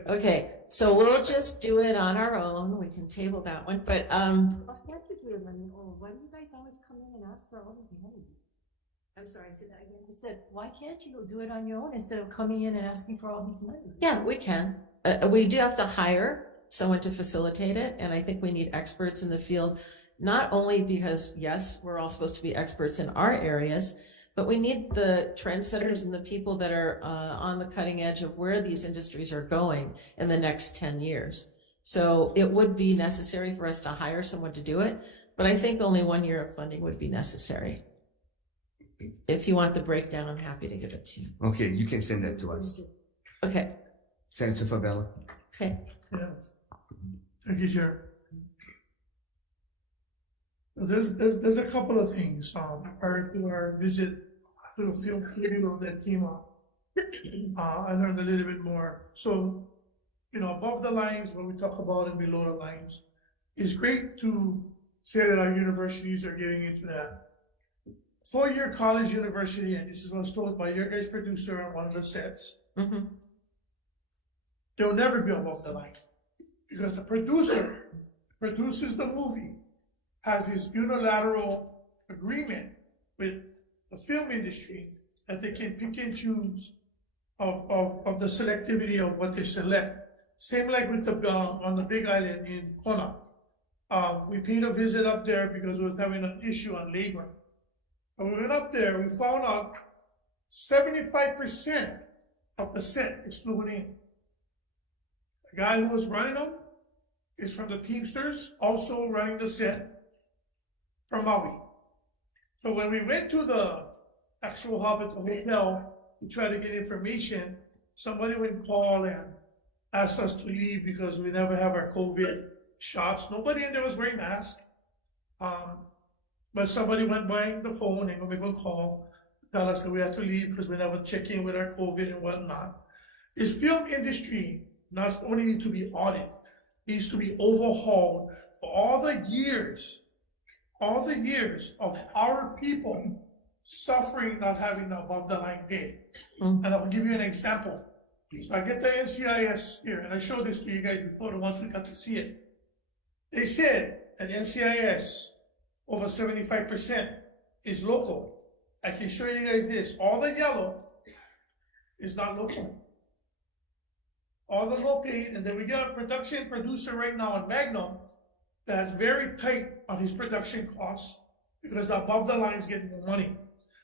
Okay, so we'll just do it on our own. We can table that one, but Why can't you do it on your own? Why do you guys always come in and ask for all the money? I'm sorry, I said that again. I said, why can't you do it on your own instead of coming in and asking for all these money? yeah, we can. We do have to hire someone to facilitate it, and I think we need experts in the field, not only because, yes, we're all supposed to be experts in our areas, but we need the trendsetters and the people that are on the cutting edge of where these industries are going in the next 10 years. So it would be necessary for us to hire someone to do it, but I think only 1 year of funding would be necessary. If you want the breakdown, I'm happy to give it to you. Okay, you can send that to us. Okay. Senator Fabella. Okay. Yeah. Thank you, Chair. There's a couple of things prior to our visit to the film studio that came up. I learned a little bit more. So, above the lines, when we talk about and below the lines, it's great to say that our universities are getting into that. Four-year college university, and this is what I was told by your guys' producer on one of the sets, they'll never be above the line because the producer produces the movie, has this unilateral agreement with the film industry that they can pick and choose of the selectivity of what they select. Same like with the on the Big Island in Kona. We paid a visit up there because we were having an issue on labor. When we went up there, we found out 75% of the set is flew in. The guy who was running them is from the Teamsters, also running the set from Maui. So when we went to the actual hub at the hotel to try to get information, somebody would call and ask us to leave because we never have our COVID shots. Nobody in there was wearing masks. But somebody went by the phone and we would call, tell us that we had to leave because we never check in with our COVID and whatnot. This film industry not only needs to be audited, needs to be overhauled for all the years of our people suffering not having the above the line pay. And I'll give you an example. So I get the NCIS here, and I showed this to you guys before, the ones we got to see it. They said that NCIS, over 75% is local. I can show you guys this. All the yellow is not local. All the low paid, and then we got a production producer right now in Magnum that's very tight on his production costs because the above the lines get more money.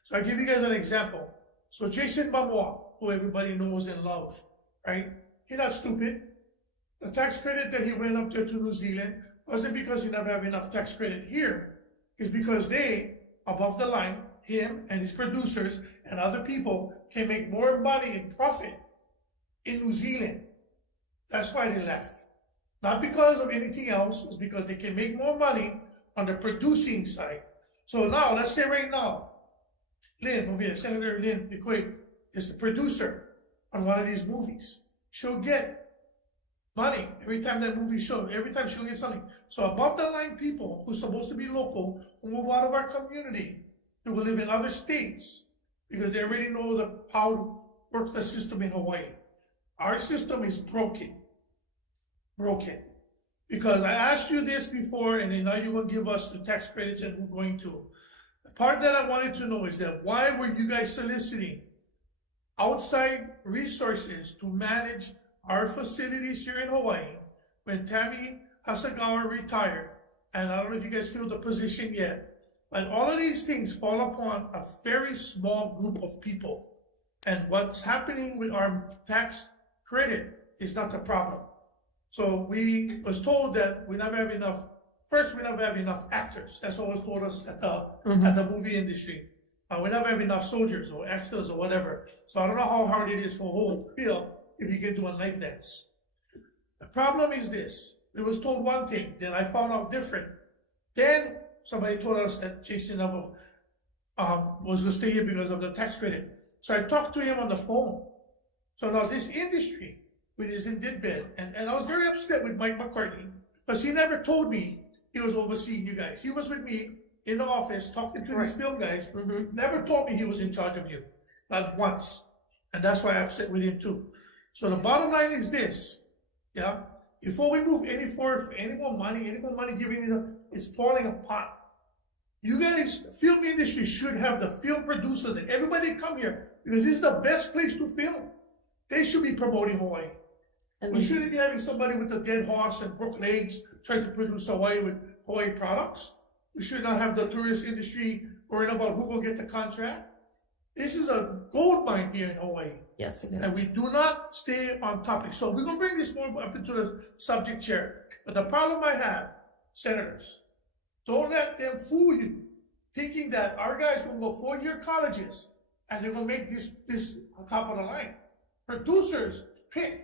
So I give you guys an example. So Jason Momoa, who everybody knows and loves, right? He's not stupid. The tax credit that he went up there to New Zealand wasn't because he never have enough tax credit here. It's because they, above the line, him and his producers and other people can make more money in profit in New Zealand. That's why they left. Not because of anything else, it's because they can make more money on the producing side. So now, let's say right now, Lynn, over here, Senator Lynn DeQuaid is the producer on one of these movies. She'll get money every time that movie shows, every time she'll get something. So above the line people who's supposed to be local, who move out of our community, who will live in other states, because they already know how to work the system in Hawaii. Our system is broken. Broken. Because I asked you this before, and then now you will give us the tax credits, and we're going to. The part that I wanted to know is that why were you guys soliciting outside resources to manage our facilities here in Hawaii when Tammy Hasagawa retired? And I don't know if you guys filled the position yet, but all of these things fall upon a very small group of people. And what's happening with our tax credit is not the problem. So we was told that we never have enough. First, we never have enough actors. That's what was told us at the movie industry. We never have enough soldiers or actors or whatever. So I don't know how hard it is for a whole field if you get to a night dance. The problem is this. It was told one thing, then I found out different. Then somebody told us that Jason Neville was going to stay here because of the tax credit. So I talked to him on the phone. So now this industry, which is in Ditbed, and I was very upset with Mike McCartney because he never told me he was overseeing you guys. He was with me in the office talking to these film guys, never told me he was in charge of you, not once. And that's why I'm upset with him too. So the bottom line is this, yeah, before we move any forward, any more money giving it, it's falling apart. You guys, the film industry should have the film producers and everybody come here because this is the best place to film. They should be promoting Hawaii. We shouldn't be having somebody with a dead horse and broke legs trying to produce Hawaii with Hawaii products. We should not have the tourist industry worrying about who will get the contract. This is a gold mine here in Hawaii. Yes, it is. And we do not stay on topic. So we're going to bring this more up into the subject chair. But the problem I have, senators, don't let them fool you, thinking that our guys will go 4-year colleges and they're going to make this on top of the line. Producers pick.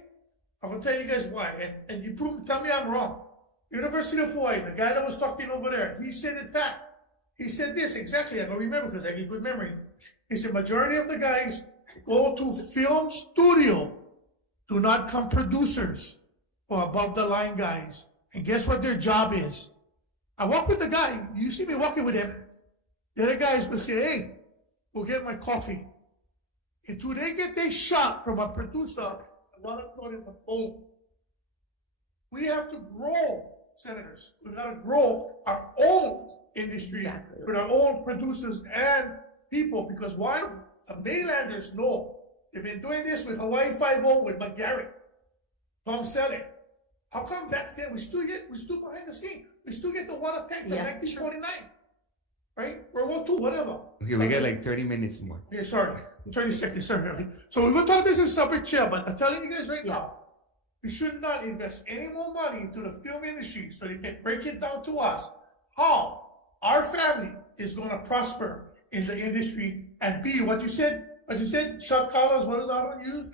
I'm going to tell you guys why. And you tell me I'm wrong. University of Hawaii, the guy that was talking over there, he said in fact, he said this exactly. I don't remember because I have a good memory. He said majority of the guys go to film studio, do not come producers or above the line guys. And guess what their job is? I walk with the guy. You see me walking with him. The other guys will say, hey, go get my coffee. Until they get a shot from a producer, I want to throw it in the phone. We have to grow, senators. We've got to grow our own industry with our own producers and people. Because why? The mainlanders know. They've been doing this with Hawaii Five-0, with McGarrett, Tom Selleck. How come back then we still behind the scene? We still get the water tank from 1949, right? World War II, whatever. Okay, we got like 30 minutes more. Okay, sorry, 30 seconds, sorry. So we're going to talk this in separate chair, but I'm telling you guys right now, we should not invest any more money into the film industry so they can break it down to us how our family is going to prosper in the industry and be what you said, shot callers, what is that on you?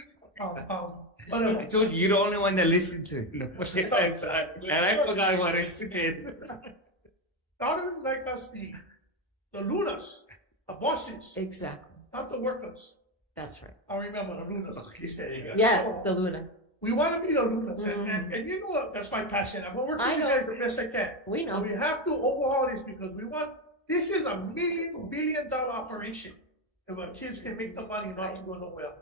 I told you, you're the only one that listened to it. And I forgot what I said. How do you like us be the Lunas, the bosses? Exactly. Not the workers. That's right. I remember the Lunas. Okay, there you go. Yeah, the Luna. We want to be the Lunas. And you know what? That's my passion. I'm going to work with you guys the best I can. We know. But we have to overhaul this because this is a $1 billion operation. If our kids can make the money not to go nowhere.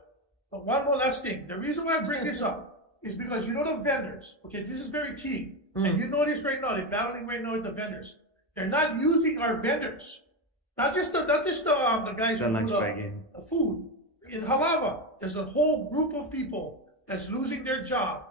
But one more last thing. The reason why I bring this up is because you know the vendors. Okay, this is very key. And you know this right now. They're battling right now with the vendors. They're not using our vendors. Not just the guys who do the food. In Halava, there's a whole group of people that's losing their job.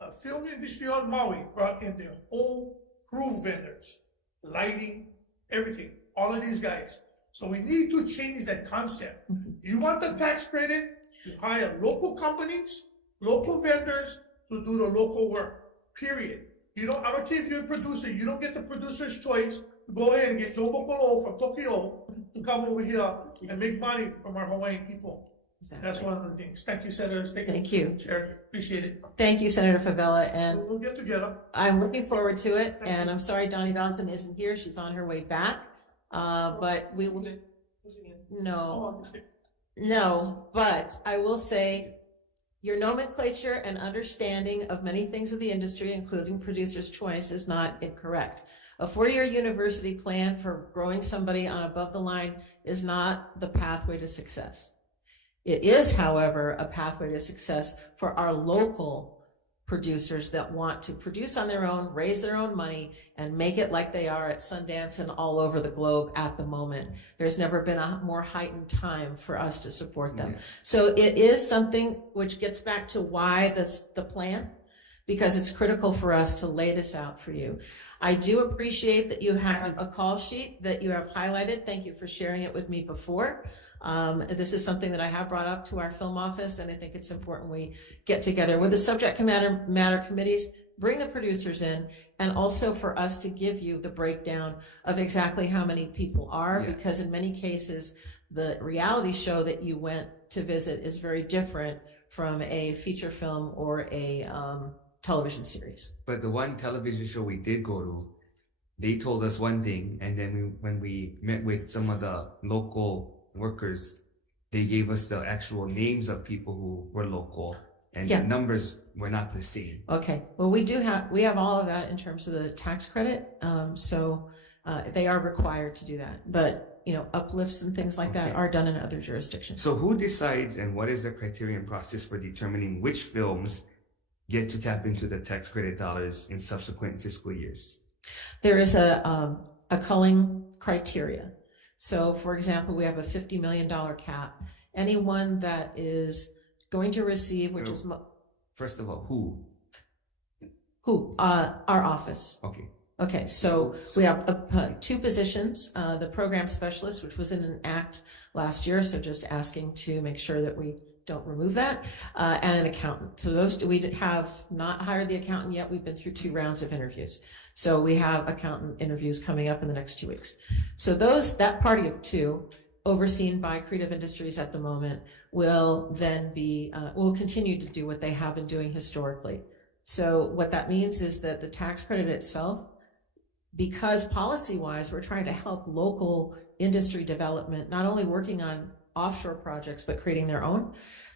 The film industry on Maui brought in their whole crew vendors, lighting, everything, all of these guys. So we need to change that concept. You want the tax credit, you hire local companies, local vendors to do the local work, period. I don't care if you're a producer, you don't get the producer's choice to go ahead and get Joe Bokolo from Tokyo to come over here and make money from our Hawaiian people. That's one of the things. Thank you, Senators. Thank you. Chair, appreciate it. Thank you, Senator Favela, and We'll get together. I'm looking forward to it. And I'm sorry Donnie Dawson isn't here. She's on her way back. But we will. No, but I will say your nomenclature and understanding of many things of the industry, including producer's choice, is not incorrect. A 4-year university plan for growing somebody on above the line is not the pathway to success. It is, however, a pathway to success for our local producers that want to produce on their own, raise their own money, and make it like they are at Sundance and all over the globe at the moment. There's never been a more heightened time for us to support them. So it is something which gets back to why the plan, because it's critical for us to lay this out for you. I do appreciate that you have a call sheet that you have highlighted. Thank you for sharing it with me before. This is something that I have brought up to our film office, and I think it's important we get together with the subject matter committees, bring the producers in, and also for us to give you the breakdown of exactly how many people are, because in many cases, the reality show that you went to visit is very different from a feature film or a television series. But the one television show we did go to, they told us one thing, and then when we met with some of the local workers, they gave us the actual names of people who were local, and the numbers were not the same. Okay, well, we have all of that in terms of the tax credit, so they are required to do that. But uplifts and things like that are done in other jurisdictions. So who decides, and what is the criterion process for determining which films get to tap into the tax credit dollars in subsequent fiscal years? There is a culling criteria. So, for example, we have a $50 million cap. Anyone that is going to receive, which is... First of all, who? Who? Our office. Okay. Okay, so we have 2 positions, the program specialist, which was in an act last year, so just asking to make sure that we don't remove that, and an accountant. So those, we have not hired the accountant yet. We've been through 2 rounds of interviews. So we have accountant interviews coming up in the next 2 weeks. So that party of 2, overseen by Creative Industries at the moment, will then be, will continue to do what they have been doing historically. So what that means is that the tax credit itself, because policy-wise, we're trying to help local industry development, not only working on offshore projects, but creating their own.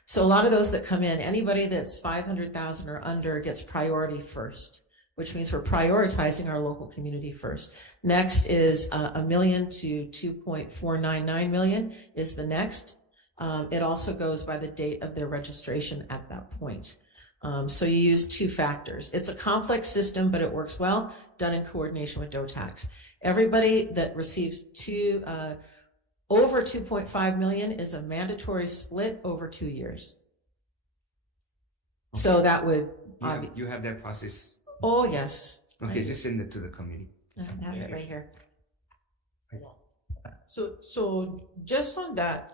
So a lot of those that come in, anybody that's 500,000 or under gets priority first, which means we're prioritizing our local community first. Next is $1 million to 2.499 million is the next. It also goes by the date of their registration at that point. So you use 2 factors. It's a complex system, but it works well, done in coordination with DOTAX. Everybody that receives over 2.5 million is a mandatory split over 2 years. Okay. So that would... You have that process? Oh, yes. Okay, just send it to the committee. I have it right here. So just on that,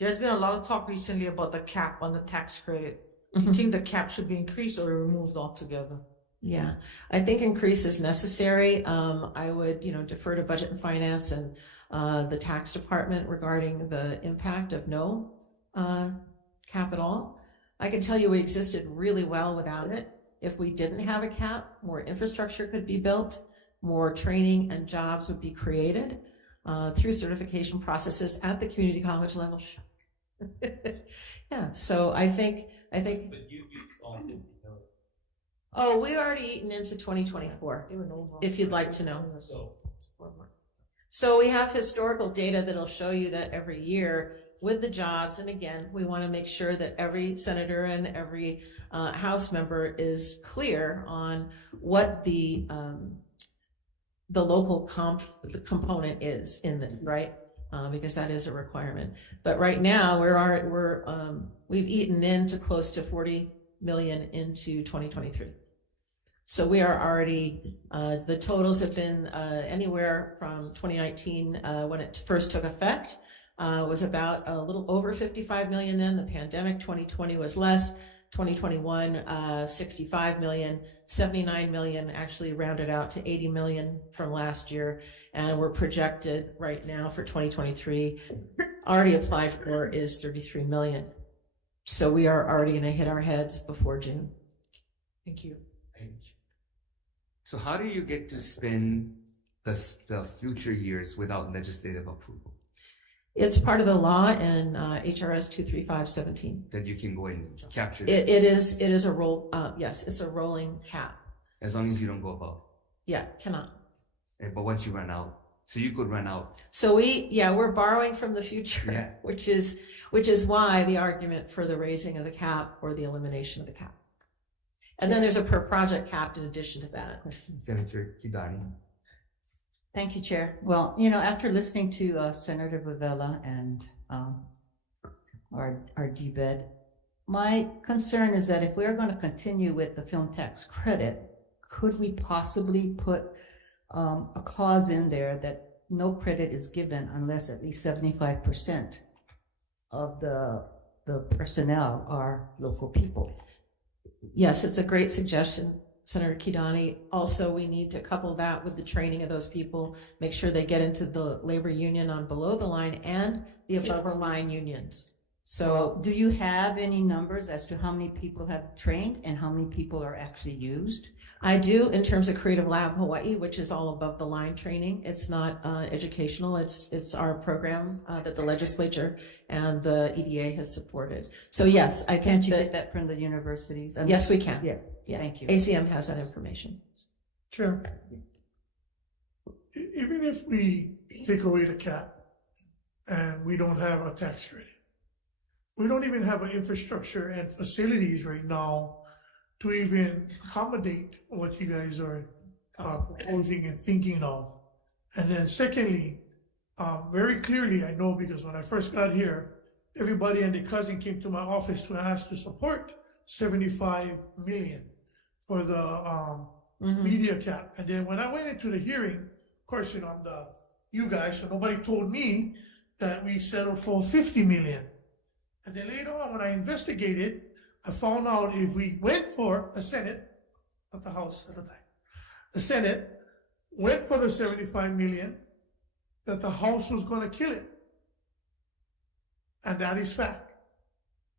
there's been a lot of talk recently about the cap on the tax credit. Do you think the cap should be increased or removed altogether? Yeah, I think increase is necessary. I would, defer to Budget and Finance and the tax department regarding the impact of no cap at all. I can tell you we existed really well without it. If we didn't have a cap, more infrastructure could be built, more training and jobs would be created through certification processes at the community college level. Yeah, so I think. But you oh, we already eaten into 2024. If you'd like to know. So we have historical data that'll show you that every year with the jobs, and again, we want to make sure that every senator and every House member is clear on what the local component is in the right, because that is a requirement. But right now we've eaten into close to 40 million into 2023. So we are already, the totals have been anywhere from 2019 when it first took effect, was about a little over 55 million then. The pandemic, 2020 was less. 2021, 65 million, 79 million, actually rounded out to 80 million from last year. And we're projected right now for 2023 already applied for is 33 million. So we are already going to hit our heads before June. Thank you. So how do you get to spend the future years without legislative approval? It's part of the law in HRS 23517. That you can go and capture It is a roll, yes, it's a rolling cap. as long as you don't go above. Yeah, cannot. But once you run out, so you could run out. So we're borrowing from the future, Yeah. which is why the argument for the raising of the cap or the elimination of the cap. And then there's a per project cap in addition to that. Senator Kidani. Thank you, Chair. Well, after listening to Senator Vivella and our DBED, my concern is that if we're going to continue with the film tax credit, could we possibly put a clause in there that no credit is given unless at least 75% of the personnel are local people? Yes, it's a great suggestion, Senator Kidani. Also, we need to couple that with the training of those people, make sure they get into the labor union on below the line and the above the line unions. So do you have any numbers as to how many people have trained and how many people are actually used? I do, in terms of Creative Lab Hawaii, which is all above the line training. It's not educational. It's our program that the legislature and the EDA has supported. So yes, I Can't think you get that from the universities? yes, we can. Yeah. Thank you. ACM has that information. Chair, even if we take away the cap and we don't have a tax credit, we don't even have an infrastructure and facilities right now to even accommodate what you guys are proposing and thinking of. And then secondly, very clearly, I know because when I first got here, everybody and their cousin came to my office to ask to support 75 million for the media cap. And then when I went into the hearing, of course, I'm you guys, so nobody told me that we settled for 50 million. And then later on, when I investigated, I found out if we went for the Senate, not the House at the time, the Senate went for the 75 million, that the House was going to kill it. And that is fact.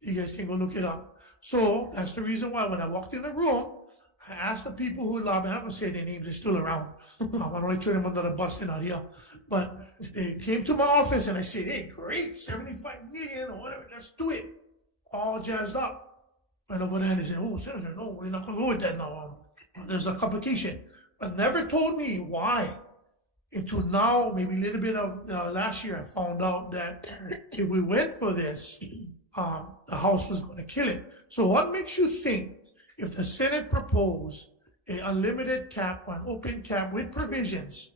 You guys can go look it up. So that's the reason why when I walked in the room, I asked the people who lobbied, I'm not going to say their names, they're still around. I don't like to throw them under the bus, they're not here. But they came to my office and I said, hey, great, 75 million or whatever, let's do it. All jazzed up. Went over there and they said, oh, Senator, no, we're not going to go with that now. There's a complication. But never told me why. Until now, maybe a little bit of last year, I found out that if we went for this, the House was going to kill it. So what makes you think if the Senate proposed an unlimited cap, an open cap with provisions,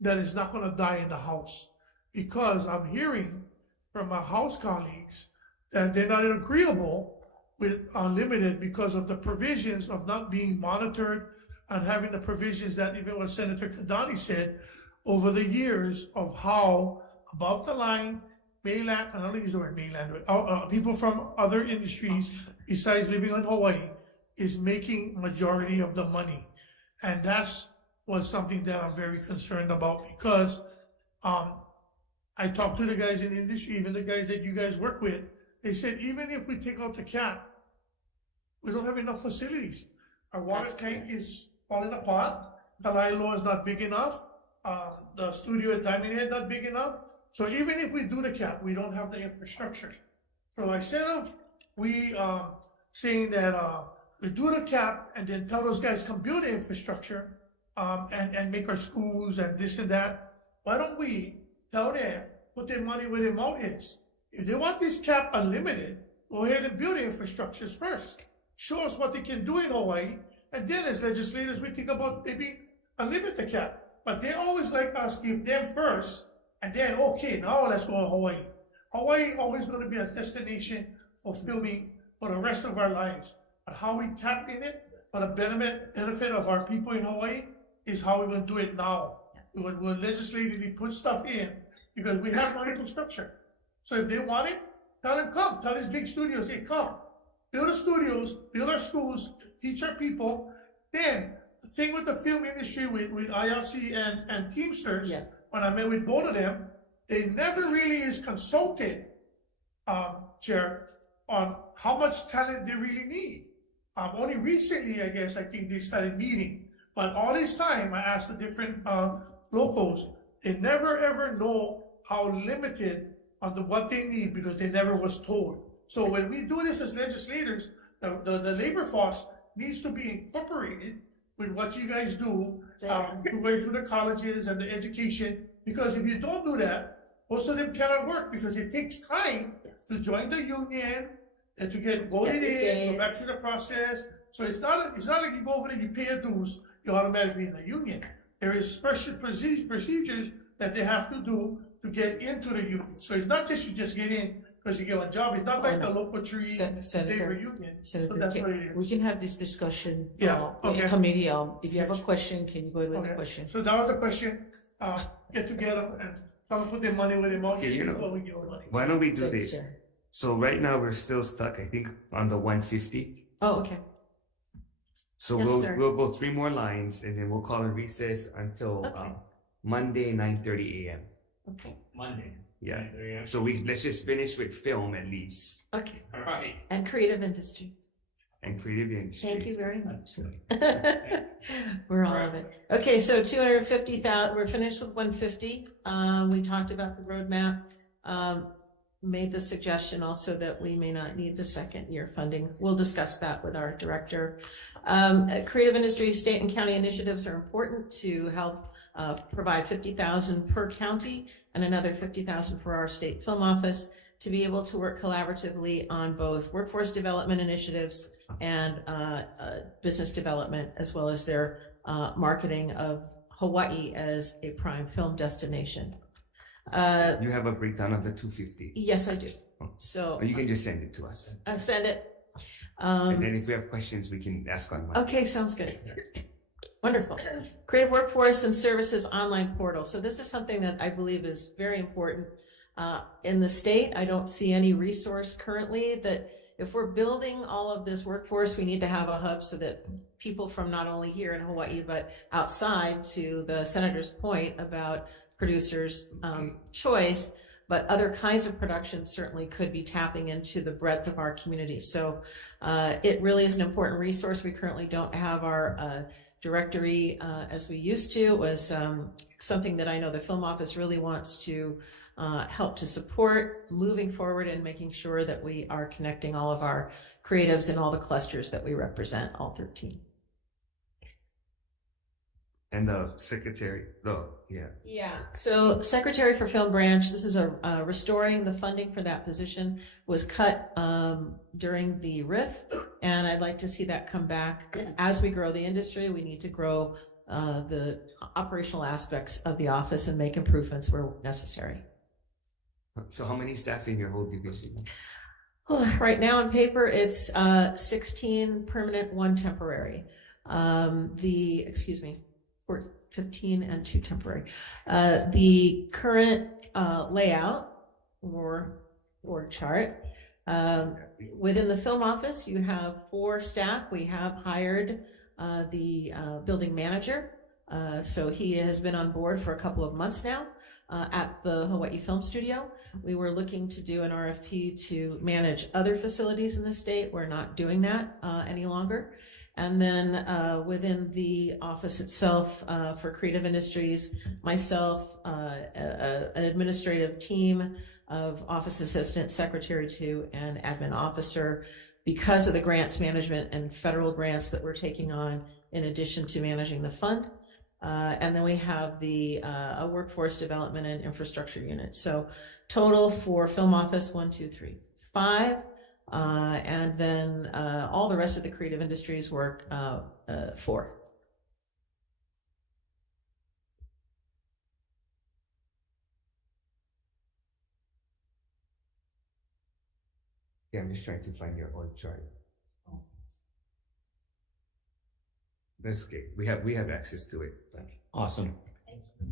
that it's not going to die in the House? Because I'm hearing from my House colleagues that they're not agreeable with unlimited because of the provisions of not being monitored and having the provisions that even what Senator Kidani said over the years of how above the line, mainland, I don't think use the word mainland, people from other industries besides living in Hawaii is making majority of the money. And that's was something that I'm very concerned about because I talked to the guys in the industry, even the guys that you guys work with. They said, even if we take out the cap, we don't have enough facilities. Our water tank is falling apart. Kalailo is not big enough. The studio at Diamond Head not big enough. So even if we do the cap, we don't have the infrastructure. So instead of we saying that we do the cap and then tell those guys come build the infrastructure and make our schools and this and that, why don't we tell them, put their money where their mouth is? If they want this cap unlimited, go ahead and build the infrastructures first. Show us what they can do in Hawaii, and then as legislators, we think about maybe unlimited the cap. But they always like us give them first, and then, okay, now let's go to Hawaii. Hawaii always going to be a destination for filming for the rest of our lives. But how we tap in it for the benefit of our people in Hawaii is how we're going to do it now. We'll legislatively put stuff in because we have no infrastructure. So if they want it, tell them come. Tell these big studios, hey, come. Build the studios, build our schools, teach our people. Then the thing with the film industry with IRC and Teamsters, when I met with both of them, they never really is consulted, Chair, on how much talent they really need. Only recently, I guess, I think they started meeting. But all this time, I asked the different locals, they never ever know how limited on what they need because they never was told. So when we do this as legislators, the labor force needs to be incorporated with what you guys do, through the colleges and the education, because if you don't do that, most of them cannot work because it takes time to join the union and to get voted in, go back to the process. So it's not like you go over there, you pay your dues, you're automatically in the union. There is special procedures that they have to do to get into the union. So it's not just you just get in because you get a job. It's not like the local tree labor union. So that's what it is. We can have this discussion. Yeah, okay. In committee. If you have a question, can you go ahead with the question? So that was the question. Get together and try to put their money where their mouth is before we give them money. Why don't we do this? So right now we're still stuck, I think, on the 150. Oh, okay. So Yes, we'll go 3 more lines and then we'll call a recess until Monday 9:30 a.m. Okay. Monday. Yeah. 9:30 a.m. So let's just finish with film at least. Okay. All right. And creative industries. And creative industries. Thank you very much. We're all of it. Okay, so 250,000, we're finished with 150. We talked about the roadmap. Made the suggestion also that we may not need the second year funding. We'll discuss that with our director. Creative industries, state and county initiatives are important to help provide 50,000 per county and another 50,000 for our state film office to be able to work collaboratively on both workforce development initiatives and business development, as well as their marketing of Hawaii as a prime film destination. You have a breakdown of the 250. Yes, I do. So or you can just send it to us. Send it. And then if we have questions, we can ask on Monday. Okay, sounds good. Wonderful. Creative Workforce and Services online portal. So this is something that I believe is very important. In the state, I don't see any resource currently that if we're building all of this workforce, we need to have a hub so that people from not only here in Hawaii, but outside, to the senator's point about producers' choice, but other kinds of productions certainly could be tapping into the breadth of our community. So it really is an important resource. We currently don't have our directory as we used to. It was something that I know the Film Office really wants to help to support moving forward and making sure that we are connecting all of our creatives in all the clusters that we represent, all 13. And the secretary, Yeah. So Secretary for Film Branch, this is a restoring the funding for that position was cut during the RIF, and I'd like to see that come back. As we grow the industry, we need to grow the operational aspects of the office and make improvements where necessary. So how many staff in your whole division? Right now on paper, it's 16 permanent, 1 temporary. 15 and 2 temporary. The current layout or org chart, within the film office, you have 4 staff. We have hired the building manager. So he has been on board for a couple of months now at the Hawaii Film Studio. We were looking to do an RFP to manage other facilities in the state. We're not doing that any longer. And then within the office itself for creative industries, myself, an administrative team of office assistant, secretary to, and admin officer, because of the grants management and federal grants that we're taking on in addition to managing the fund. And then we have the workforce development and infrastructure unit. So total for film office, 1, 2, 3, 5. And then all the rest of the creative industries work 4. Yeah, I'm just trying to find your org chart. That's okay. We have access to it. Awesome.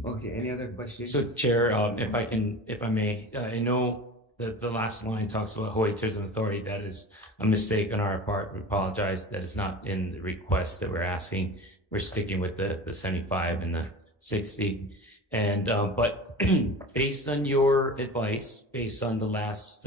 Okay. Any other questions? So, Chair, if I may, I know that the last line talks about Hawaii Tourism Authority. That is a mistake on our part. We apologize. That is not in the request that we're asking. We're sticking with the 75 and the 60. And but based on your advice, based on the last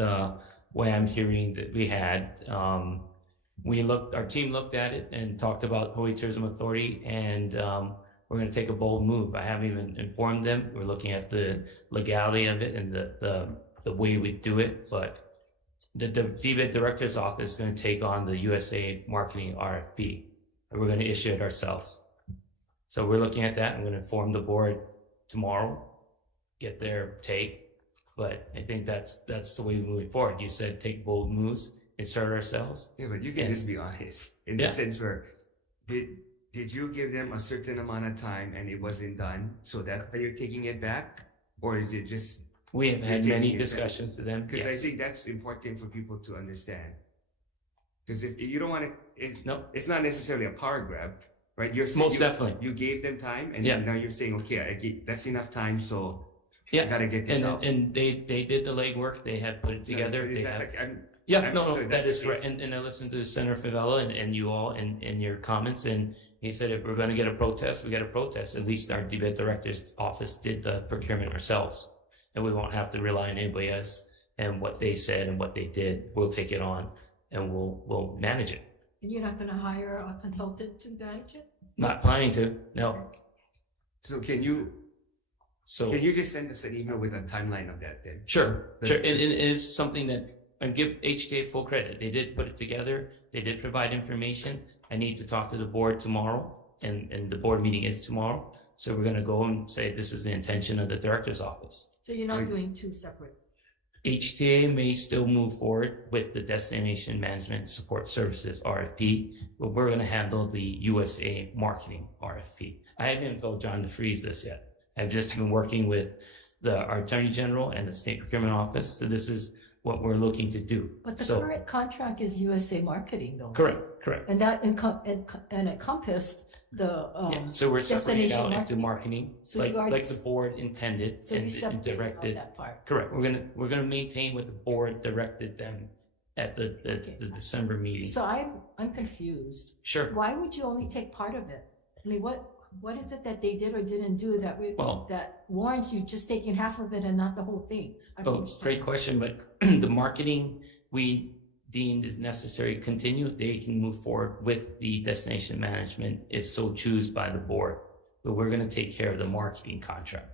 WAM hearing that we had, our team looked at it and talked about Hawaii Tourism Authority, and we're going to take a bold move. I haven't even informed them. We're looking at the legality of it and the way we do it, but the DBED Director's Office is going to take on the USA Marketing RFP, and we're going to issue it ourselves. So we're looking at that. I'm going to inform the board tomorrow, get their take, but I think that's the way we're moving forward. You said take bold moves, insert ourselves. Yeah, but you can just be honest in the sense where did you give them a certain amount of time and it wasn't done, so that's why you're taking it back, or is it just we have had many discussions with them? Because I think that's important for people to understand. Because if you don't want to, it's not necessarily a power grab, right? Definitely. You gave them time, and now you're saying, okay, that's enough time, so I gotta get this out. And they did the legwork. They had put it together. That is correct. And I listened to Senator Favela and you all and your comments, and he said if we're going to get a protest, we got a protest. At least our DBED Director's Office did the procurement ourselves, and we won't have to rely on anybody else and what they said and what they did. We'll take it on and we'll manage it. And you're not going to hire a consultant to manage it? Not planning to, no. So can you just send us an email with a timeline of that then? Sure. And it's something that I give HTA full credit. They did put it together. They did provide information. I need to talk to the board tomorrow, and the board meeting is tomorrow. So we're going to go and say this is the intention of the Director's Office. So you're not doing two separate? HTA may still move forward with the Destination Management Support Services RFP, but we're going to handle the USA Marketing RFP. I haven't even told John DeFries this yet. I've just been working with our Attorney General and the State Procurement Office. So this is what we're looking to do. But the current contract is USA Marketing, though. Correct. And that encompassed the so we're separating out into marketing, so like the board intended and directed. That part. Correct. We're gonna maintain what the board directed them at the December meeting. So I'm confused. Sure. Why would you only take part of it? I mean, what is it that they did or didn't do that warrants you just taking half of it and not the whole thing? Great question. But the marketing we deemed is necessary to continue. They can move forward with the destination management if so choose by the board. But we're going to take care of the marketing contract.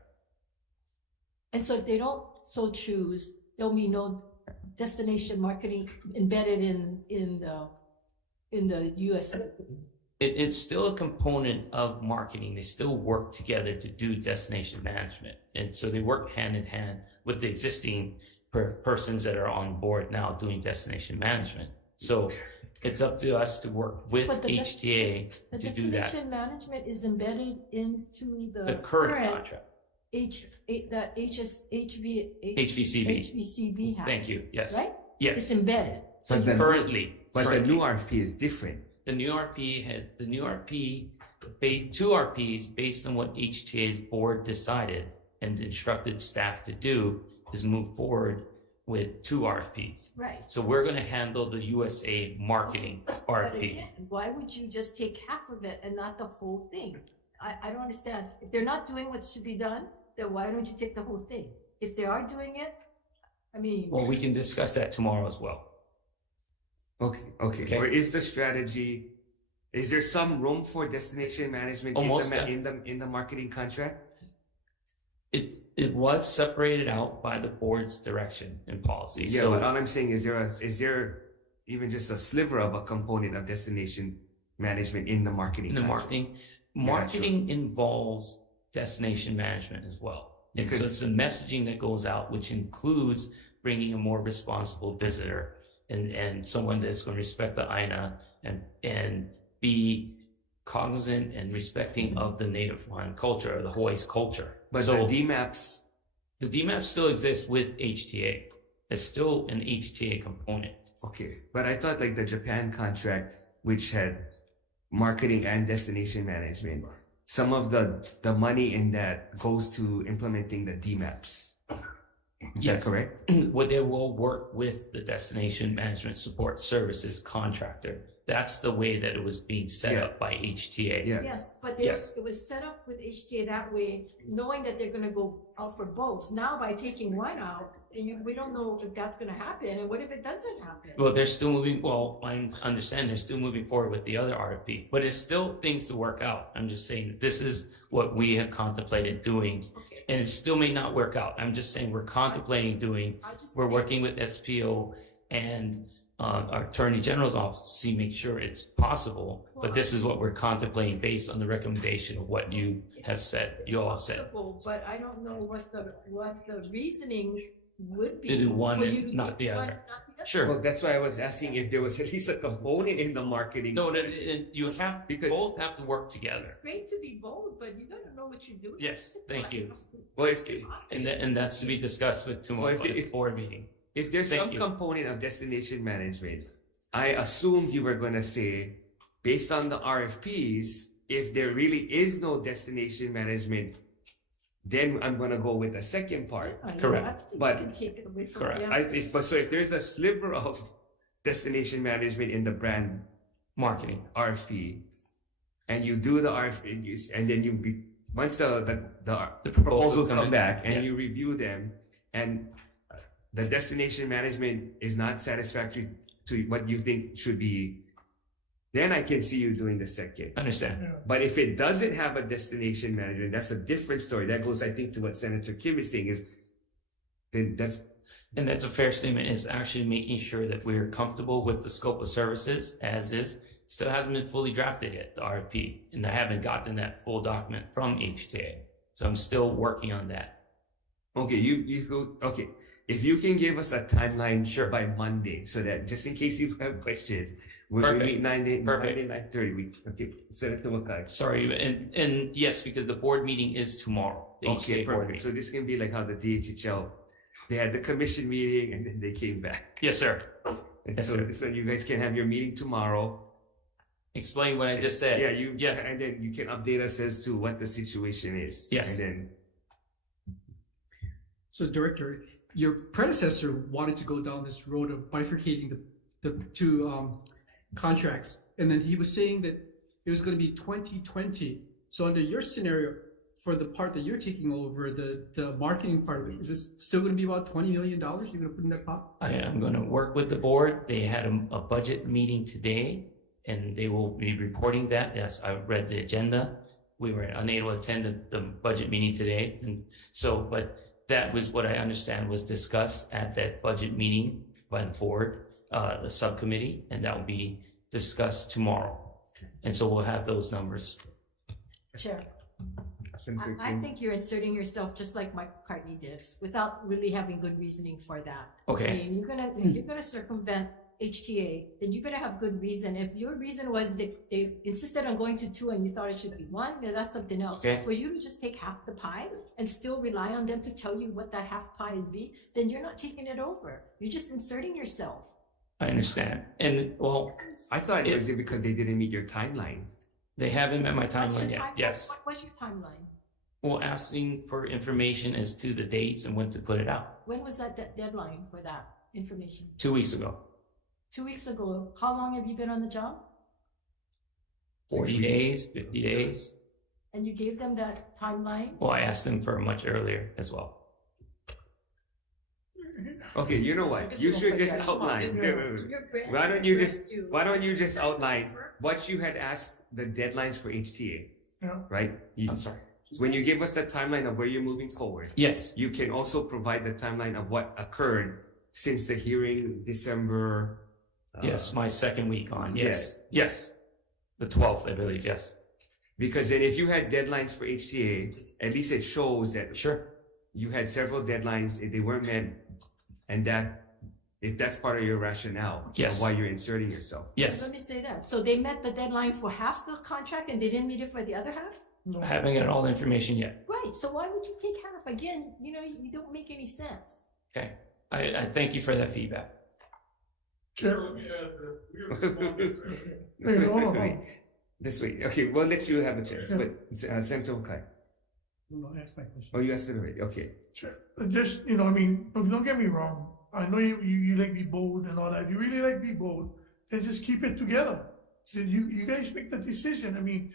And so if they don't so choose, there'll be no destination marketing embedded in the US. It's still a component of marketing. They still work together to do destination management. And so they work hand in hand with the existing persons that are on board now doing destination management. So it's up to us to work with HTA to do that. Destination management is embedded into the current contract. HVCB has. Thank you. Yes. Right? Yes. It's embedded. So currently, the new RFP is different. The new RFP, two RPs based on what HTA's board decided and instructed staff to do is move forward with two RFPs. Right. So we're going to handle the USA Marketing RFP. But again, why would you just take half of it and not the whole thing? I don't understand. If they're not doing what should be done, then why don't you take the whole thing? If they are doing it, I mean. Well, we can discuss that tomorrow as well. Okay. Or is the strategy? Is there some room for destination management in the marketing contract? It was separated out by the board's direction and policy. Yeah, but all I'm saying is there even just a sliver of a component of destination management in the marketing? Marketing involves destination management as well. And so it's the messaging that goes out, which includes bringing a more responsible visitor and someone that's going to respect the AINA and be cognizant and respecting of the Native Hawaiian culture or the Hawaii's culture. But so the DMAPs still exists with HTA. It's still an HTA component. Okay, but I thought like the Japan contract, which had marketing and destination management, some of the money in that goes to implementing the DMAPs. Is that correct? Well, they will work with the Destination Management Support Services contractor That's the way that it was being set Yeah. up by HTA. Yeah. Yes, but Yes. it was set up with HTA that way, knowing that they're gonna go out for both. Now, by taking one out, we don't know if that's gonna happen, and what if it doesn't happen? Well, they're still moving, well, I understand they're still moving forward with the other RFP, but it's still things to work out. I'm just saying that this is what we have contemplated doing, and it still may not work out. I'm just saying we're contemplating doing, we're working with SPO and our Attorney General's office to see, make sure it's possible, but this is what we're contemplating based on the recommendation of what you have said, you all have said. Possible, but I don't know what the reasoning would be. To do one for you and to not take the one other. and not the other. Sure. Well, that's why I was asking if there was at least a component in the marketing. No, you have, because both have to work together. It's great to be bold, but you gotta know what you're doing. Yes, thank you. Well, And that's to be discussed with tomorrow Well, at the board meeting. If there's Thank some you. component of destination management, I assumed you were going to say, based on the RFPs, if there really is no destination management, then I'm going to go with the second part. Correct. But Correct. So if there's a sliver of destination management in the brand marketing RFP, and you do the RFP, and then once the proposals proposals come come in, back and yeah. you review them, and the destination management is not satisfactory to what you think should be, then I can see you doing the second. Understand. But if it doesn't have a destination management, that's a different story. That goes, I think, to what Senator Kim is saying, is then that's. And that's a fair statement. It's actually making sure that we're comfortable with the scope of services as is. Still hasn't been fully drafted yet, the RFP, and I haven't gotten that full document from HTA. So I'm still working on that. Okay, you go. Okay, if you can give us a timeline, sure, by Monday, so that just in case you have questions, we meet 9:30. Okay, Senator Mackay. Sorry, and yes, because the board meeting is tomorrow. The Okay, HTA board perfect. meeting. So this can be like how the DHHL, they had the commission meeting and then they came back. Yes, sir. And Yes, so, sir. so you guys can have your meeting tomorrow. Explain what I just said. Yeah, Yes. and then you can update us as to what the situation is. Yes. And then So, Director, your predecessor wanted to go down this road of bifurcating the two contracts, and then he was saying that it was going to be 2020. So, under your scenario, for the part that you're taking over, the marketing part of it, is this still going to be about $20 million you're going to put in that pot? I am going to work with the board. They had a budget meeting today, and they will be reporting that. Yes, I read the agenda. We were unable to attend the budget meeting today, and so, but that was what I understand was discussed at that budget meeting by the board, the subcommittee, and that will be discussed tomorrow. And so we'll have those numbers. Chair. I think you're inserting yourself just like Mike McCartney did, without really having good reasoning for that. Okay. I mean, if you're gonna circumvent HTA, then you better have good reason. If your reason was they insisted on going to 2 and you thought it should be 1, then that's something else. Okay. But for you to just take half the pie and still rely on them to tell you what that half pie would be, then you're not taking it over. You're just inserting yourself. I understand. And well, I thought it was because they didn't meet your timeline. They haven't met my What's your timeline yet. timeline? Yes. What was your timeline? Well, asking for information as to the dates and when to put it out. When was that deadline for that information? 2 weeks ago. 2 weeks ago. How long have you been on the job? 40 days, 50 days. And you gave them that timeline? Well, I asked them for much earlier as well. Okay, you know what? You should just outline. Why don't you just outline what you had asked the deadlines for HTA? Yeah. Right? I'm sorry. When you give us the timeline of where you're moving forward, yes, you can also provide the timeline of what occurred since the hearing December. Yes, my second week on. Yes. Yes. The 12th, I believe. Yes. Because then if you had deadlines for HTA, at least it shows that you had several deadlines, if they weren't met, and that if that's part of your rationale Yes. of why you're inserting yourself. Yes. Let me say that. So they met the deadline for half the contract and they didn't meet it for the other half? I haven't got all the information yet. Right. So why would you take half? Again, you don't make any sense. Okay. I thank you for that feedback. Chair, let me add, This way. Okay, we'll let you have a chance. Yeah. But Senator Mackay. No, ask my question. Oh, you asked it already. Okay. Chair, just, I mean, don't get me wrong. I know you like be bold and all that. If you really like be bold, then just keep it together. So you guys make the decision. I mean,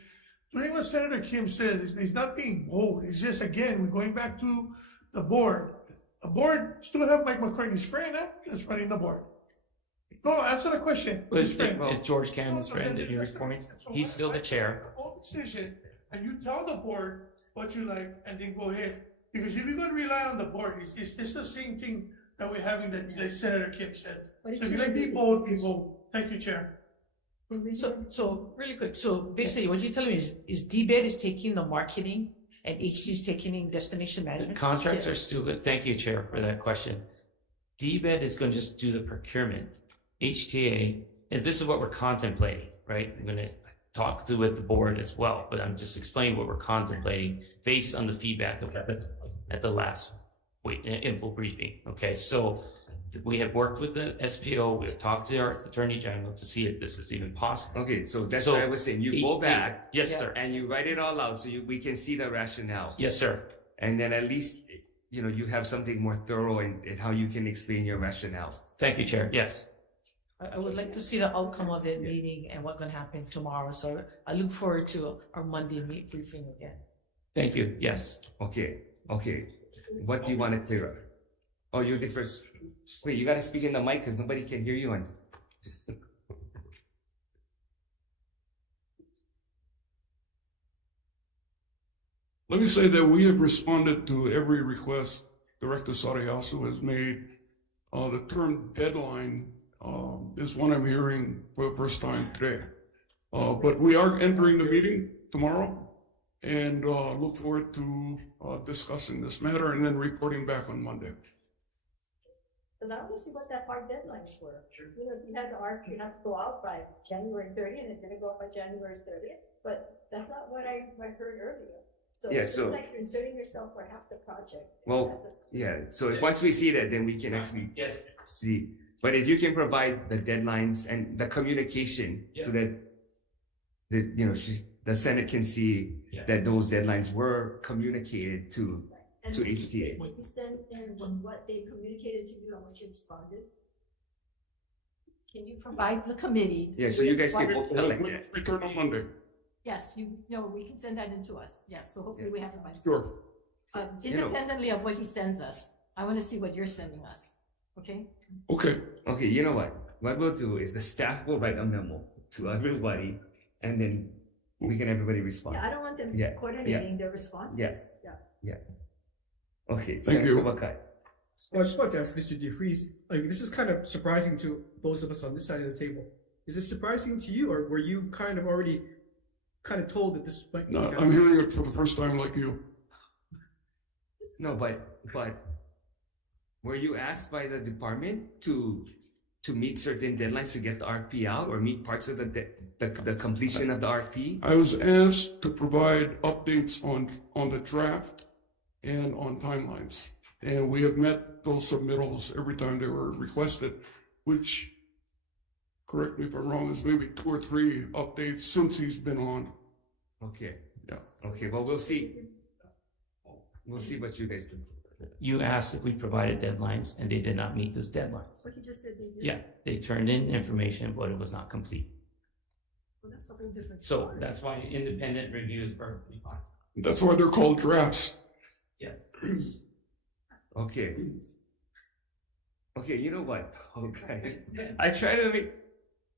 doing what Senator Kim says is not being bold. It's just, again, we're going back to the board. The board still have Mike McCartney's friend that's running the board. No, answer the question. His friend. Is George Cannon's friend in your report? He's still the chair. Bold decision, and you tell the board what you like, and then go ahead. Because if you're going to rely on the board, it's the same thing that we're having that Senator Kim said. So if you like be bold, be bold. Thank you, Chair. So really quick, so basically what you're telling me is DBED is taking the marketing and HT is taking destination management? Contracts are still good. Thank you, Chair, for that question. DBED is going to just do the procurement. HTA, and this is what we're contemplating, right? I'm going to talk to with the board as well, but I'm just explaining what we're contemplating based on the feedback of at the last info briefing. Okay, so we have worked with the SPO, we have talked to our Attorney General to see if this is even possible. Okay, so that's what I was saying. You go back, yes, sir, and you write it all out so we can see the rationale. Yes, sir. And then at least you have something more thorough in how you can explain your rationale. Thank you, Chair. Yes. I would like to see the outcome of that meeting and what's going to happen tomorrow. So I look forward to our Monday briefing again. Thank you. Yes. Okay. What do you want to clear up? Oh, you're the first. Wait, you got to speak in the mic because nobody can hear you. Let me say that we have responded to every request Director Sariasu has made. The term deadline is one I'm hearing for the first time today. But we are entering the meeting tomorrow and look forward to discussing this matter and then reporting back on Monday. Because I want to see what that hard deadlines were. You know, if you had the ARC, you have to go out by January 30th, and it didn't go out by January 30th. But that's not what I heard earlier. So Yeah, it seems so- like you're inserting yourself for half the project. Well, yeah. So once we see that, then we can actually see. But if you can provide the deadlines and the communication so that the Senate can see that those deadlines were communicated to HTA. Can you send in what they communicated to you and what you responded? Can you provide the committee? Yeah, so you guys can with both what- collect that. Return on Monday. Yes, we can send that in to us. Yes, so hopefully we have it by. Sure. Independently of what he sends us, I want to see what you're sending us, okay? Okay, you know what? What we'll do is the staff will write a memo to everybody and then everybody respond. Yeah, I don't want them Yeah, coordinating their responses. Yes. Yeah. Okay. Thank you. Kobakai. So I just want to ask Mr. DeFries, like, this is kind of surprising to those of us on this side of the table. Is it surprising to you, or were you kind of already told that this might be No, happening? I'm hearing it for the first time like you. No, but were you asked by the department to meet certain deadlines to get the RFP out or meet parts of the completion of the RFP? I was asked to provide updates on the draft and on timelines. And we have met those submittals every time they were requested, which, correct me if I'm wrong, is maybe 2 or 3 updates since he's been on. Okay. Yeah. Okay, well, we'll see. We'll see what you guys do. You asked if we provided deadlines, and they did not meet those deadlines. What he just said they did. Yeah, they turned in information, but it was not complete. Well, that's something different. So that's why independent review is perfectly fine. That's why they're called drafts. Yes. Okay, you know what? Okay.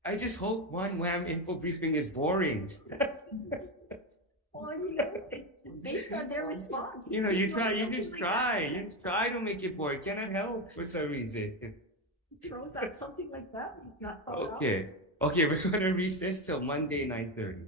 I just hope one WAM info briefing is boring. Well, based on their response. You just try to make it boring. Cannot help for some reason. Throws out something like that, not thought out. Okay, we're gonna recess till Monday 9:30.